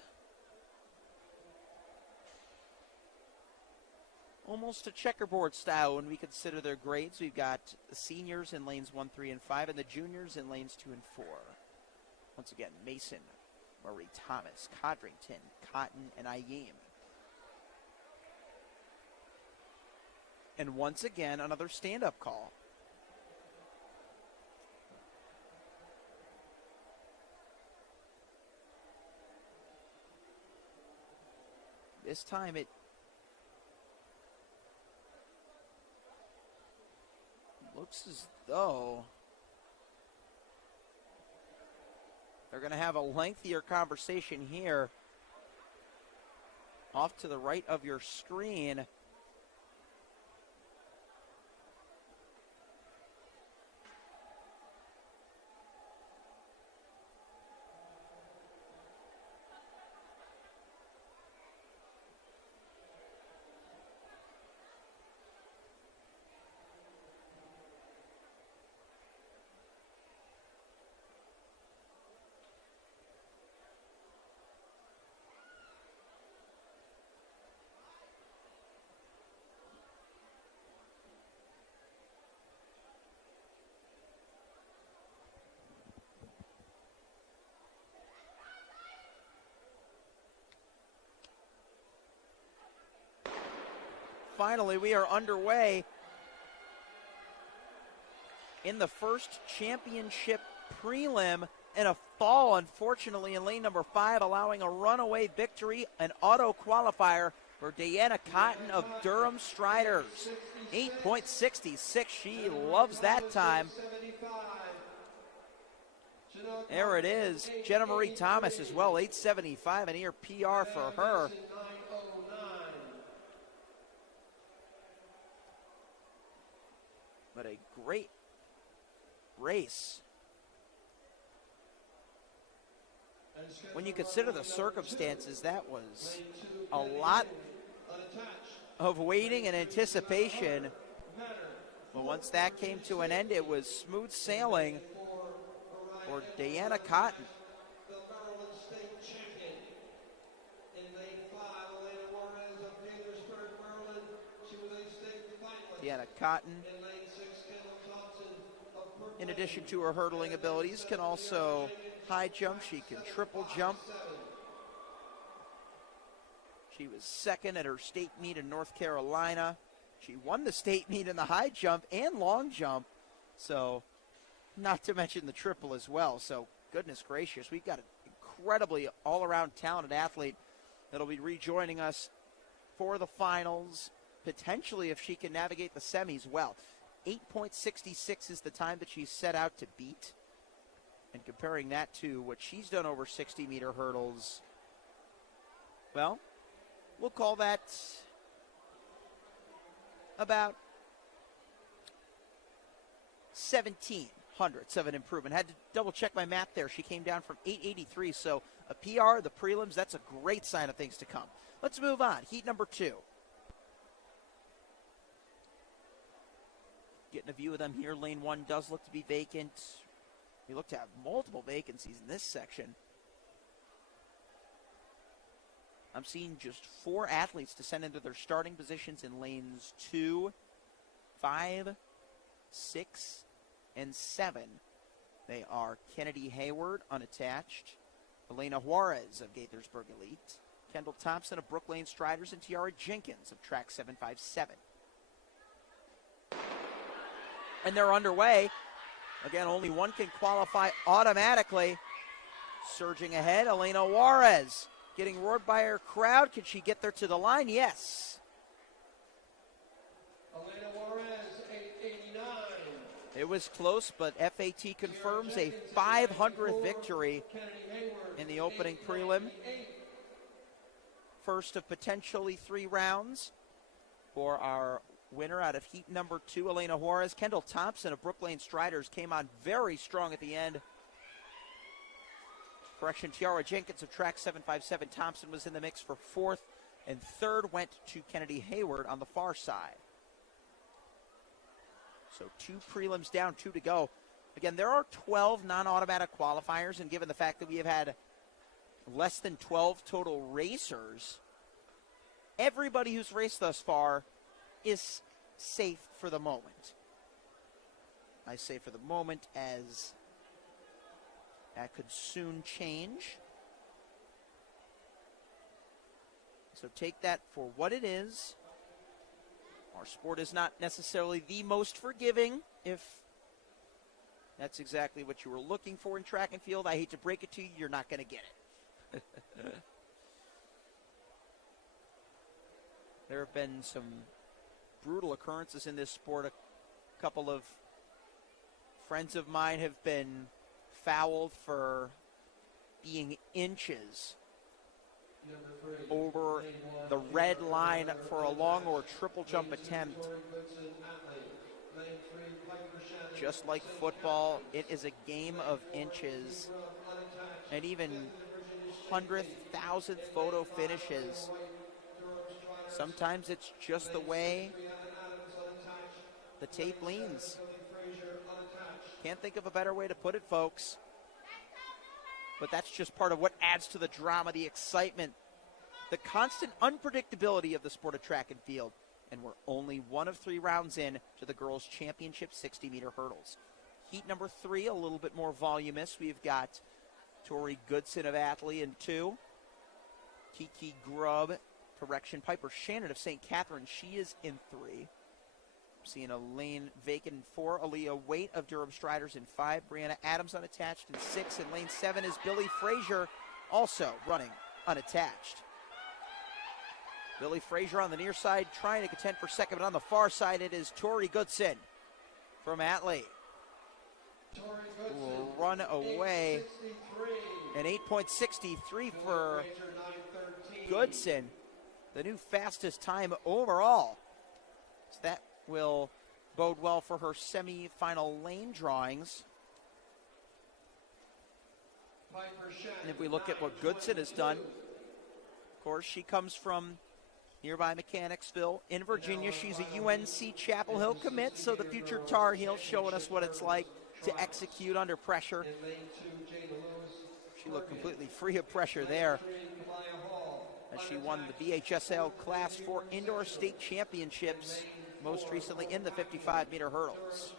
Almost a checkerboard style when we consider their grades. We've got the seniors in lanes 1, 3, and 5, and the juniors in lanes 2 and 4. Once again, Mason, Marie Thomas, Codrington, Cotton, and Ayim. And once again, another stand-up call. This time it looks as though they're going to have a lengthier conversation here. Off to the right of your screen. Finally, we are underway in the first championship prelim, and a fall, unfortunately, in lane number 5, allowing a runaway victory, an auto qualifier for Deanna Cotton of Durham Striders. 8.66. She loves that time. There it is. Jenna Marie Thomas as well, 8.75, a near PR for her. But a great race. When you consider the circumstances, that was a lot of waiting and anticipation. But once that came to an end, it was smooth sailing for Deanna Cotton. Deanna Cotton, in addition to her hurdling abilities, can also high jump. She can triple jump. She was second at her state meet in North Carolina. She won the state meet in the high jump and long jump. So, not to mention the triple as well. So, goodness gracious, we've got an incredibly all-around talented athlete that'll be rejoining us for the finals, potentially if she can navigate the semis well. 8.66 is the time that she's set out to beat. And comparing that to what she's done over 60-meter hurdles, well, we'll call that about 17 hundredths of an improvement. Had to double-check my math there. She came down from 883, so a PR, the prelims, that's a great sign of things to come. Let's move on. Heat number 2. Getting a view of them here. Lane 1 does look to be vacant. We look to have multiple vacancies in this section. I'm seeing just 4 athletes descend into their starting positions in lanes 2, 5, 6, and 7. They are Kennedy Hayward, unattached, Elena Juarez of Gaithersburg Elite, Kendall Thompson of Brook Lane Striders, and Tiara Jenkins of Track 757. And they're underway. Again, only one can qualify automatically. Surging ahead, Elena Juarez getting roared by her crowd. Can she get there to the line? Yes. Elena Juarez, 889. It was close, but FAT confirms a 500th victory in the opening prelim. First of potentially 3 rounds for our winner out of heat number 2, Elena Juarez. Kendall Thompson of Brook Lane Striders came on very strong at the end. Correction, Tiara Jenkins of Track 757. Thompson was in the mix for 4th, and 3rd went to Kennedy Hayward on the far side. So 2 prelims down, 2 to go. Again, there are 12 non-automatic qualifiers, and given the fact that we have had less than 12 total racers, everybody who's raced thus far is safe for the moment. I say for the moment, as that could soon change. So take that for what it is. Our sport is not necessarily the most forgiving, if that's exactly what you were looking for in track and field. I hate to break it to you, you're not going to get it. There have been some brutal occurrences in this sport. A couple of friends of mine have been fouled for being inches over the red line for a long or triple jump attempt. Just like football, it is a game of inches. And even 100th, 1000th photo finishes. Sometimes it's just the way the tape leans. Can't think of a better way to put it, folks. But that's just part of what adds to the drama, the excitement, the constant unpredictability of the sport of track and field. And we're only 1 of 3 rounds in to the girls' championship 60-meter hurdles. Heat number 3, a little bit more voluminous. We've got Tori Goodson of Athley in 2. Kiki Grubb, correction, Piper Shannon of St. Catharines, she is in 3. Seeing a lane vacant in 4. Aaliyah Waite of Durham Striders in 5. Brianna Adams unattached in 6. And lane 7 is Billy Frazier, also running unattached. Billy Frazier on the near side trying to contend for second, but on the far side it is Tori Goodson from Atlee. Who will run away. An 8.63 for Goodson, the new fastest time overall. So that will bode well for her semi-final lane drawings. And if we look at what Goodson has done, of course, she comes from nearby Mechanicsville in Virginia. She's a UNC Chapel Hill commit, so the future Tar Heel showing us what it's like to execute under pressure. She looked completely free of pressure there as she won the VHSL Class 4 Indoor State Championships, most recently in the 55-meter hurdles.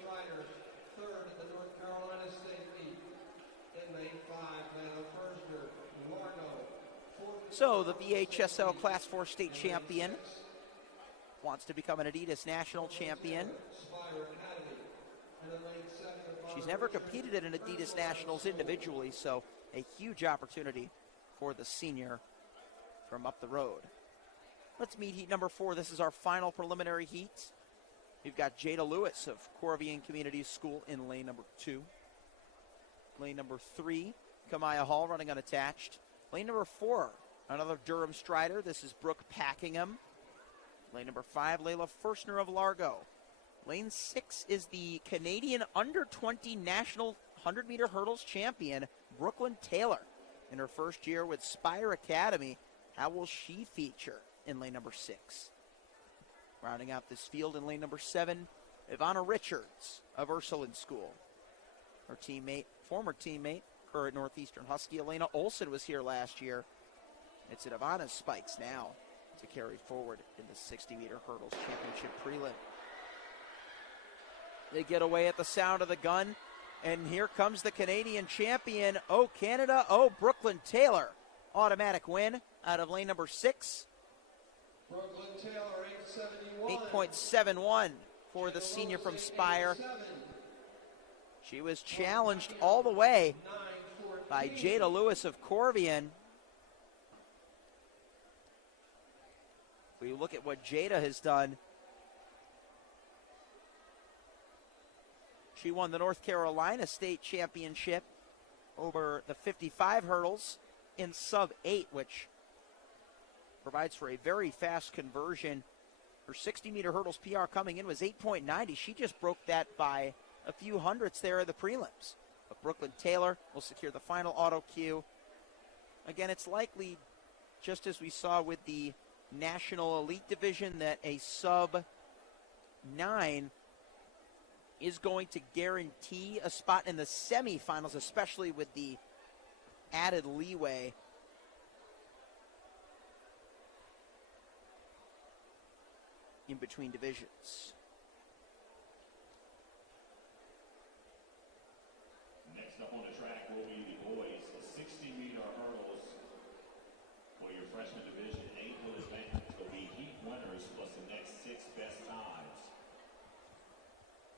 So the VHSL Class 4 state champion wants to become an Adidas national champion. She's never competed in an Adidas Nationals individually, so a huge opportunity for the senior from up the road. Let's meet heat number 4. This is our final preliminary heat. We've got Jada Lewis of Corvian Community School in lane number 2. Lane number 3, Kamaya Hall running unattached. Lane number 4, another Durham Strider. This is Brooke Packingham. Lane number 5, Layla Firstner of Largo. Lane 6 is the Canadian under-20 national 100-meter hurdles champion, Brooklyn Taylor. In her first year with Spire Academy, how will she feature in lane number 6? Rounding out this field in lane number 7, Ivana Richards of Ursuline School. Her teammate, former teammate, current Northeastern Husky, Elena Olson, was here last year. It's at Ivana's spikes now to carry forward in the 60-meter hurdles championship prelim. They get away at the sound of the gun, and here comes the Canadian champion, Oh Canada, Oh Brooklyn Taylor. Automatic win out of lane number 6. Brooklyn Taylor, 8.71 for the senior from Spire. She was challenged all the way by Jada Lewis of Corvian. If we look at what Jada has done, she won the North Carolina State Championship over the 55 hurdles in sub-8, which provides for a very fast conversion. Her 60-meter hurdles PR coming in was 8.90. She just broke that by a few hundredths there in the prelims. But Brooklyn Taylor will secure the final auto cue. Again, it's likely, just as we saw with the National Elite Division, that a sub-9 is going to guarantee a spot in the semifinals, especially with the added leeway in between divisions. Next up on the track will be the boys 60-meter hurdles for your freshman division. 8 will advance will be heat winners plus the next 6 best times.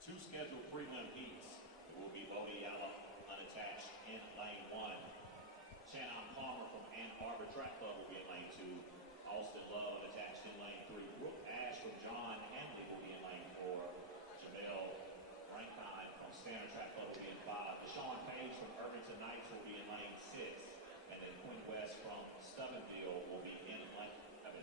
2 scheduled prelim heats. It will be Bodie Yalla unattached in lane 1. Shannon Palmer from Ann Arbor Track Club will be in lane 2. Austin Love unattached in lane 3. Brooke Ash from John Hanley will be in lane 4. Jamel Rankine from Standard Track Club will be in 5. Deshaun Page from Irvington Knights will be in lane 6. And then Quinn West from Stubbenville will be in lane 7.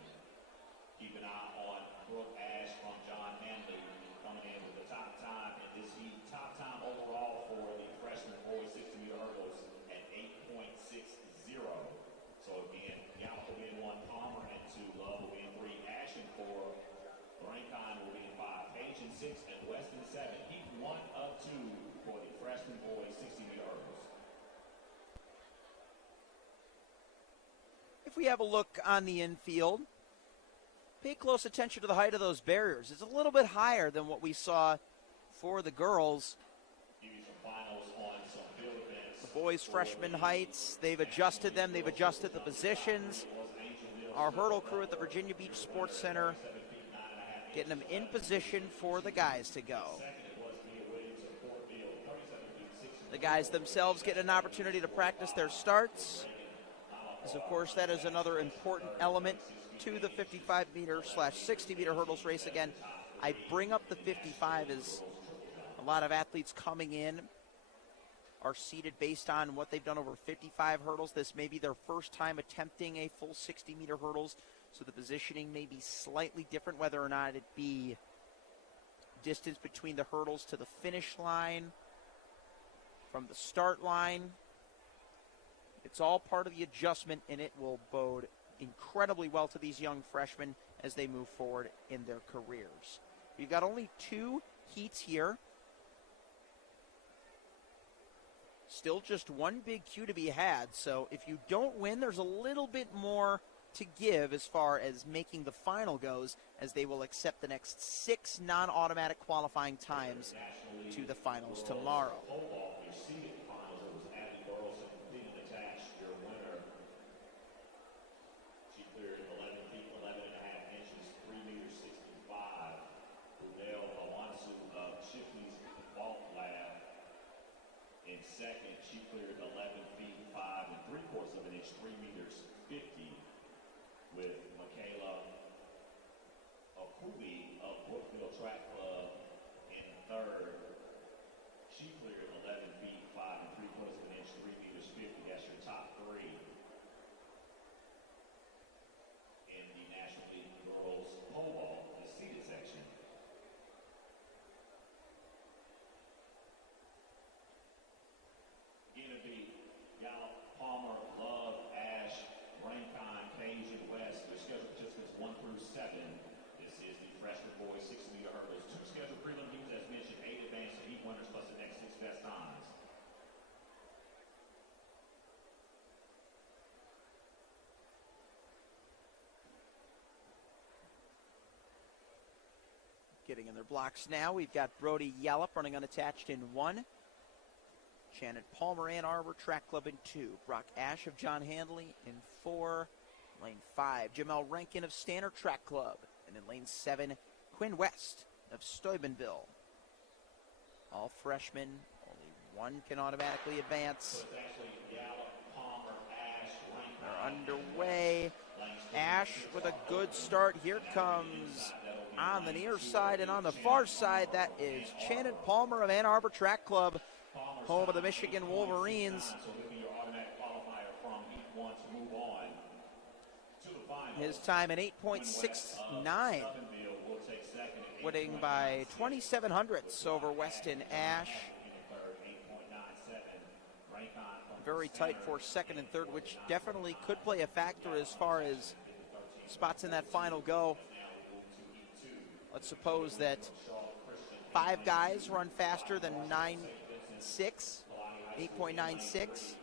Keep an eye on Brooke Ash from John Hanley coming in with the top time in this heat. Top time overall for the freshman boys 60-meter hurdles at 8.60. So again, Gallup will be in 1, Palmer and 2, Love will be in 3, Ash in 4, Rankine will be in 5, Page in 6, and West in 7. Heat 1 of 2 for the freshman boys 60-meter hurdles. If we have a look on the infield, pay close attention to the height of those barriers. It's a little bit higher than what we saw for the girls. Give you some finals on some field events. The boys' freshman heights, they've adjusted them. They've adjusted the positions. Our hurdle crew at the Virginia Beach Sports Center getting them in position for the guys to go. The guys themselves get an opportunity to practice their starts, because of course that is another important element to the 55-meter/60-meter hurdles race. Again, I bring up the 55 as a lot of athletes coming in are seated based on what they've done over 55 hurdles. This may be their first time attempting a full 60-meter hurdles, so the positioning may be slightly different, whether or not it be distance between the hurdles to the finish line, from the start line. It's all part of the adjustment, and it will bode incredibly well to these young freshmen as they move forward in their careers. We've got only 2 heats here. Still just one big Q to be had, so if you don't win, there's a little bit more to give as far as making the final goes, as they will accept the next 6 non-automatic qualifying times to the finals tomorrow. Second, she cleared 11 feet 5 3/4 of an inch, 3 meters 50, with Michaela Akubi of Brookfield Track Club in third. She cleared 11 feet 5 3/4 of an inch, 3 meters 50. That's your top 3 in the National League Girls Pole Vault, the seated section. Gallup, Palmer, Love, Ash, Rankine, Page, and West. Their scheduled participants 1 through 7. This is the freshman boys 60-meter hurdles. 2 scheduled prelim heats, as mentioned, 8 advanced to heat winners plus the next 6 best times. Getting in their blocks now, we've got Brody Yallop running unattached in 1. Shannon Palmer, Ann Arbor Track Club in 2. Brock Ash of John Handley in 4. Lane 5, Jamel Rankin of Standard Track Club. And in lane 7, Quinn West of Steubenville. All freshmen, only 1 can automatically advance. They're underway. Ash with a good start. Here comes on the near side and on the far side. That is Shannon Palmer of Ann Arbor Track Club, home of the Michigan Wolverines. His time at 8.69, winning by 27 hundredths over Weston Ash. Very tight for second and third, which definitely could play a factor as far as spots in that final go. Let's suppose that 5 guys run faster than 9.6, 8.96,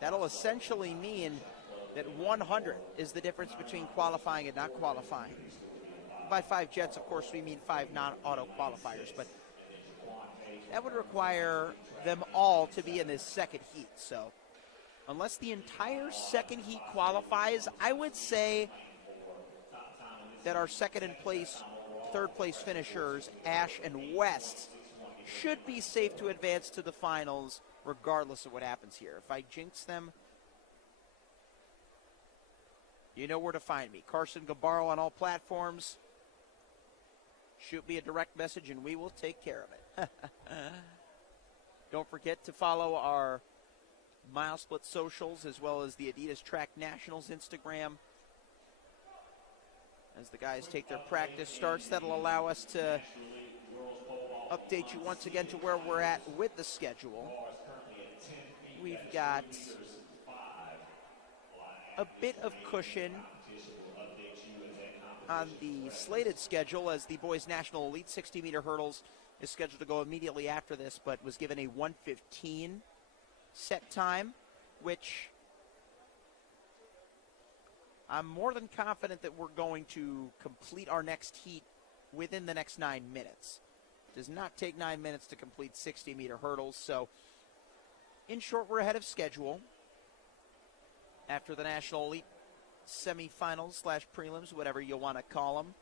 that'll essentially mean that 100 is the difference between qualifying and not qualifying. By 5 jets, of course, we mean 5 non-auto qualifiers, but that would require them all to be in this second heat. So unless the entire second heat qualifies, I would say that our second and third place finishers, Ash and West, should be safe to advance to the finals regardless of what happens here. If I jinx them, you know where to find me. Carson Gabaro on all platforms. Shoot me a direct message and we will take care of it. Don't forget to follow our MileSplit socials as well as the Adidas Track Nationals Instagram as the guys take their practice starts. That'll allow us to update you once again to where we're at with the schedule. We've got a bit of cushion on the slated schedule as the boys' national elite 60-meter hurdles is scheduled to go immediately after this, but was given a 1:15 set time, which I'm more than confident that we're going to complete our next heat within the next 9 minutes. It does not take 9 minutes to complete 60-meter hurdles, so in short, we're ahead of schedule. After the national elite semifinals / prelims, whatever you want to call them,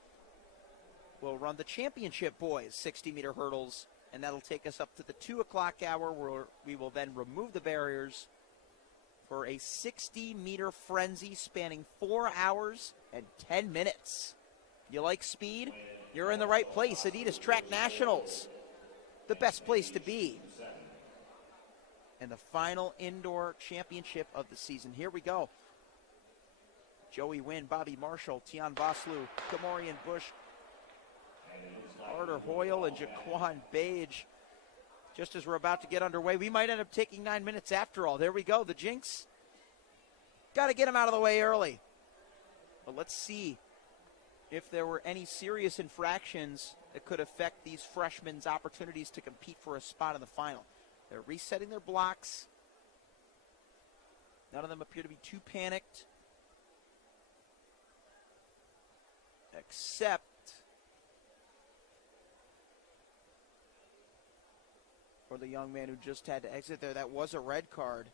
we'll run the championship boys 60-meter hurdles, and that'll take us up to the 2 o'clock hour where we will then remove the barriers for a 60-meter frenzy spanning 4 hours and 10 minutes. You like speed? You're in the right place. Adidas Track Nationals, the best place to be. And the final indoor championship of the season. Here we go. Joey Wynn, Bobby Marshall, Tian Vaslu, Kamorian Bush, Carter Hoyle, and Jaquan Bage. Just as we're about to get underway, we might end up taking 9 minutes after all. There we go, the jinx. Got to get him out of the way early. But let's see if there were any serious infractions that could affect these freshmen' opportunities to compete for a spot in the final. They're resetting their blocks. None of them appear to be too panicked, except for the young man who just had to exit there. That was a red card.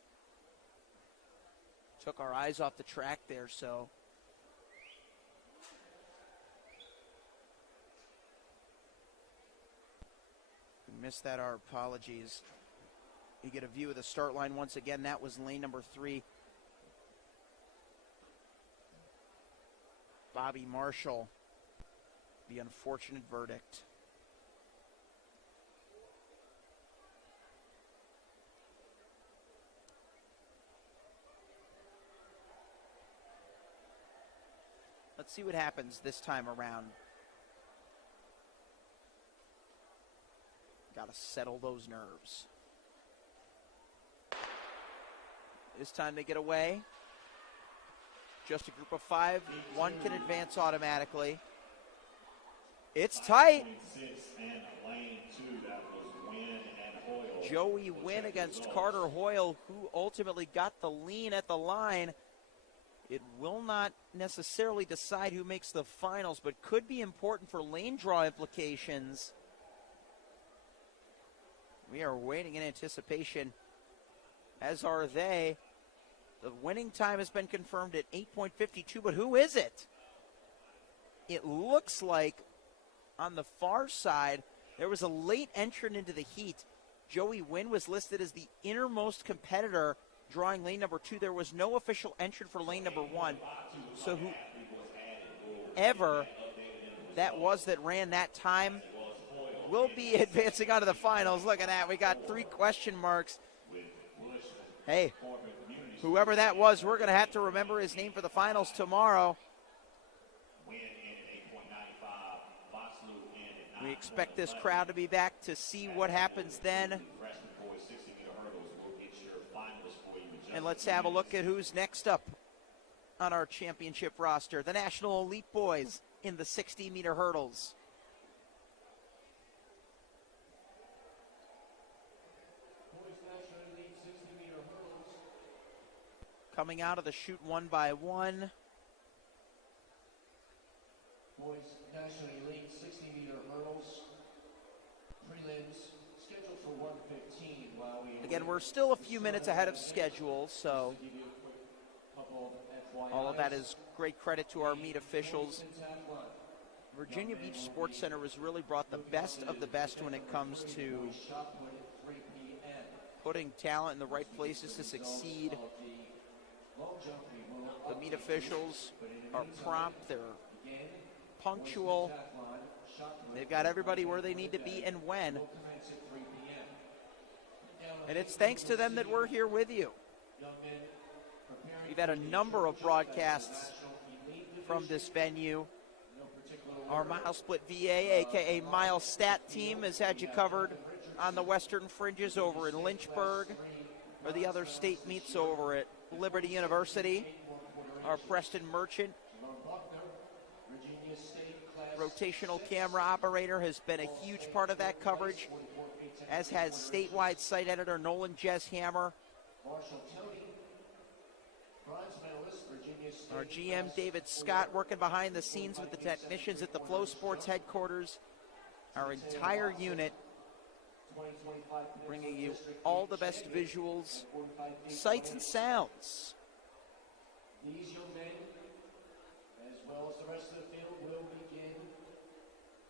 Took our eyes off the track there, so if we missed that, our apologies. You get a view of the start line once again. That was lane number 3. Bobby Marshall, the unfortunate verdict. Let's see what happens this time around. Got to settle those nerves. This time they get away. Just a group of 5. One can advance automatically. It's tight. Joey Wynn against Carter Hoyle, who ultimately got the lean at the line. It will not necessarily decide who makes the finals, but could be important for lane draw implications. We are waiting in anticipation, as are they. The winning time has been confirmed at 8.52, but who is it? It looks like on the far side, there was a late entrant into the heat. Joey Wynn was listed as the innermost competitor drawing lane number 2. There was no official entrant for lane number 1. So whoever that was that ran that time will be advancing on to the finals. Look at that. We got 3 question marks. Hey, whoever that was, we're going to have to remember his name for the finals tomorrow. We expect this crowd to be back to see what happens then. And let's have a look at who's next up on our championship roster. The National Elite Boys in the 60-meter hurdles. coming out of the chute one by one. Boys National Elite 60-meter hurdles, prelims, scheduled for 1:15 while we... Again, we're still a few minutes ahead of schedule, so all of that is great credit to our meet officials. Virginia Beach Sports Center has really brought the best of the best when it comes to putting talent in the right places to succeed. The meet officials are prompt, they're punctual, they've got everybody where they need to be and when. And it's thanks to them that we're here with you. We've had a number of broadcasts from this venue. Our MileSplit VA, aka MileStat team, has had you covered on the western fringes over in Lynchburg, or the other state meets over at Liberty University. Our Preston Merchant, rotational camera operator, has been a huge part of that coverage, as has statewide site editor Nolan Jezhammer. Our GM David Scott working behind the scenes with the technicians at the Flow Sports headquarters. Our entire unit bringing you all the best visuals, sights, and sounds. These young men, as well as the rest of the field, will begin.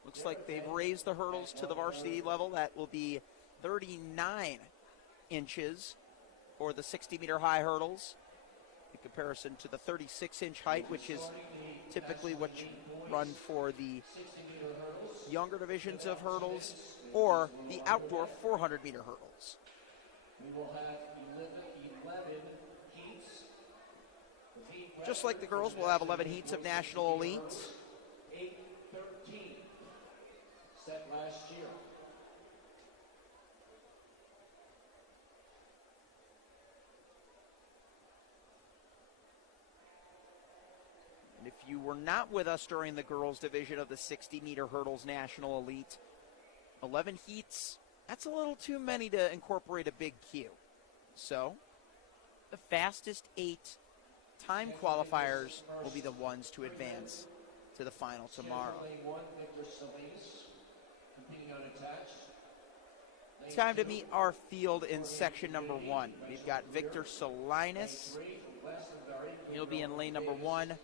Looks like they've raised the hurdles to the varsity level. That will be 39 inches for the 60-meter high hurdles, in comparison to the 36-inch height, which is typically what you run for the younger divisions of hurdles or the outdoor 400-meter hurdles. We will have 11 heats. Just like the girls, we'll have 11 heats of national elites. 8-13 set last year. And if you were not with us during the girls' division of the 60-meter hurdles national elite, 11 heats, that's a little too many to incorporate a big queue. So, the fastest 8 time qualifiers will be the ones to advance to the final tomorrow. Time to meet our field in section number 1. We've got Victor Salinas. He'll be in lane number 1.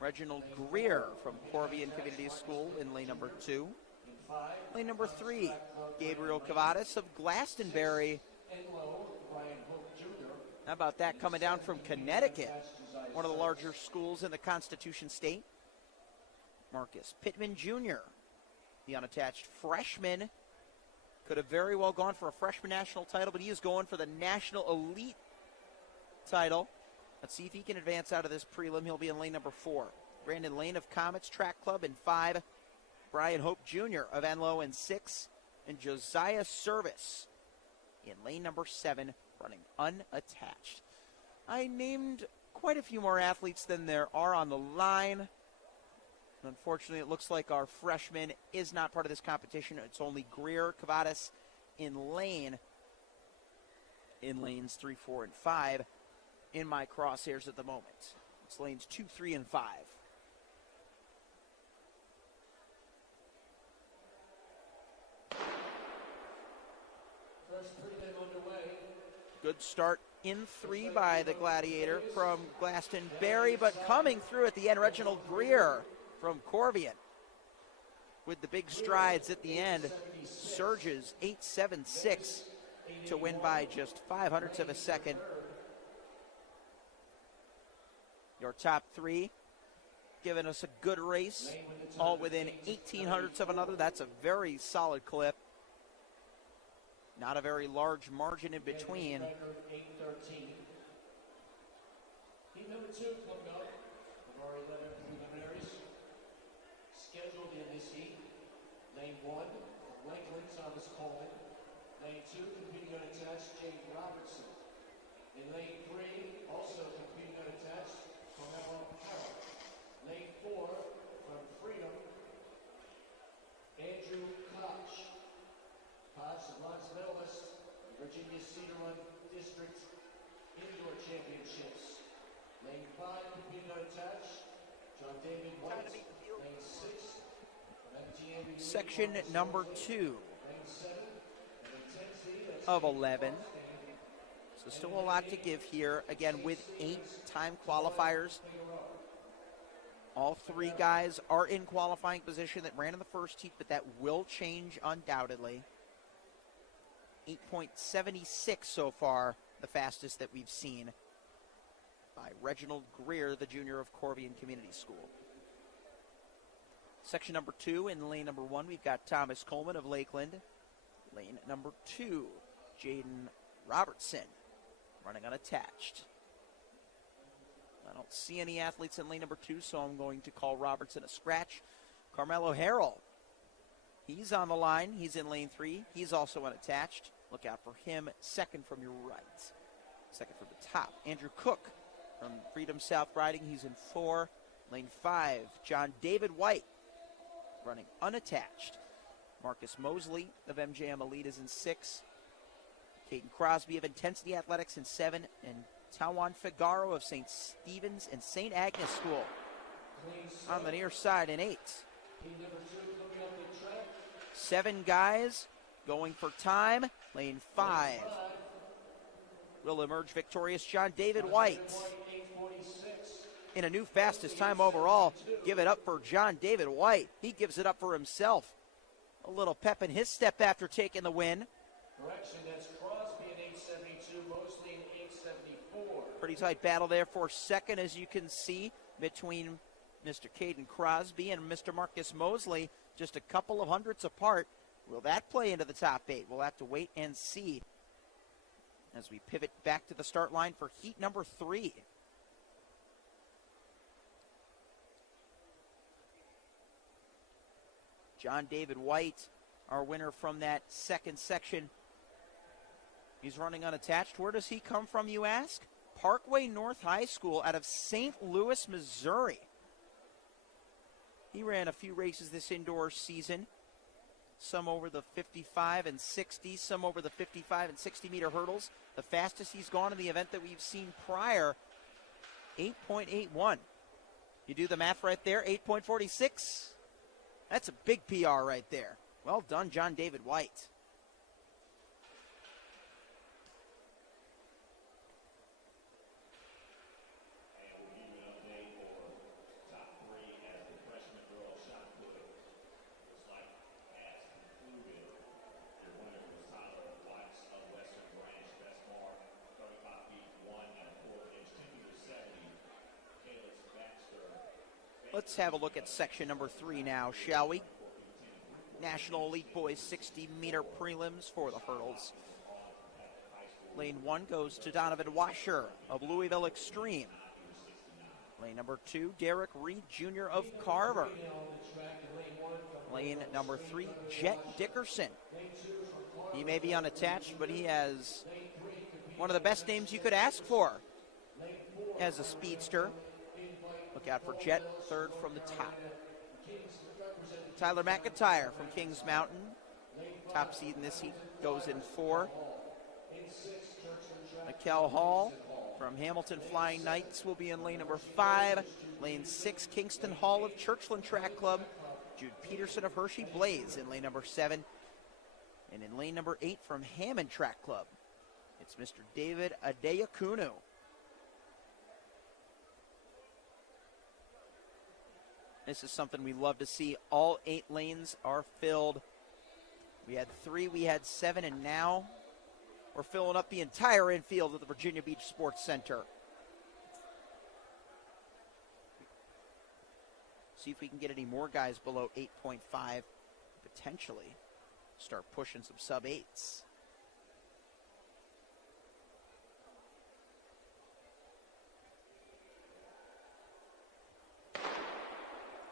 Reginald Greer from Corvian Community School in lane number 2. Lane number 3, Gabriel Cavadas of Glastonbury. How about that, coming down from Connecticut, one of the larger schools in the Constitution State. Marcus Pittman Jr., the unattached freshman. Could have very well gone for a freshman national title, but he is going for the national elite title. Let's see if he can advance out of this prelim. He'll be in lane number 4. Brandon Lane of Comets Track Club in 5. Brian Hope Jr. of Enloe in 6. And Josiah Service in lane number 7, running unattached. I named quite a few more athletes than there are on the line. Unfortunately, it looks like our freshman is not part of this competition. It's only Greer Cavadas in lanes 3, 4, and 5 in my crosshairs at the moment. It's lanes 2, 3, and 5. First prelim underway. Good start in 3 by the Gladiator from Glastonbury, but coming through at the end, Reginald Greer from Corvian with the big strides at the end. Surges 8.76 to win by just 0.05 of a second. Your top 3 giving us a good race, all within 0.18 of another. That's a very solid clip. Not a very large margin in between. 8-13. Heat number 2 coming up of our 11 preliminaries. Scheduled in this heat. Lane 1, Lakeland Thomas Coleman. Lane 2, competing unattached, Jake Robertson. In lane 3, also competing unattached, Carmelo Harrell. Lane 4, from Freedom, Andrew Koch. Koch, the bronze medalist, Virginia Cedar Run District Indoor Championships. Lane 5 competed unattached. John David White. Lane 6 from MGM. Section number 2 Lane 7 and then 10C. of 11. So still a lot to give here. Again, with 8 time qualifiers. All 3 guys are in qualifying position that ran in the first heat, but that will change undoubtedly. 8.76 so far, the fastest that we've seen by Reginald Greer, the junior of Corbion Community School. Section number 2, in lane number 1, we've got Thomas Coleman of Lakeland. Lane number 2, Jaden Robertson, running unattached. I don't see any athletes in lane number 2, so I'm going to call Robertson a scratch. Carmelo Harrell, he's on the line. He's in lane 3. He's also unattached. Look out for him. Second from your right. Second from the top. Andrew Cook from Freedom South Riding. He's in 4. Lane 5, John David White, running unattached. Marcus Mosley of MJM Elite is in 6. Caden Crosby of Intensity Athletics in 7. And Tawan Figaro of St. Stephen's and St. Agnes School on the near side in 8. 7 guys going for time. Lane 5 will emerge victorious. John David White in a new fastest time overall. Give it up for John David White. He gives it up for himself. A little pep in his step after taking the win. Correction, that's Crosby in 872, Mosley in 874. Pretty tight battle there for second, as you can see, between Mr. Caden Crosby and Mr. Marcus Mosley, just a couple of hundredths apart. Will that play into the top 8? We'll have to wait and see as we pivot back to the start line for heat number 3. John David White, our winner from that second section. He's running unattached. Where does he come from, you ask? Parkway North High School out of St. Louis, Missouri. He ran a few races this indoor season. Some over the 55 and 60, some over the 55 and 60 meter hurdles. The fastest he's gone in the event that we've seen prior, 8.81. You do the math right there, 8.46. That's a big PR right there. Well done, John David White. Let's have a look at section number 3 now, shall we? National Elite Boys 60-meter prelims for the hurdles. Lane 1 goes to Donovan Washer of Louisville Extreme. Lane number 2, Derek Reed Jr. of Carver. Lane number 3, Jet Dickerson. He may be unattached, but he has one of the best names you could ask for as a speedster. Look out for Jet, third from the top. Tyler McIntyre from Kings Mountain. Top seed in this heat goes in 4. Mikel Hall from Hamilton Flying Knights will be in lane number 5. Lane 6, Kingston Hall of Churchland Track Club. Jude Peterson of Hershey Blaze in lane number 7. And in lane number 8 from Hammond Track Club, it's Mr. David Adeyakunu. This is something we love to see. All 8 lanes are filled. We had 3, we had 7, and now we're filling up the entire infield of the Virginia Beach Sports Center. See if we can get any more guys below 8.5, potentially start pushing some sub-8s.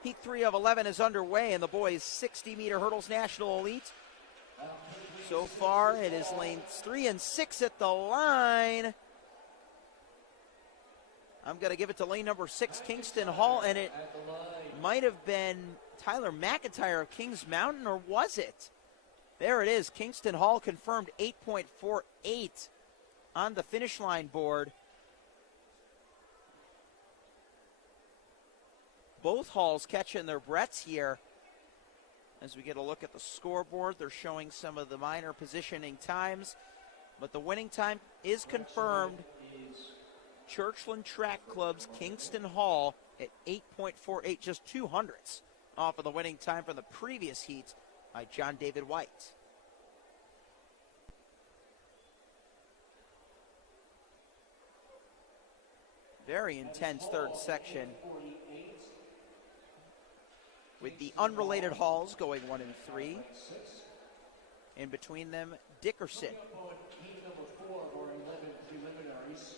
Heat 3 of 11 is underway in the boys 60-meter hurdles National Elite. So far, it is lanes 3 and 6 at the line. I'm going to give it to lane number 6, Kingston Hall, and it might have been Tyler McIntyre of Kings Mountain, or was it? There it is. Kingston Hall confirmed 8.48 on the finish line board. Both halls catching their breaths here. As we get a look at the scoreboard, they're showing some of the minor positioning times, but the winning time is confirmed. Churchland Track Club's Kingston Hall at 8.48, just 200ths off of the winning time from the previous heat by John David White. Very intense third section, with the unrelated halls going 1 and 3. In between them, Dickerson. Heat number 4 or 11 preliminaries.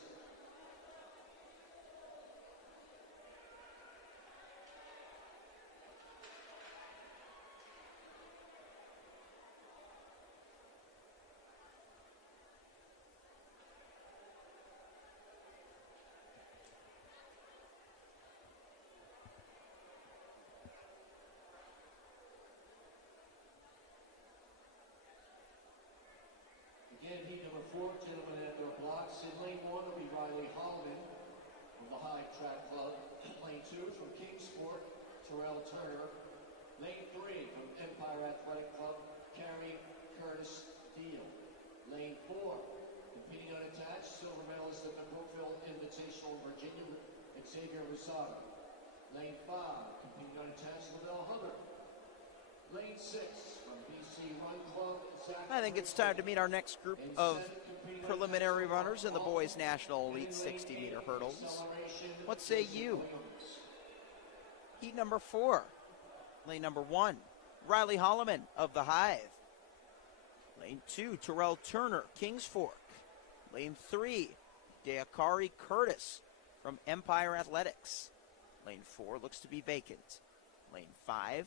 Again, heat number 4, gentlemen at their blocks. In lane 1 will be Riley Holloman from the High Track Club. Lane 2 from Kingsport, Terrell Turner. Lane 3 from Empire Athletic Club, Carrie Curtis Deal. Lane 4, competing unattached, silver medalist at the Brookville Invitational, Virginia, Xavier Rosado. Lane 5, competing unattached, Lavelle Hubbard. Lane 6 from BC Run Club. I think it's time to meet our next group of preliminary runners in the boys' national elite 60-meter hurdles. What say you? Heat number 4, lane number 1, Riley Holloman of the Hive. Lane 2, Terrell Turner, Kings Fork. Lane 3, Deakari Curtis from Empire Athletics. Lane 4 looks to be vacant. Lane 5,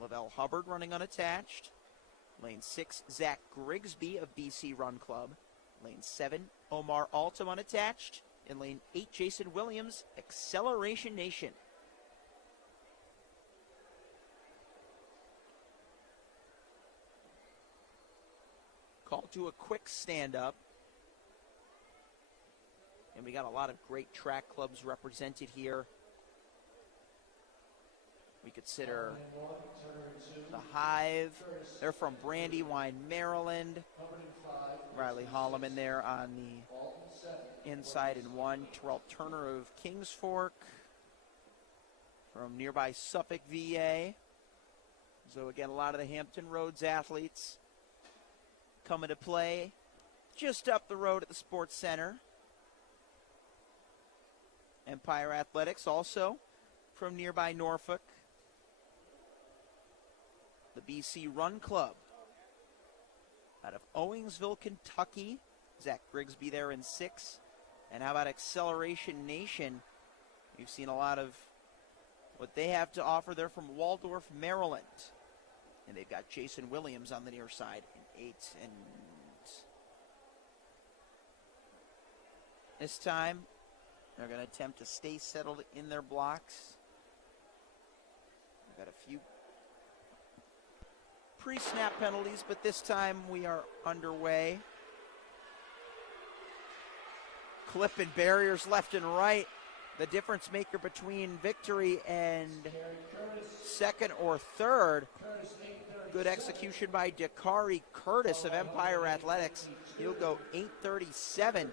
Lavelle Hubbard running unattached. Lane 6, Zach Grigsby of BC Run Club. Lane 7, Omar Altum unattached. And lane 8, Jason Williams, Acceleration Nation. Call to a quick stand-up. And we got a lot of great track clubs represented here. We consider the Hive. They're from Brandywine, Maryland. Riley Holloman there on the inside in 1. Terrell Turner of Kings Fork from nearby Suffolk, VA. So again, a lot of the Hampton Roads athletes coming to play just up the road at the Sports Center. Empire Athletics also from nearby Norfolk. The BC Run Club out of Owingsville, Kentucky. Zach Grigsby there in 6. And how about Acceleration Nation? We've seen a lot of what they have to offer. They're from Waldorf, Maryland. And they've got Jason Williams on the near side in 8. And this time, they're going to attempt to stay settled in their blocks. We've got a few pre-snap penalties, but this time we are underway. Clipping barriers left and right. The difference maker between victory and second or third. Good execution by Deakari Curtis of Empire Athletics. He'll go 8:37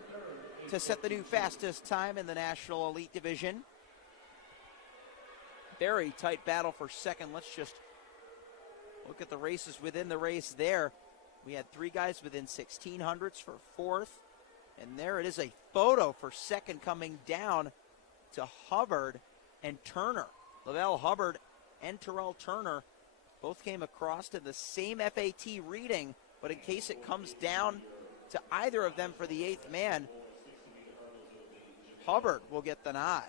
to set the new fastest time in the National Elite Division. Very tight battle for second. Let's just look at the races within the race there. We had 3 guys within 1600ths for fourth. And there it is, a photo for second coming down to Hubbard and Turner. Lavelle Hubbard and Terrell Turner both came across to the same FAT reading, but in case it comes down to either of them for the 8th man, Hubbard will get the nod.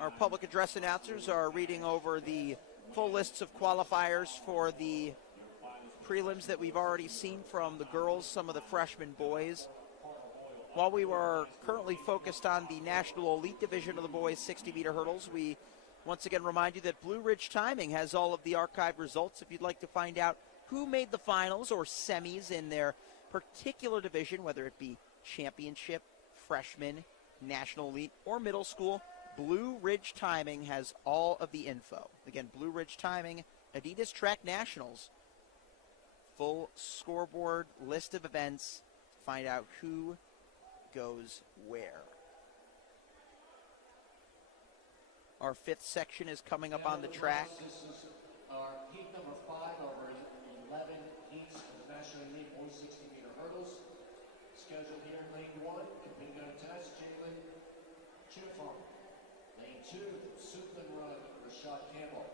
Our public address announcers are reading over the full lists of qualifiers for the prelims that we've already seen from the girls, some of the freshman boys. While we were currently focused on the National Elite Division of the boys 60-meter hurdles, we once again remind you that Blue Ridge Timing has all of the archived results. If you'd like to find out who made the finals or semis in their particular division, whether it be championship, freshman, national elite, or middle school, Blue Ridge Timing has all of the info. Again, Blue Ridge Timing, Adidas Track Nationals, full scoreboard list of events to find out who goes where. Our fifth section is coming up on the track. This is our heat number 5 over 11 heats of the National Elite Boys 60-meter hurdles. Scheduled here in lane 1, competing on test, Jalen Chifon. Lane 2, Suitland Run, Rashad Campbell.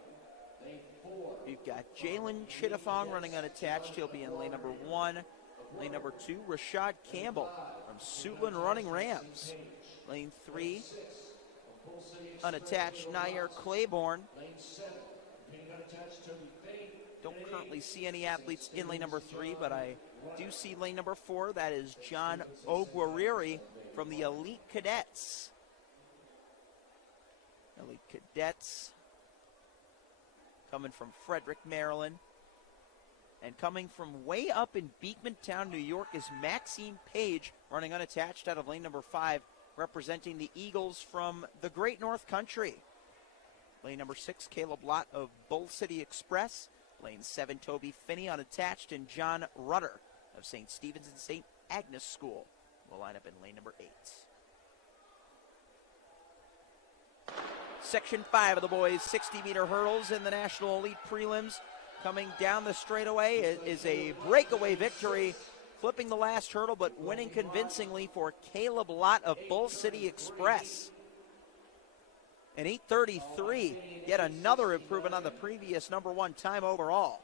Lane 4. We've got Jalen Chittafong running unattached. He'll be in lane number 1. Lane number 2, Rashad Campbell from Suitland Running Rams. Lane 3, unattached, Nair Claiborne. Lane 7, competing unattached, Toby Fane. Don't currently see any athletes in lane number 3, but I do see lane number 4. That is John Oguariri from the Elite Cadets. Elite Cadets coming from Frederick, Maryland. And coming from way up in Beekmantown, New York is Maxine Page running unattached out of lane number 5, representing the Eagles from the Great North Country. Lane number 6, Caleb Lott of Bull City Express. Lane 7, Toby Finney unattached, and John Rudder of St. Stephen's and St. Agnes School will line up in lane number 8. Section 5 of the boys 60-meter hurdles in the National Elite Prelims. Coming down the straightaway is a breakaway victory, flipping the last hurdle, but winning convincingly for Caleb Lott of Bull City Express. An 8:33, yet another improvement on the previous number 1 time overall.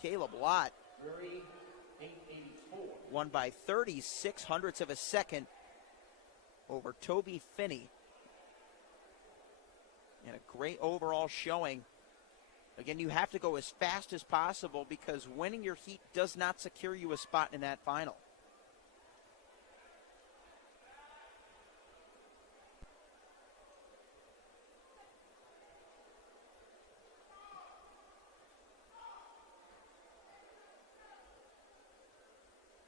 Caleb Lott won by 36 hundredths of a second over Toby Finney. And a great overall showing. Again, you have to go as fast as possible because winning your heat does not secure you a spot in that final.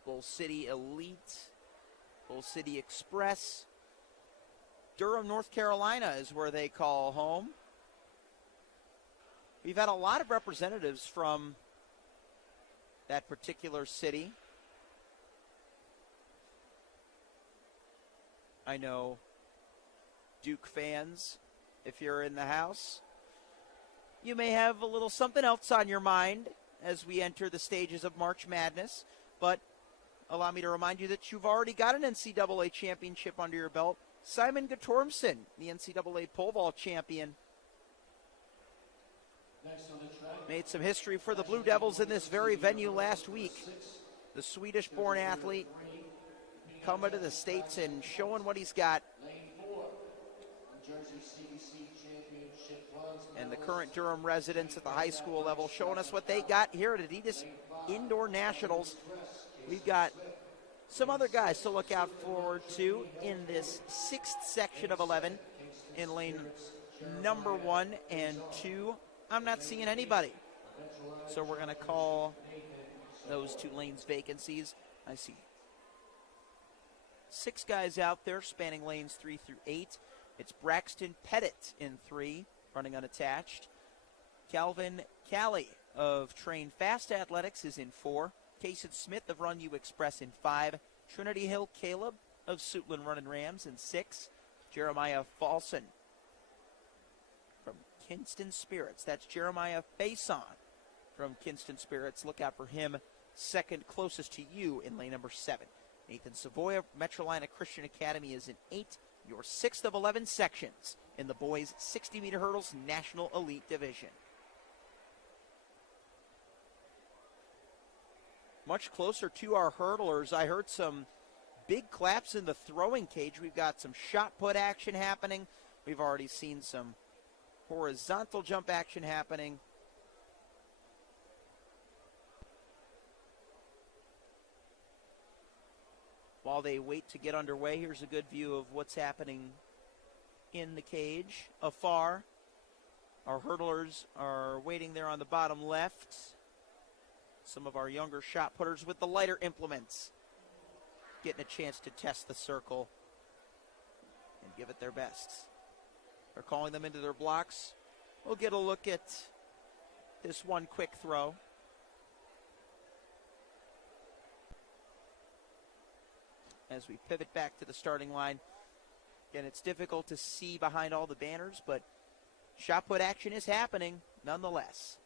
Bull City Elite, Bull City Express. Durham, North Carolina is where they call home. We've had a lot of representatives from that particular city. I know Duke fans, if you're in the house, you may have a little something else on your mind as we enter the stages of March Madness, but allow me to remind you that you've already got an NCAA championship under your belt. Simon Gatormson, the NCAA pole vault champion, made some history for the Blue Devils in this very venue last week. The Swedish-born athlete coming to the States and showing what he's got. And the current Durham residents at the high school level showing us what they got here at Adidas Indoor Nationals. We've got some other guys to look out forward to in this 6th section of 11 in lane number 1 and 2. I'm not seeing anybody. So we're going to call those 2 lanes vacancies. I see 6 guys out there spanning lanes 3 through 8. It's Braxton Pettit in 3, running unattached. Calvin Callie of Train Fast Athletics is in 4. Kason Smith of Run You Express in 5. Trinity Hill Caleb of Suitland Running Rams in 6. Jeremiah Falson from Kinston Spirits. That's Jeremiah Faison from Kinston Spirits. Look out for him second closest to you in lane number 7. Nathan Savoy of Metrolina Christian Academy is in 8. Your 6th of 11 sections in the boys 60-meter hurdles National Elite Division. Much closer to our hurdlers. I heard some big claps in the throwing cage. We've got some shot put action happening. We've already seen some horizontal jump action happening. While they wait to get underway, here's a good view of what's happening in the cage afar. Our hurdlers are waiting there on the bottom left. Some of our younger shot putters with the lighter implements getting a chance to test the circle and give it their best. They're calling them into their blocks. We'll get a look at this one quick throw. As we pivot back to the starting line. Again, it's difficult to see behind all the banners, but shot put action is happening nonetheless.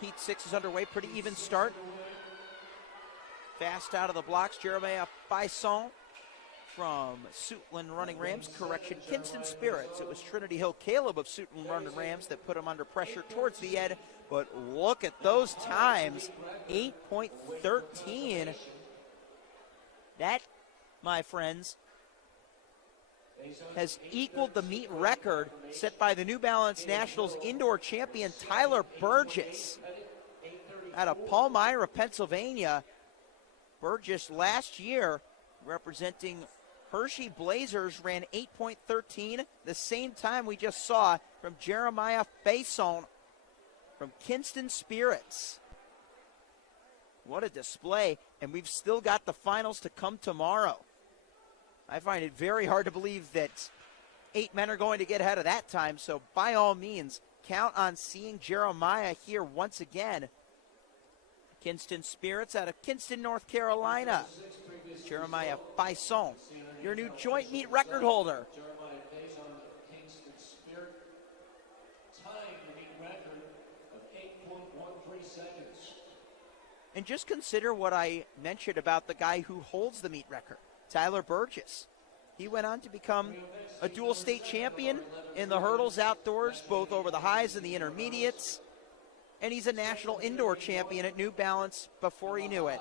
Heat 6 is underway, pretty even start. Fast out of the blocks, Jeremiah Bison from Suitland Running Rams. Correction, Kinston Spirits. It was Trinity Hill Caleb of Suitland Running Rams that put him under pressure towards the end. But look at those times, 8.13. That, my friends, has equaled the meet record set by the New Balance Nationals indoor champion Tyler Burgess out of Palmyra, Pennsylvania. Burgess last year, representing Hershey Blazers, ran 8.13, the same time we just saw from Jeremiah Faison from Kinston Spirits. What a display, and we've still got the finals to come tomorrow. I find it very hard to believe that 8 men are going to get ahead of that time, so by all means, count on seeing Jeremiah here once again. Kinston Spirits out of Kinston, North Carolina. Jeremiah Bison, your new joint meet record holder. Jeremiah Faison of Kingston Spirit, tying the meet record of 8.13 seconds. And just consider what I mentioned about the guy who holds the meet record, Tyler Burgess. He went on to become a dual state champion in the hurdles outdoors, both over the highs and the intermediates. And he's a national indoor champion at New Balance before he knew it.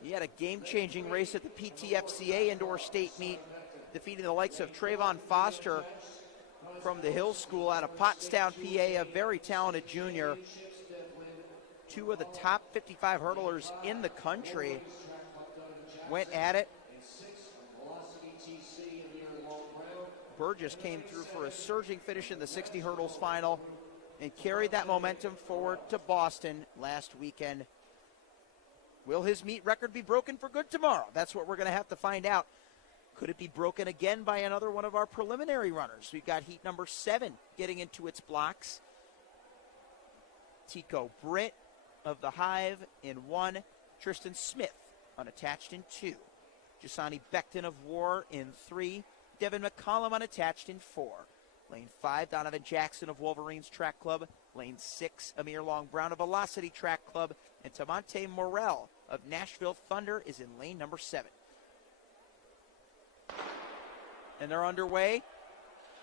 He had a game-changing race at the PTFCA indoor state meet, defeating the likes of Trayvon Foster from the Hill School out of Pottstown, PA, a very talented junior. 2 of the top 55 hurdlers in the country went at it. Burgess came through for a surging finish in the 60 hurdles final and carried that momentum forward to Boston last weekend. Will his meet record be broken for good tomorrow? That's what we're going to have to find out. Could it be broken again by another one of our preliminary runners? We've got heat number 7 getting into its blocks. Tico Britt of the Hive in 1, Tristan Smith unattached in 2, Jasani Becton of War in 3, Devin McCollum unattached in 4. Lane 5, Donovan Jackson of Wolverines Track Club. Lane 6, Amir Long Brown of Velocity Track Club. And Tamonte Morel of Nashville Thunder is in lane number 7. And they're underway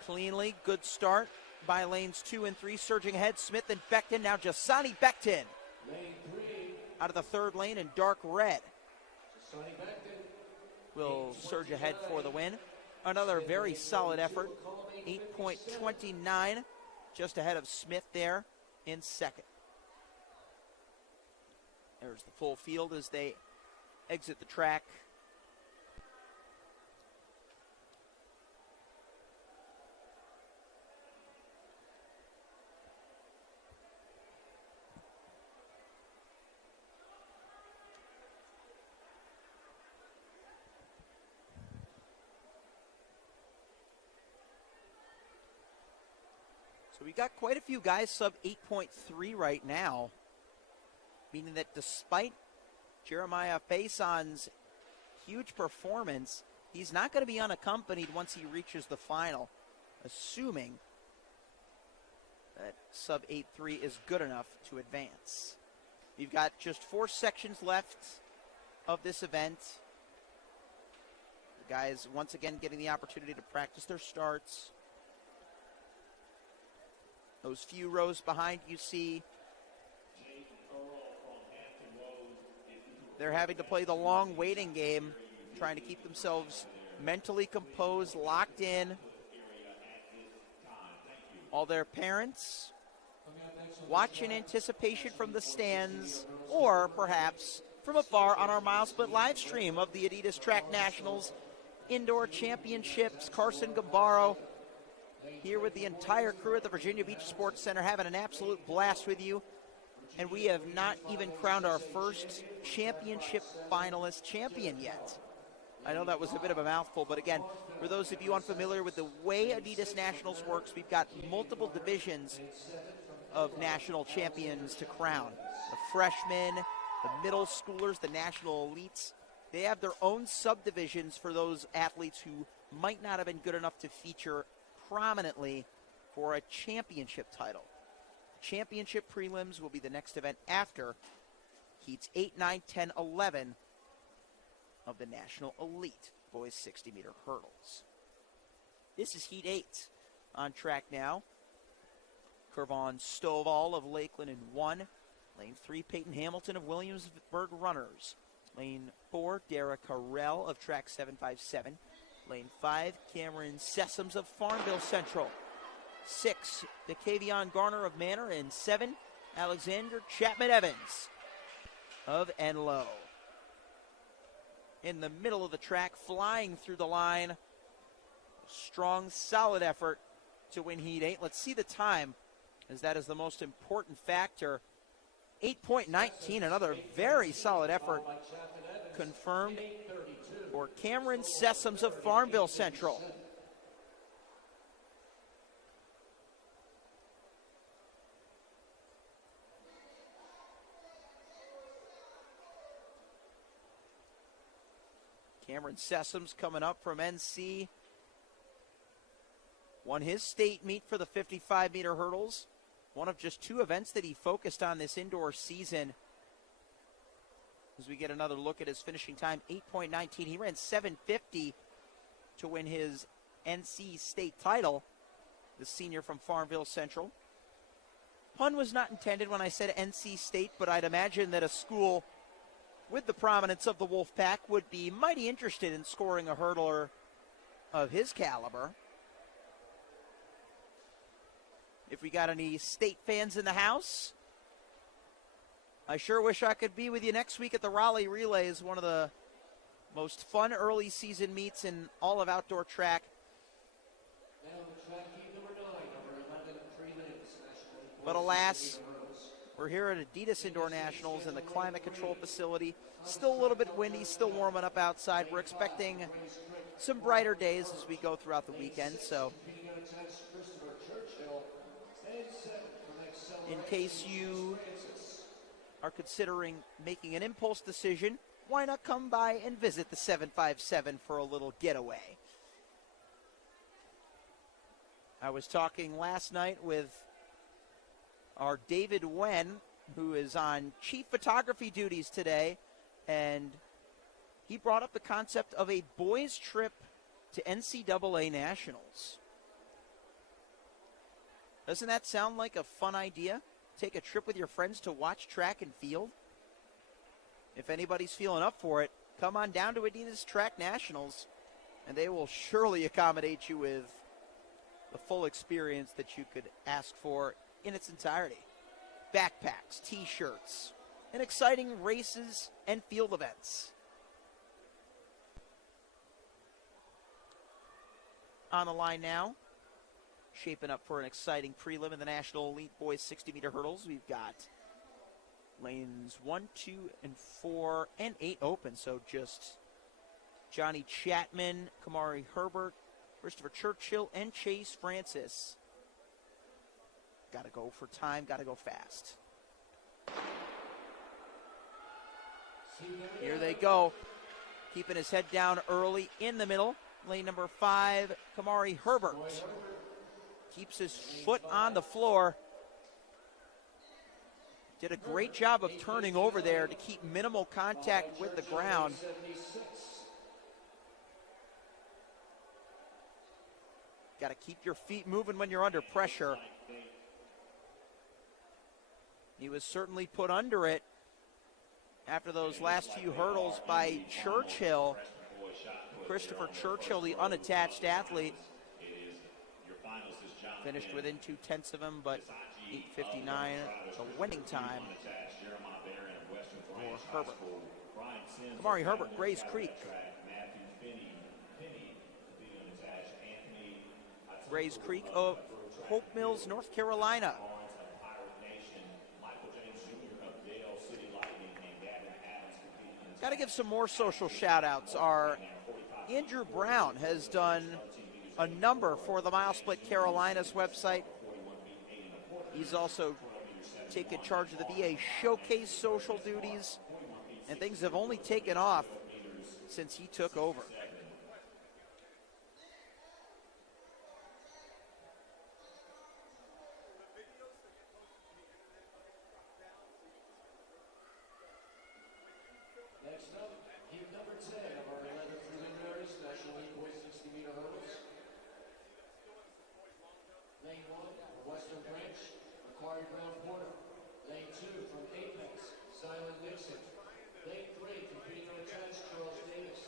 cleanly. Good start by lanes 2 and 3. Surging ahead, Smith and Becton. Now Jasani Becton out of the third lane in dark red will surge ahead for the win. Another very solid effort. 8.29, just ahead of Smith there in second. There's the full field as they exit the track. So we got quite a few guys sub 8.3 right now, meaning that despite Jeremiah Faison's huge performance, he's not going to be unaccompanied once he reaches the final, assuming that sub 8.3 is good enough to advance. We've got just 4 sections left of this event. The guys once again getting the opportunity to practice their starts. Those few rows behind you see They're having to play the long waiting game, trying to keep themselves mentally composed, locked in. All their parents watch in anticipation from the stands, or perhaps from afar on our MileSplit live stream of the Adidas Track Nationals Indoor Championships. Carson Gambaro here with the entire crew at the Virginia Beach Sports Center, having an absolute blast with you. And we have not even crowned our first championship finalist champion yet. I know that was a bit of a mouthful, but again, for those of you unfamiliar with the way Adidas Nationals works, we've got multiple divisions of national champions to crown. The freshmen, the middle schoolers, the national elites. They have their own subdivisions for those athletes who might not have been good enough to feature prominently for a championship title. Championship prelims will be the next event after heats 8, 9, 10, 11 of the National Elite Boys 60-meter hurdles. This is Heat 8 on track now. Kervon Stovall of Lakeland in 1. Lane 3, Peyton Hamilton of Williamsburg Runners. Lane 4, Dara Carell of Track 757. Lane 5, Cameron Sessoms of Farmville Central. 6, DeKavion Garner of Manor. And 7, Alexander Chapman-Evans of Enloe. In the middle of the track, flying through the line. Strong, solid effort to win Heat 8. Let's see the time, as that is the most important factor. 8.19, another very solid effort confirmed for Cameron Sessoms of Farmville Central. Cameron Sessoms coming up from NC. Won his state meet for the 55-meter hurdles. One of just 2 events that he focused on this indoor season. As we get another look at his finishing time, 8.19. He ran 7:50 to win his NC state title, the senior from Farmville Central. Pun was not intended when I said NC State, but I'd imagine that a school with the prominence of the Wolfpack would be mighty interested in scoring a hurdler of his caliber. If we got any state fans in the house, I sure wish I could be with you next week at the Raleigh Relays, one of the most fun early season meets in all of outdoor track. But alas, we're here at Adidas Indoor Nationals in the climate control facility. Still a little bit windy, still warming up outside. We're expecting some brighter days as we go throughout the weekend. So in case you are considering making an impulse decision, why not come by and visit the 757 for a little getaway? I was talking last night with our David Wen, who is on chief photography duties today, and he brought up the concept of a boys' trip to NCAA Nationals. Doesn't that sound like a fun idea? Take a trip with your friends to watch track and field? If anybody's feeling up for it, come on down to Adidas Track Nationals, and they will surely accommodate you with the full experience that you could ask for in its entirety. Backpacks, t-shirts, and exciting races and field events. On the line now, shaping up for an exciting prelim in the National Elite Boys 60-meter hurdles. We've got lanes 1, 2, and 4, and 8 open. So just Johnny Chapman, Kamari Herbert, Christopher Churchill, and Chase Francis. Got to go for time, got to go fast. Here they go. Keeping his head down early in the middle. Lane number 5, Kamari Herbert. Keeps his foot on the floor. Did a great job of turning over there to keep minimal contact with the ground. Got to keep your feet moving when you're under pressure. He was certainly put under it, after those last few hurdles by Churchill. Christopher Churchill, the unattached athlete, finished within 2/10 of him, but 8:59, the winning time for Herbert. Kamari Herbert, Grays Creek. Grays Creek of Hope Mills, North Carolina. Got to give some more social shout-outs. Our Andrew Brown has done a number for the MileSplit Carolinas website. He's also taken charge of the VA Showcase social duties, and things have only taken off since he took over. Next up, heat number 10 of our 11 preliminaries, National League Boys 60-meter hurdles. Lane 1, Western Branch, Macquarie Brown Porter. Lane 2 from Apex, Silent Nixon. Lane 3 from Pino Attached, Charles Davis.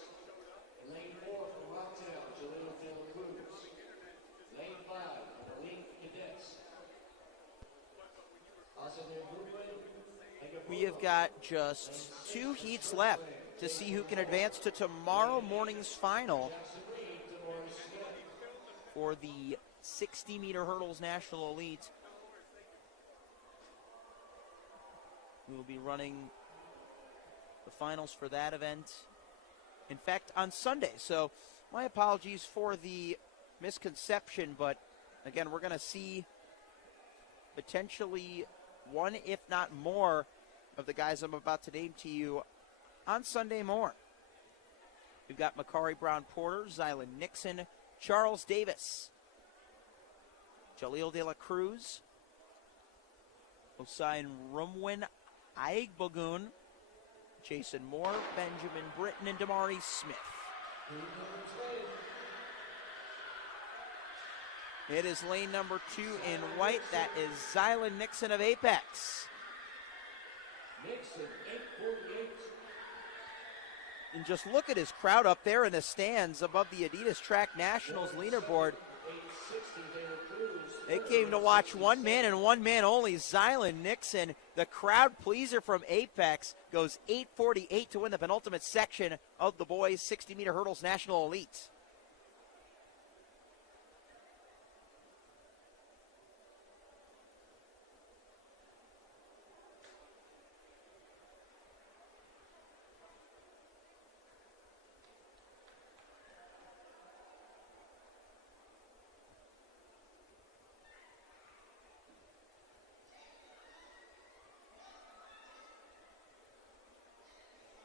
Lane 4 from Rocktown, Jaleel De La Cruz. Lane 5 from Elite Cadets. We have got just 2 heats left to see who can advance to tomorrow morning's final for the 60-meter hurdles National Elite. We will be running the finals for that event, in fact, on Sunday. So my apologies for the misconception, but again, we're going to see potentially one, if not more, of the guys I'm about to name to you on Sunday morning. We've got Macquarie Brown Porter, Zylan Nixon, Charles Davis, Jaleel De La Cruz, Osain Rumwin Aigbogun, Jason Moore, Benjamin Britton, and Damari Smith. It is lane number 2 in white. That is Zylan Nixon of Apex. Nixon, 8:48. And just look at his crowd up there in the stands above the Adidas Track Nationals leaderboard. 8:60, De La Cruz. They came to watch one man and one man only, Zylan Nixon. The crowd pleaser from Apex goes 8:48 to win the penultimate section of the boys 60-meter hurdles National Elite.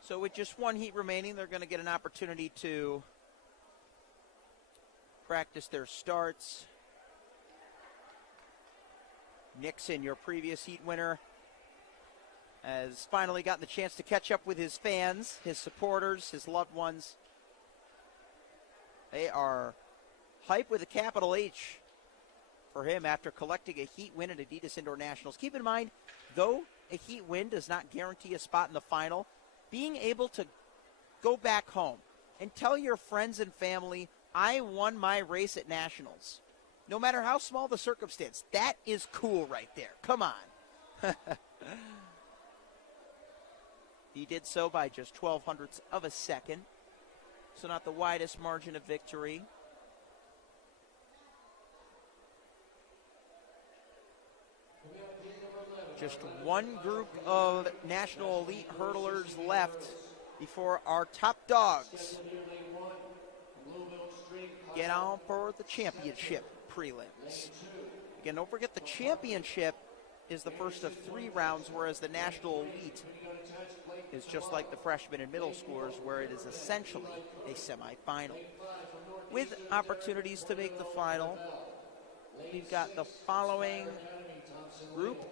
So with just one heat remaining, they're going to get an opportunity to practice their starts. Nixon, your previous heat winner, has finally gotten the chance to catch up with his fans, his supporters, his loved ones. They are hype with a capital H for him after collecting a heat win at Adidas Indoor Nationals. Keep in mind, though a heat win does not guarantee a spot in the final, being able to go back home and tell your friends and family, I won my race at Nationals, no matter how small the circumstance, that is cool right there. Come on. He did so by just 0.12 of a second, so not the widest margin of victory. Just one group of National Elite hurdlers left before our top dogs get on for the championship prelims. Again, don't forget the championship is the first of 3 rounds, whereas the National Elite is just like the freshmen and middle schoolers, where it is essentially a semifinal. With opportunities to make the final, we've got the following group.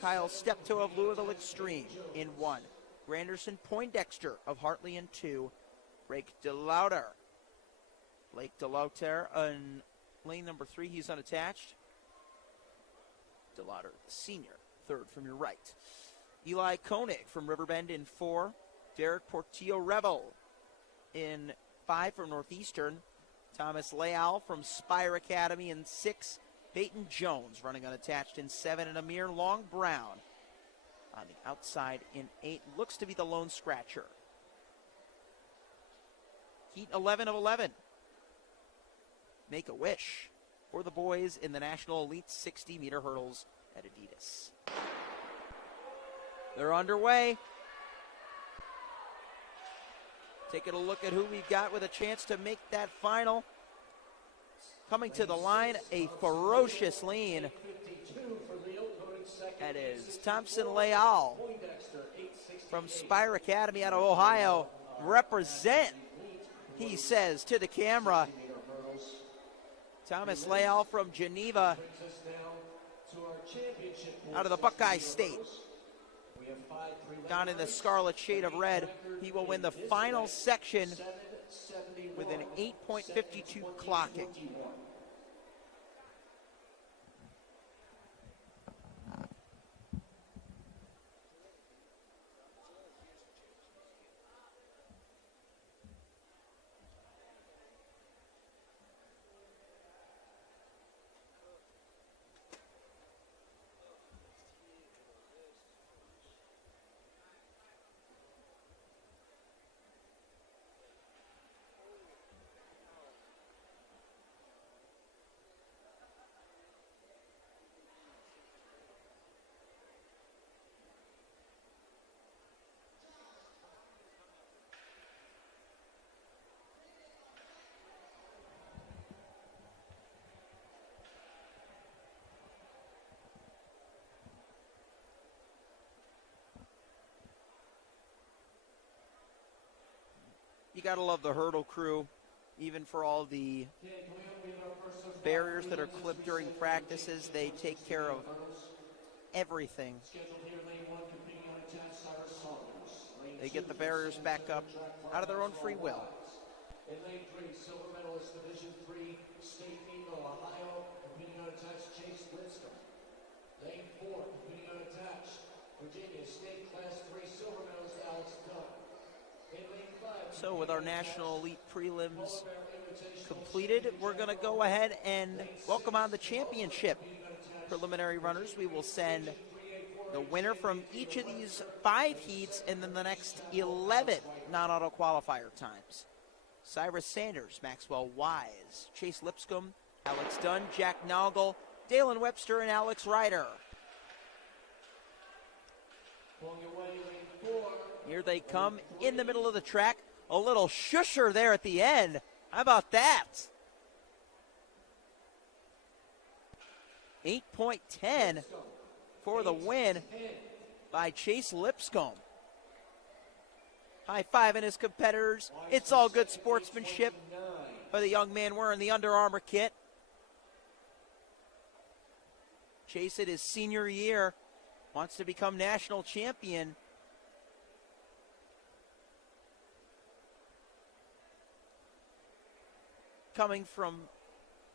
Kyle Steptoe of Louisville Extreme in 1. Granderson Poindexter of Hartley in 2. Blake DeLauter on lane number 3. He's unattached. DeLauter, the senior, 3rd from your right. Eli Koenig from Riverbend in 4. Derek Portillo-Revel in 5 from Northeastern. Thomas Leal from Spire Academy in 6. Peyton Jones running unattached in 7. And Amir Long-Brown on the outside in 8. Looks to be the lone scratcher. Heat 11 of 11. Make a wish for the boys in the National Elite 60-meter hurdles at Adidas. They're underway. Taking a look at who we've got with a chance to make that final. Coming to the line, a ferocious lean. That is Thompson Leal from Spire Academy out of Ohio. Represent, he says to the camera. Thomas Leal from Geneva out of the Buckeye State. Down in the scarlet shade of red. He will win the final section with an 8.52 clocking. You got to love the hurdle crew, even for all the barriers that are clipped during practices. They take care of everything. They get the barriers back up out of their own free will. In lane 3, silver medalist Division 3 state meet of Ohio, competing unattached Chase Lipscomb. Lane 4, competing unattached Virginia State Class 3 silver medalist Alex Dunn. In lane 5, so with our National Elite prelims completed, we're going to go ahead and welcome on the championship preliminary runners. We will send the winner from each of these 5 heats and then the next 11 non-auto qualifier times. Cyrus Sanders, Maxwell Wise, Chase Lipscomb, Alex Dunn, Jack Noggle, Dalen Webster, and Alex Ryder. Here they come in the middle of the track. A little shusher there at the end. How about that? 8.10 for the win by Chase Lipscomb. High-fiving his competitors. It's all good sportsmanship by the young man wearing the Under Armour kit. Chase, in his senior year, wants to become national champion. Coming from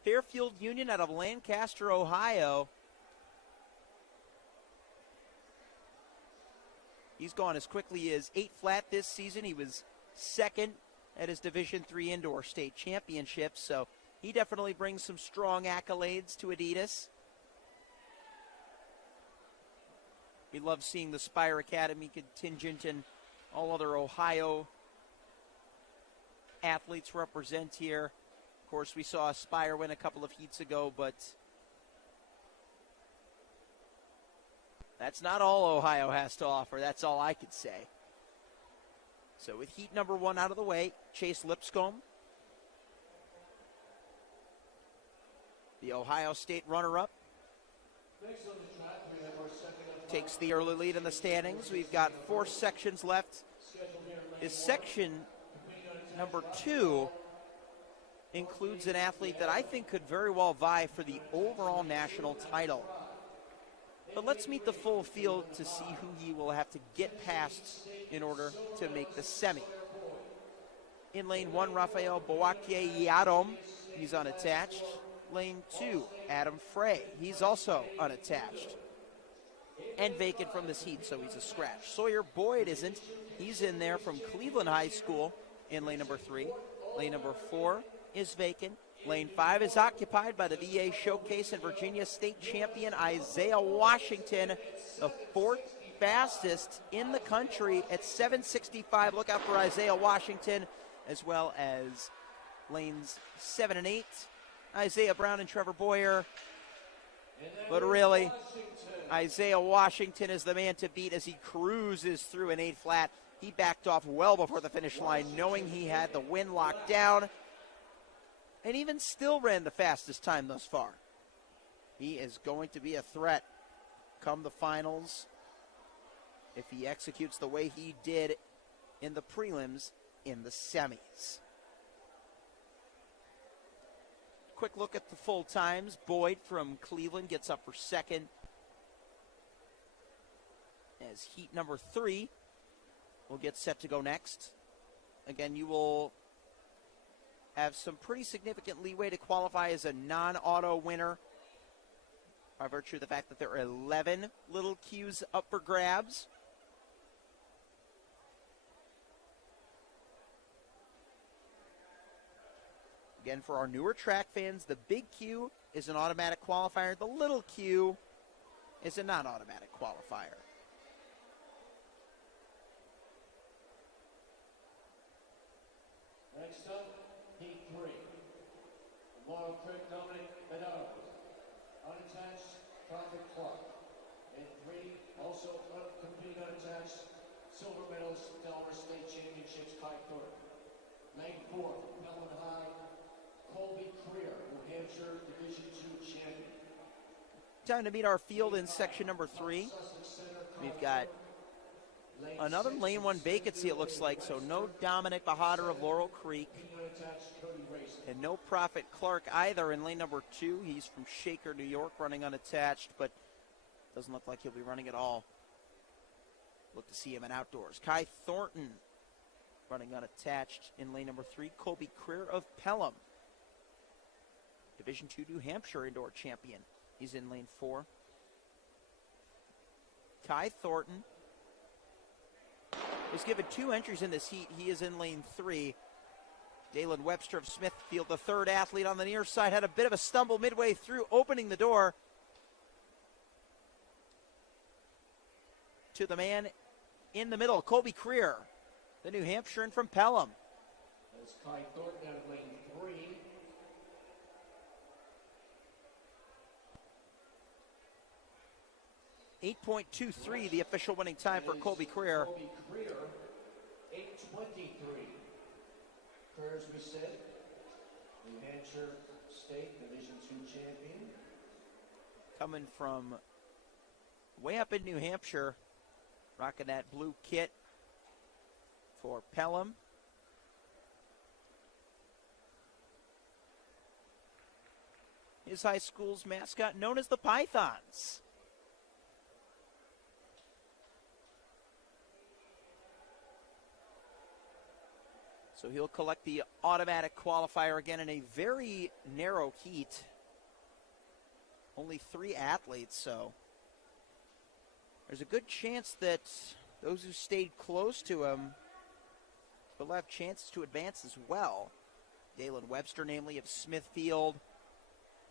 Fairfield Union out of Lancaster, Ohio. He's gone as quickly as 8 flat this season. He was second at his Division III Indoor State Championship, so he definitely brings some strong accolades to Adidas. We love seeing the Spire Academy contingent and all other Ohio athletes represent here. Of course, we saw Spire win a couple of heats ago, but that's not all Ohio has to offer. That's all I could say. So with heat number 1 out of the way, Chase Lipscomb, the Ohio State runner-up, takes the early lead in the standings. We've got 4 sections left. This section number 2 includes an athlete that I think could very well vie for the overall national title. But let's meet the full field to see who he will have to get past in order to make the semi. In lane 1, Rafael Boakye-Yadom, he's unattached. Lane 2, Adam Frey, he's also unattached. and vacant from this heat, so he's a scratch. Sawyer Boyd isn't. He's in there from Cleveland High School in lane number 3. Lane number 4 is vacant. Lane 5 is occupied by the VA Showcase and Virginia State champion Isaiah Washington, the 4th fastest in the country at 7:65. Look out for Isaiah Washington, as well as lanes 7 and 8, Isaiah Brown and Trevor Boyer. But really, Isaiah Washington is the man to beat as he cruises through an 8 flat. He backed off well before the finish line, knowing he had the win locked down, and even still ran the fastest time thus far. He is going to be a threat come the finals if he executes the way he did in the prelims in the semis. Quick look at the full times. Boyd from Cleveland gets up for second, as heat number 3 will get set to go next. Again, you will have some pretty significant leeway to qualify as a non-auto winner by virtue of the fact that there are 11 little cues up for grabs. Again, for our newer track fans, the big Q is an automatic qualifier. The little Q is a non-automatic qualifier. Next up, heat 3. Tomorrow, Craig Dominic Meadows. Unattached, Prophet Clark. In 3, also competing unattached, silver medals, Delaware State Championships, Kai Thornton. Lane 4, Pelham High, Colby Creer, New Hampshire Division II champion. Time to meet our field in section number 3. We've got another lane 1 vacancy, it looks like, so no Dominic Bahadur of Laurel Creek, and no Prophet Clark either in lane number 2. He's from Shaker, New York, running unattached, but doesn't look like he'll be running at all. Look to see him in outdoors. Kai Thornton running unattached in lane number 3. Colby Creer of Pelham, Division II New Hampshire indoor champion. He's in lane 4. Kai Thornton was given 2 entries in this heat. He is in lane 3. Dalen Webster of Smithfield, the 3rd athlete on the near side, had a bit of a stumble midway through, opening the door to the man in the middle, Colby Creer, the New Hampshirean from Pelham. That's Kai Thornton out of lane 3. 8.23, the official winning time for Colby Creer. Colby Creer, 8:23. Creer, as we said, New Hampshire State Division II champion. Coming from way up in New Hampshire, rocking that blue kit for Pelham. His high school's mascot known as the Pythons. So he'll collect the automatic qualifier again in a very narrow heat. Only 3 athletes, so there's a good chance that those who stayed close to him will have chances to advance as well. Dalen Webster, namely of Smithfield,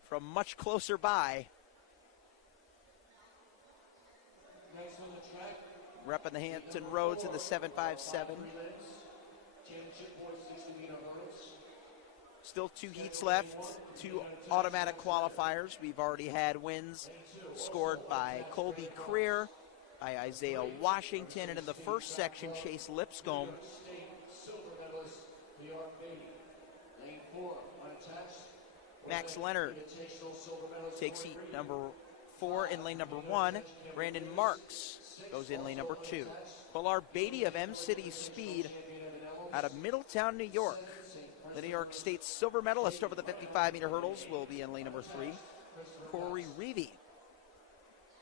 from much closer by. Next on the track, Repping the Hampton Roads in the 757. championship boys 60-meter hurdles. Still 2 heats left, 2 automatic qualifiers. We've already had wins scored by Colby Creer, by Isaiah Washington, and in the first section, Chase Lipscomb. State silver medalist, New York Baby. Lane 4, unattached. Max Leonard Invitational silver medalist takes heat number 4 in lane number 1. Brandon Marks goes in lane number 2. Polar Beatty of M-City Speed out of Middletown, New York. The New York State silver medalist over the 55-meter hurdles will be in lane number 3. Corey Reevy,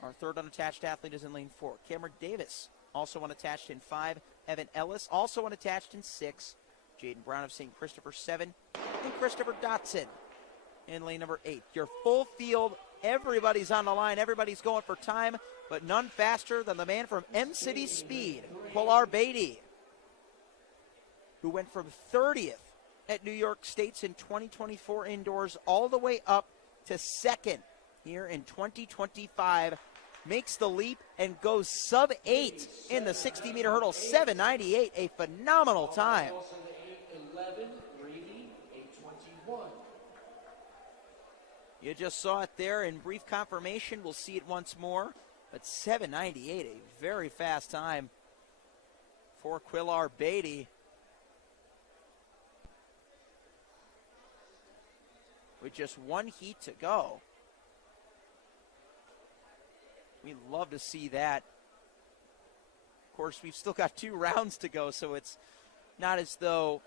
our 3rd unattached athlete, is in lane 4. Cameron Davis, also unattached in 5. Evan Ellis, also unattached in 6. Jaden Brown of St. Christopher, 7. And Christopher Dotson in lane number 8. Your full field Everybody's on the line. Everybody's going for time, but none faster than the man from M-City Speed, Quillar Beatty, who went from 30th at New York State's in 2024 indoors all the way up to second here in 2025. Makes the leap and goes sub-8 in the 60-meter hurdle, 7:98, a phenomenal time. Also the 8:11, Reedy, 8:21. You just saw it there in brief confirmation. We'll see it once more. But 7:98, a very fast time for Quillar Beatty. With just one heat to go. We'd love to see that. Of course, we've still got 2 rounds to go, so it's not as though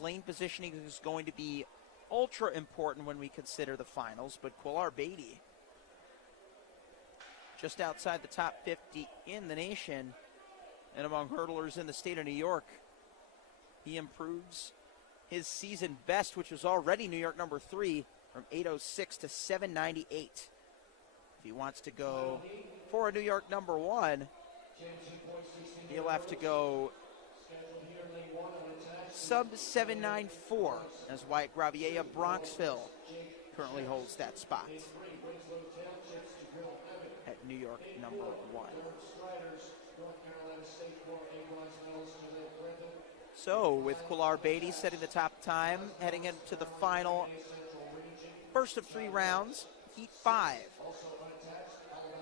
lane positioning is going to be ultra important when we consider the finals, but Quillar Beatty, just outside the top 50 in the nation and among hurdlers in the state of New York. He improves his season best, which was already New York number 3, from 8:06 to 7:98. If he wants to go for a New York number 1, he'll have to go sub 7:94, as Wyatt Gravier of Bronxville currently holds that spot at New York number 1. So with Quillar Beatty setting the top time, heading into the final first of 3 rounds, Heat 5.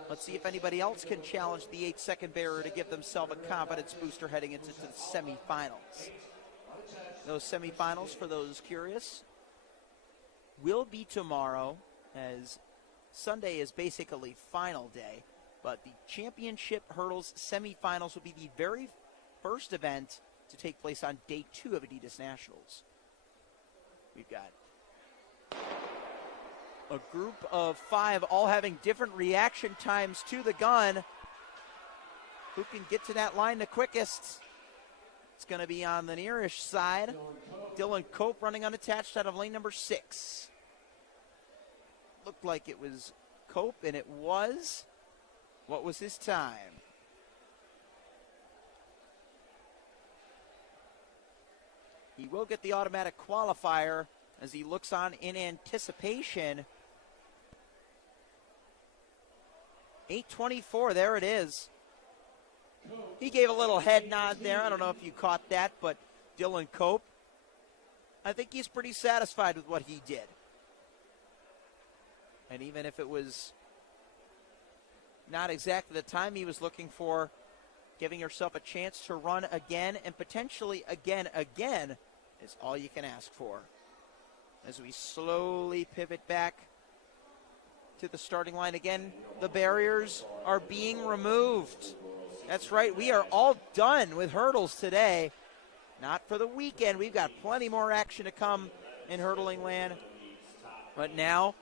Let's see if anybody else can challenge the 8-second barrier to give themselves a confidence booster heading into the semifinals. Those semifinals, for those curious, will be tomorrow, as Sunday is basically final day, but the championship hurdles semifinals will be the very first event to take place on day 2 of Adidas Nationals. We've got a group of 5 all having different reaction times to the gun. Who can get to that line the quickest? It's going to be on the nearish side. Dylan Cope running unattached out of lane number 6. Looked like it was Cope, and it was. What was his time? He will get the automatic qualifier as he looks on in anticipation. 8:24, there it is. He gave a little head nod there. I don't know if you caught that, but Dylan Cope, I think he's pretty satisfied with what he did. And even if it was not exactly the time he was looking for, giving yourself a chance to run again and potentially again is all you can ask for. As we slowly pivot back to the starting line again, the barriers are being removed. That's right, we are all done with hurdles today. Not for the weekend. We've got plenty more action to come in hurdling land. But now,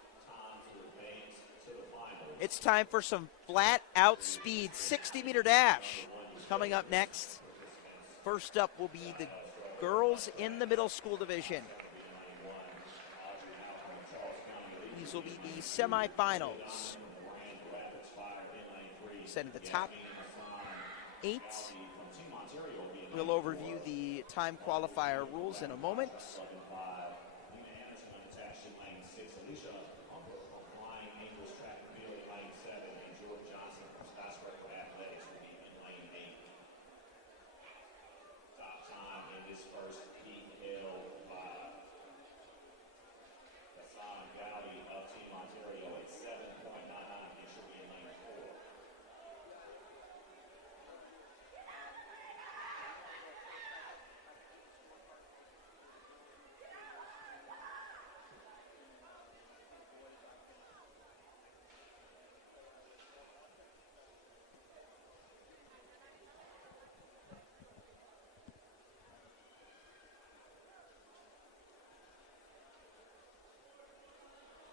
it's time for some flat-out speed. 60-meter dash coming up next. First up will be the girls in the middle school division. These will be the semifinals. Send the top 8. We'll overview the time qualifier rules in a moment.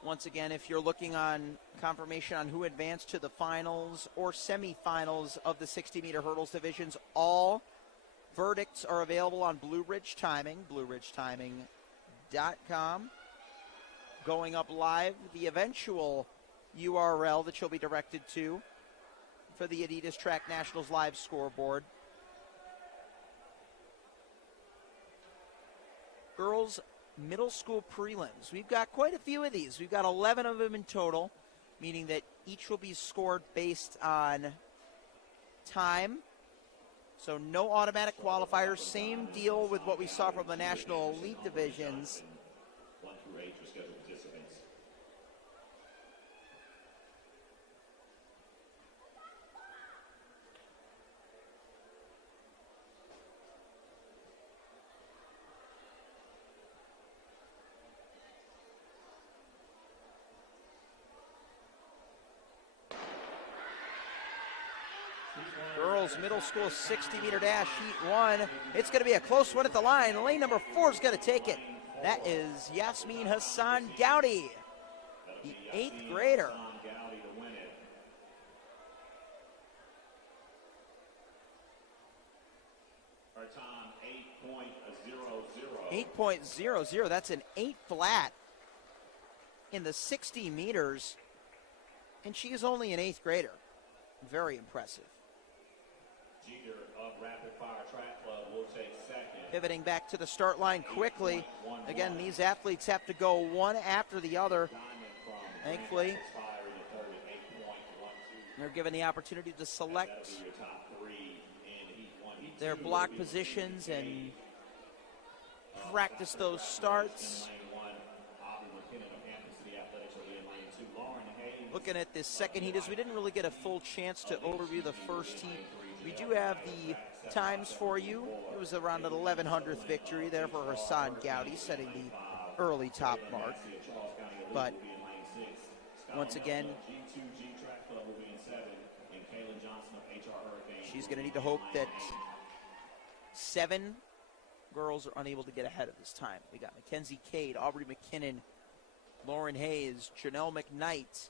Once again, if you're looking on confirmation on who advanced to the finals or semifinals of the 60-meter hurdles divisions, all verdicts are available on Blue Ridge Timing, BlueRidgeTiming.com. Going up live, the eventual URL that you'll be directed to for the Adidas Track Nationals live scoreboard. Girls middle school prelims. We've got quite a few of these. We've got 11 of them in total, meaning that each will be scored based on time. So no automatic qualifiers. Same deal with what we saw from the National Elite divisions. 1 through 8 for scheduled participants. Girls middle school 60-meter dash, heat 1. It's going to be a close one at the line. Lane number 4 is going to take it. That is Yasmin Hassan Gowdy, the 8th grader. Her time 8.00. 8.00. That's an 8 flat in the 60 meters. And she is only an 8th grader. Very impressive. Jeter of Rapid Fire Track Club will take second. Pivoting back to the start line quickly. Again, these athletes have to go one after the other. Thankfully, they're given the opportunity to select their block positions and practice those starts. Looking at this second heat, as we didn't really get a full chance to overview the first heat, we do have the times for you. It was around an 1100th victory there for Hassan Gowdy, setting the early top mark. But once again, she's going to need to hope that 7 girls are unable to get ahead of this time. We got Mackenzie Cade, Aubrey McKinnon, Lauren Hayes, Janelle McKnight,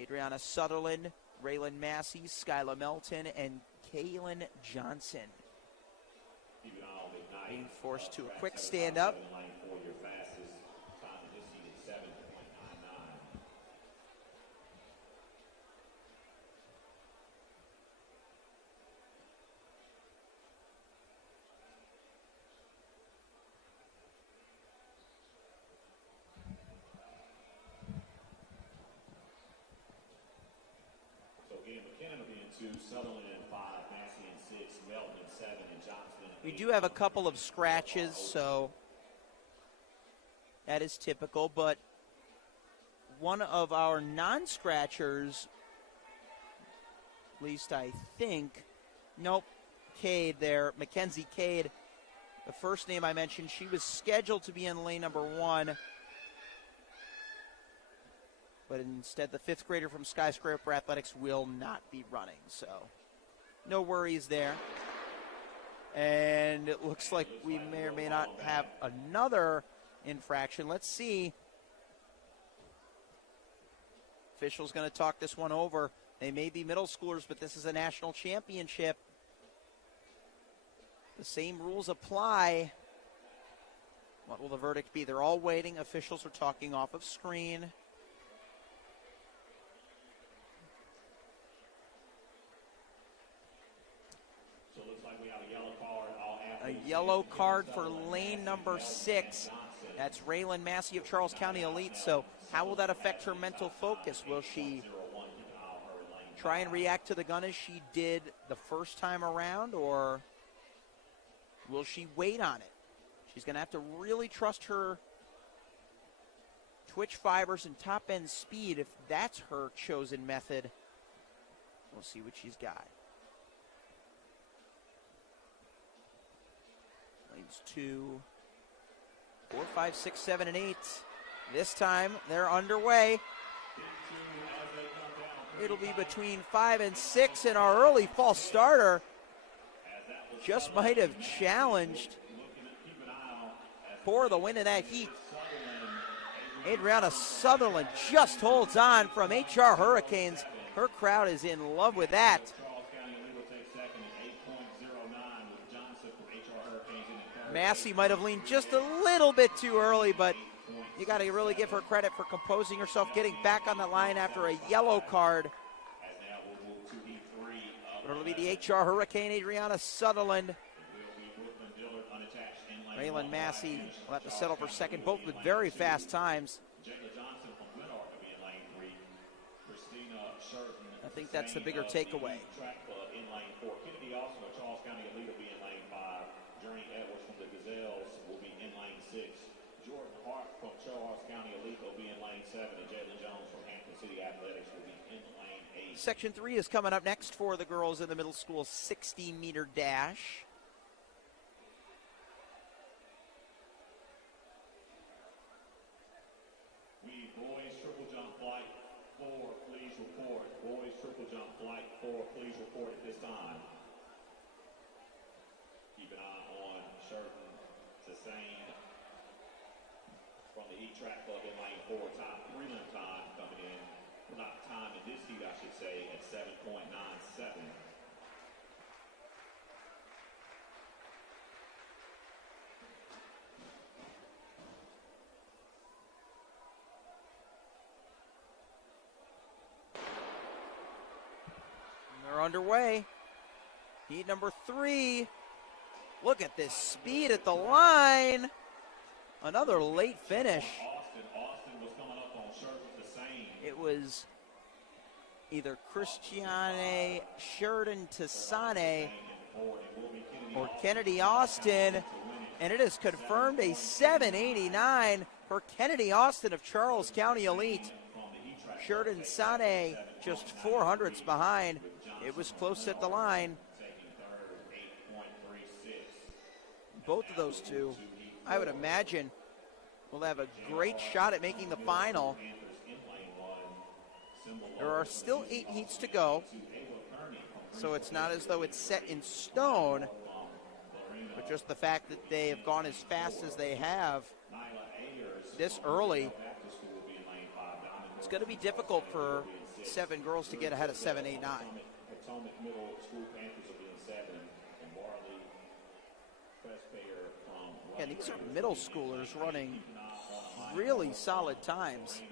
Adriana Sutherland, Raylan Massey, Skyla Melton, and Kaylin Johnson. Being forced to a quick stand-up. Sutherland in 5, Massey in 6, Melton in 7, and Johnston in 8. We do have a couple of scratches, so that is typical, but one of our non-scratchers, at least I think, nope, Cade there, Mackenzie Cade, the first name I mentioned, she was scheduled to be in lane number 1, but instead the 5th grader from Skyscraper Athletics will not be running, so no worries there. And it looks like we may or may not have another infraction. Let's see. Official's going to talk this one over. They may be middle schoolers, but this is a national championship. The same rules apply. What will the verdict be? They're all waiting. Officials are talking off of screen. A yellow card for lane number 6. That's Raylan Massey of Charles County Elite. So how will that affect her mental focus? Will she try and react to the gun as she did the first time around, or will she wait on it? She's going to have to really trust her twitch fibers and top end speed if that's her chosen method. We'll see what she's got. Lanes 2, 4, 5, 6, 7, and 8. This time they're underway. It'll be between 5 and 6, and our early false starter just might have challenged for the win in that heat. Adriana Sutherland just holds on from HR Hurricanes. Her crowd is in love with that. Massey might have leaned just a little bit too early, but you got to really give her credit for composing herself, getting back on the line after a yellow card. It'll be the HR Hurricane Adriana Sutherland. Raylan Massey will have to settle for second, both with very fast times. I think that's the bigger takeaway. Jordan Hart from Charles County Elite will be in lane 7, and Jalen Jones from Hampton City Athletics will be in lane 8. Section 3 is coming up next for the girls in the middle school 60-meter dash. We boys triple jump flight 4, please report. Boys triple jump flight 4, please report at this time. Keep an eye on Sherton Sassane from the E-Track Club in lane 4. Time, prelim time coming in. Well, not time in this heat, I should say, at 7.97. They're underway. Heat number 3. Look at this speed at the line. Another late finish. Austin was coming up on Sherton Sassane. It was either Christiane Sheridan Tassane or Kennedy Austin, and it is confirmed a 7:89 for Kennedy Austin of Charles County Elite. Sheridan Sane just 400ths behind. It was close at the line. Both of those two, I would imagine, will have a great shot at making the final. There are still 8 heats to go, so it's not as though it's set in stone, but just the fact that they have gone as fast as they have this early, it's going to be difficult for 7 girls to get ahead of 7, 8, 9. Potomac Middle School Panthers will be in 7, and Marley Prespayer from Yeah, these are middle schoolers running really solid times.